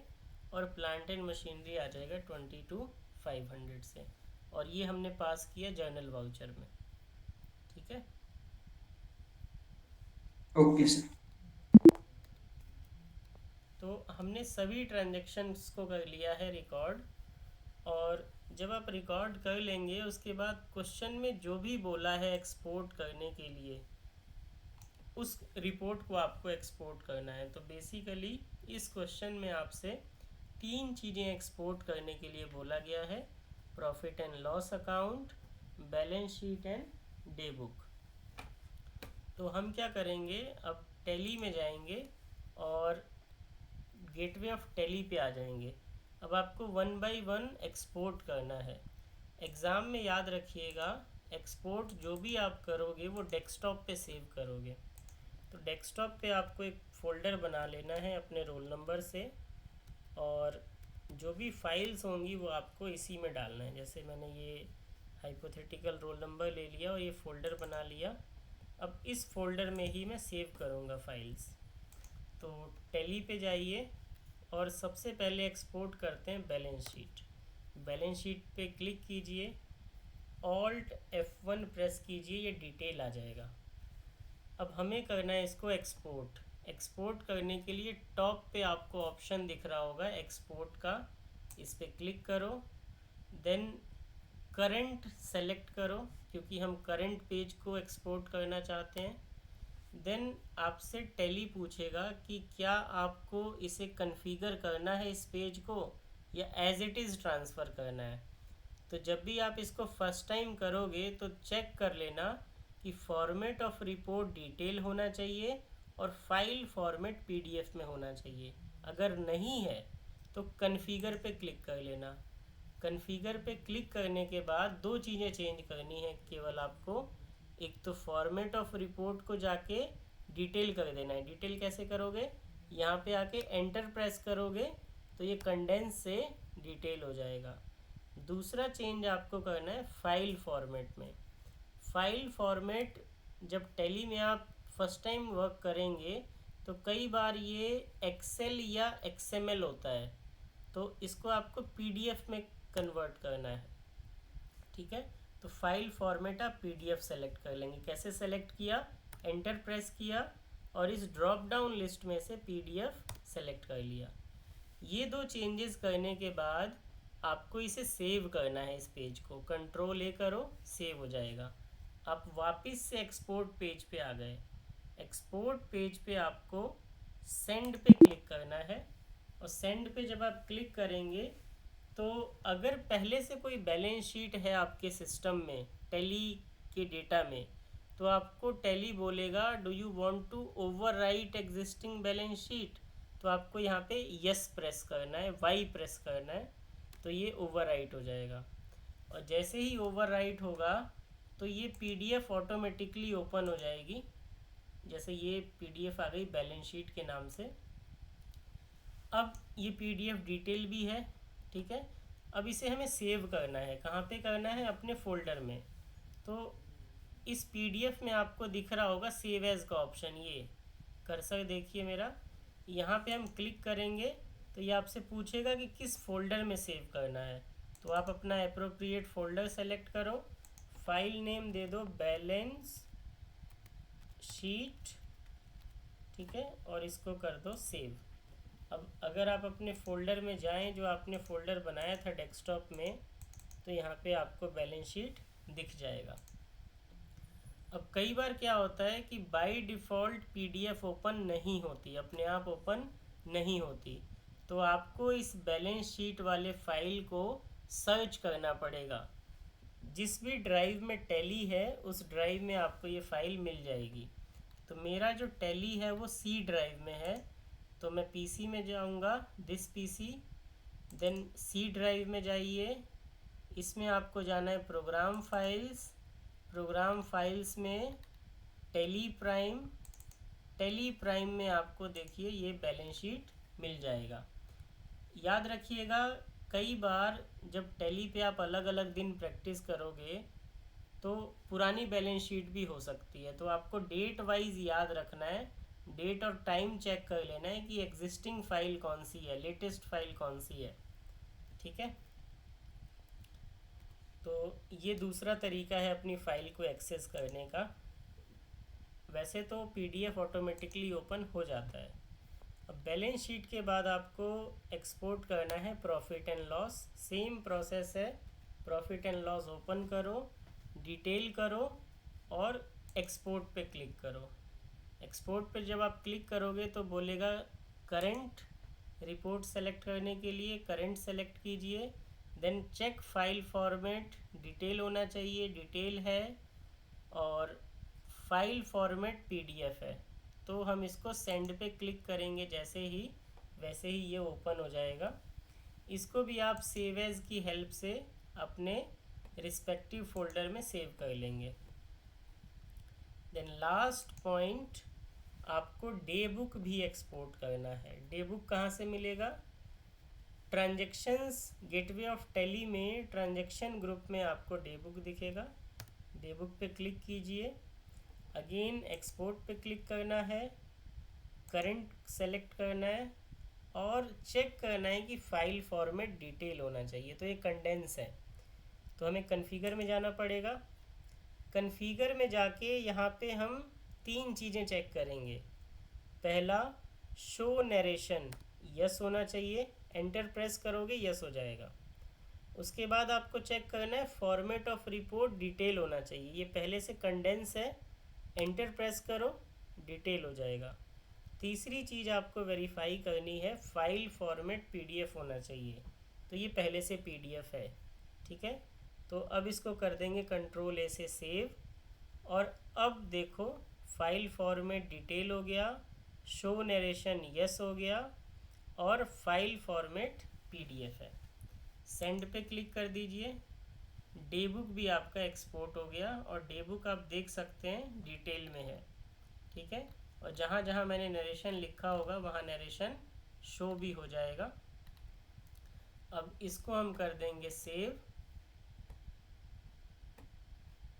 और प्लांट एंड मशीनरी आ जाएगा 22,500 से, और ये हमने पास किया जर्नल वाउचर में, ठीक है। Okay sir. तो हमने सभी ट्रांजैक्शंस को कर लिया है रिकॉर्ड, और जब आप रिकॉर्ड कर लेंगे उसके बाद क्वेश्चन में जो भी बोला है एक्सपोर्ट करने के लिए, उस रिपोर्ट को आपको एक्सपोर्ट करना है। तो बेसिकली इस क्वेश्चन में आपसे 3 चीज़ें एक्सपोर्ट करने के लिए बोला गया है, profit and loss account, balance sheet and day book. तो हम क्या करेंगे, अब टैली में जाएंगे और गेटवे ऑफ टैली पे आ जाएंगे। अब आपको 1 बाय 1 एक्सपोर्ट करना है। एग्ज़ाम में याद रखिएगा, एक्सपोर्ट जो भी आप करोगे वो डेस्कटॉप पे सेव करोगे। तो डेस्कटॉप पे आपको एक फ़ोल्डर बना लेना है अपने रोल नंबर से, और जो भी फाइल्स होंगी वो आपको इसी में डालना है। जैसे मैंने ये हाइपोथेटिकल रोल नंबर ले लिया और ये फ़ोल्डर बना लिया। अब इस फोल्डर में ही मैं सेव करूँगा फाइल्स। तो टैली पे जाइए और सबसे पहले एक्सपोर्ट करते हैं बैलेंस शीट। बैलेंस शीट पे क्लिक कीजिए, ऑल्ट F1 प्रेस कीजिए, ये डिटेल आ जाएगा। अब हमें करना है इसको एक्सपोर्ट। एक्सपोर्ट करने के लिए टॉप पे आपको ऑप्शन दिख रहा होगा एक्सपोर्ट का, इस पर क्लिक करो, देन करंट सेलेक्ट करो, क्योंकि हम करंट पेज को एक्सपोर्ट करना चाहते हैं। देन आपसे टैली पूछेगा कि क्या आपको इसे कॉन्फ़िगर करना है इस पेज को या एज इट इज़ ट्रांसफ़र करना है। तो जब भी आप इसको फर्स्ट टाइम करोगे तो चेक कर लेना कि फॉर्मेट ऑफ रिपोर्ट डिटेल होना चाहिए और फाइल फॉर्मेट पीडीएफ में होना चाहिए। अगर नहीं है तो कॉन्फ़िगर पे क्लिक कर लेना। कॉन्फ़िगर पे क्लिक करने के बाद दो चीज़ें चेंज करनी है केवल आपको। एक तो फॉर्मेट ऑफ रिपोर्ट को जाके डिटेल कर देना है। डिटेल कैसे करोगे, यहाँ पे आके एंटर प्रेस करोगे तो ये कंडेंस से डिटेल हो जाएगा। दूसरा चेंज आपको करना है फाइल फॉर्मेट में। फाइल फॉर्मेट जब टैली में आप फर्स्ट टाइम वर्क करेंगे तो कई बार ये एक्सेल या एक्सएमएल होता है, तो इसको आपको पीडीएफ में कन्वर्ट करना है। ठीक है, तो फाइल फॉर्मेट आप पीडीएफ सेलेक्ट कर लेंगे। कैसे सेलेक्ट किया, एंटर प्रेस किया और इस ड्रॉप डाउन लिस्ट में से पीडीएफ सेलेक्ट कर लिया। ये दो चेंजेस करने के बाद आपको इसे सेव करना है। इस पेज को कंट्रोल ए करो, सेव हो जाएगा। आप वापस से एक्सपोर्ट पेज पे आ गए। एक्सपोर्ट पेज पे आपको सेंड पे क्लिक करना है और सेंड पे जब आप क्लिक करेंगे तो अगर पहले से कोई बैलेंस शीट है आपके सिस्टम में टैली के डेटा में, तो आपको टैली बोलेगा do you want to overwrite existing balance sheet, तो आपको यहाँ पे यस प्रेस करना है, वाई प्रेस करना है, तो ये ओवरराइट हो जाएगा। और जैसे ही ओवरराइट होगा तो ये पीडीएफ ऑटोमेटिकली ओपन हो जाएगी। जैसे ये पीडीएफ आ गई बैलेंस शीट के नाम से। अब ये पीडीएफ डिटेल भी है, ठीक है। अब इसे हमें सेव करना है। कहाँ पे करना है, अपने फोल्डर में। तो इस पीडीएफ में आपको दिख रहा होगा सेव एज का ऑप्शन, ये कर्सर देखिए मेरा, यहाँ पे हम क्लिक करेंगे तो ये आपसे पूछेगा कि किस फोल्डर में सेव करना है। तो आप अपना एप्रोप्रिएट फोल्डर सेलेक्ट करो, फाइल नेम दे दो बैलेंस शीट, ठीक है, और इसको कर दो सेव। अब अगर आप अपने फ़ोल्डर में जाएं, जो आपने फ़ोल्डर बनाया था डेस्कटॉप में, तो यहाँ पे आपको बैलेंस शीट दिख जाएगा। अब कई बार क्या होता है कि बाय डिफ़ॉल्ट पीडीएफ ओपन नहीं होती, अपने आप ओपन नहीं होती, तो आपको इस बैलेंस शीट वाले फाइल को सर्च करना पड़ेगा। जिस भी ड्राइव में टैली है उस ड्राइव में आपको ये फ़ाइल मिल जाएगी। तो मेरा जो टैली है वो सी ड्राइव में है, तो मैं पीसी में जाऊंगा, this PC, then C drive में जाइए। इसमें आपको जाना है प्रोग्राम फाइल्स। प्रोग्राम फाइल्स में टैली प्राइम में आपको देखिए ये बैलेंस शीट मिल जाएगा। याद रखिएगा, कई बार जब टैली पे आप अलग अलग दिन प्रैक्टिस करोगे तो पुरानी बैलेंस शीट भी हो सकती है, तो आपको डेट वाइज याद रखना है। डेट और टाइम चेक कर लेना है कि एग्जिस्टिंग फाइल कौन सी है, लेटेस्ट फाइल कौन सी है, ठीक है। तो ये दूसरा तरीका है अपनी फ़ाइल को एक्सेस करने का। वैसे तो पीडीएफ ऑटोमेटिकली ओपन हो जाता है। अब बैलेंस शीट के बाद आपको एक्सपोर्ट करना है profit and loss. Same process है, प्रॉफिट एंड लॉस ओपन करो, डिटेल करो और एक्सपोर्ट पे क्लिक करो। एक्सपोर्ट पे जब आप क्लिक करोगे तो बोलेगा करंट रिपोर्ट सेलेक्ट करने के लिए करंट सेलेक्ट कीजिए, then check file format, detail होना चाहिए, डिटेल है, और फाइल फॉर्मेट पीडीएफ है। तो हम इसको सेंड पे क्लिक करेंगे जैसे ही, वैसे ही ये ओपन हो जाएगा। इसको भी आप सेव एज की हेल्प से अपने रिस्पेक्टिव फोल्डर में सेव कर लेंगे। देन लास्ट पॉइंट, आपको डे बुक भी एक्सपोर्ट करना है। डे बुक कहाँ से मिलेगा, ट्रांजैक्शंस गेटवे ऑफ टैली में ट्रांजैक्शन ग्रुप में आपको डे बुक दिखेगा। डे बुक पे क्लिक कीजिए, अगेन एक्सपोर्ट पे क्लिक करना है, करंट सेलेक्ट करना है और चेक करना है कि फाइल फॉर्मेट डिटेल होना चाहिए। तो ये कंडेंस है, तो हमें कॉन्फ़िगर में जाना पड़ेगा। कॉन्फ़िगर में जाके यहाँ पे हम तीन चीज़ें चेक करेंगे। पहला, शो नरेशन, यस होना चाहिए, एंटर प्रेस करोगे यस हो जाएगा। उसके बाद आपको चेक करना है फॉर्मेट ऑफ रिपोर्ट डिटेल होना चाहिए, ये पहले से कंडेंस है, एंटर प्रेस करो, डिटेल हो जाएगा। तीसरी चीज़ आपको वेरीफाई करनी है, फाइल फॉर्मेट पीडीएफ होना चाहिए। तो ये पहले से पीडीएफ है, ठीक है। तो अब इसको कर देंगे कंट्रोल ए से सेव, और अब देखो फाइल फॉर्मेट डिटेल हो गया, शो नरेशन यस हो गया, और फाइल फॉर्मेट पीडीएफ है। सेंड पे क्लिक कर दीजिए। डेबुक भी आपका एक्सपोर्ट हो गया, और डेबुक आप देख सकते हैं डिटेल में है, ठीक है। और जहाँ जहाँ मैंने नरेशन लिखा होगा वहाँ नरेशन शो भी हो जाएगा। अब इसको हम कर देंगे सेव,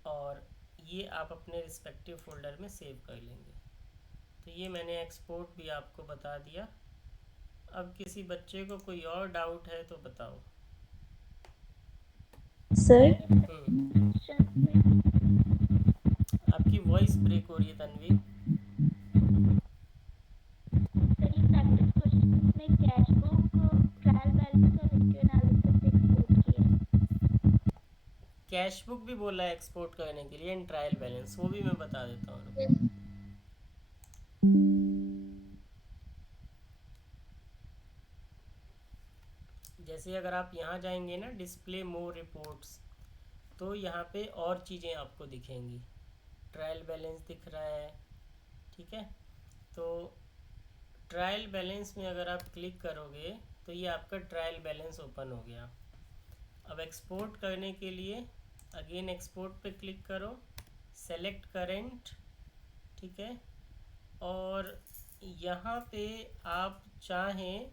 और ये आप अपने रिस्पेक्टिव फोल्डर में सेव कर लेंगे। तो ये मैंने एक्सपोर्ट भी आपको बता दिया। अब किसी बच्चे को कोई और डाउट है तो बताओ। सर आपकी वॉइस ब्रेक हो रही है तन्वी। कैश बुक भी बोला है एक्सपोर्ट करने के लिए, एंड ट्रायल बैलेंस, वो भी मैं बता देता हूँ। जैसे अगर आप यहाँ जाएंगे ना डिस्प्ले मोर रिपोर्ट्स, तो यहाँ पे और चीज़ें आपको दिखेंगी। ट्रायल बैलेंस दिख रहा है, ठीक है। तो ट्रायल बैलेंस में अगर आप क्लिक करोगे तो ये आपका ट्रायल बैलेंस ओपन हो गया। अब एक्सपोर्ट करने के लिए अगेन एक्सपोर्ट पे क्लिक करो, सेलेक्ट करेंट, ठीक है। और यहाँ पे आप चाहें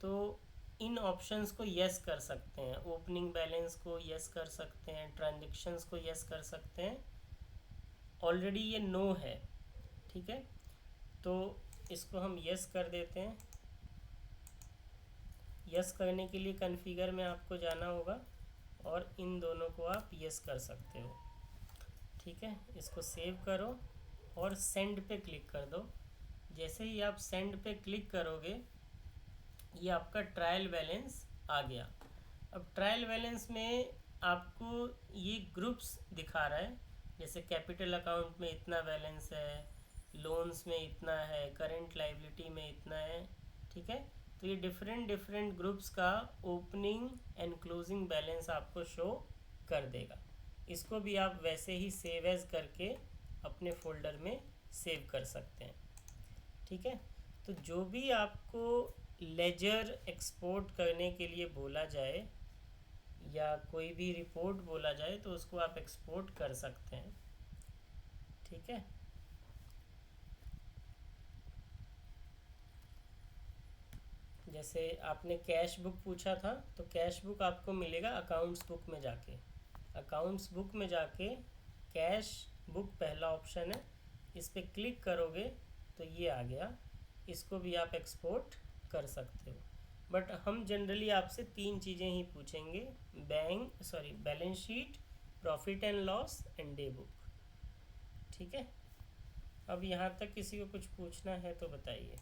तो इन ऑप्शंस को यस कर सकते हैं। ओपनिंग बैलेंस को यस कर सकते हैं, ट्रांजैक्शंस को यस कर सकते हैं। ऑलरेडी ये नो है, ठीक है, तो इसको हम यस कर देते हैं। यस करने के लिए कॉन्फ़िगर में आपको जाना होगा, और इन दोनों को आप यस कर सकते हो, ठीक है। इसको सेव करो और सेंड पे क्लिक कर दो। जैसे ही आप सेंड पे क्लिक करोगे ये आपका ट्रायल बैलेंस आ गया। अब ट्रायल बैलेंस में आपको ये ग्रुप्स दिखा रहा है, जैसे कैपिटल अकाउंट में इतना बैलेंस है, लोन्स में इतना है, करंट लाइबिलिटी में इतना है, ठीक है। तो ये डिफरेंट ग्रुप्स का ओपनिंग एंड क्लोजिंग बैलेंस आपको शो कर देगा। इसको भी आप वैसे ही सेव एज करके अपने फोल्डर में सेव कर सकते हैं, ठीक है। तो जो भी आपको लेजर एक्सपोर्ट करने के लिए बोला जाए या कोई भी रिपोर्ट बोला जाए तो उसको आप एक्सपोर्ट कर सकते हैं, ठीक है। जैसे आपने कैश बुक पूछा था, तो कैश बुक आपको मिलेगा अकाउंट्स बुक में जाके। अकाउंट्स बुक में जाके कैश बुक पहला ऑप्शन है, इस पर क्लिक करोगे तो ये आ गया। इसको भी आप एक्सपोर्ट कर सकते हो, बट हम जनरली आपसे 3 चीज़ें ही पूछेंगे, balance sheet, profit and loss and day book, ठीक है। अब यहाँ तक किसी को कुछ पूछना है तो बताइए।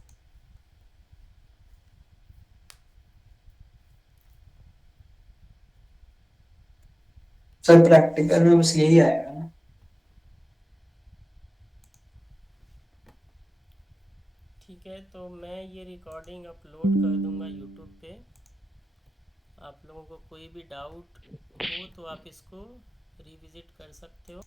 सर प्रैक्टिकल में बस यही आएगा ना। ठीक है, तो मैं ये रिकॉर्डिंग अपलोड कर दूंगा यूट्यूब पे। आप लोगों को कोई भी डाउट हो तो आप इसको रिविज़िट कर सकते हो।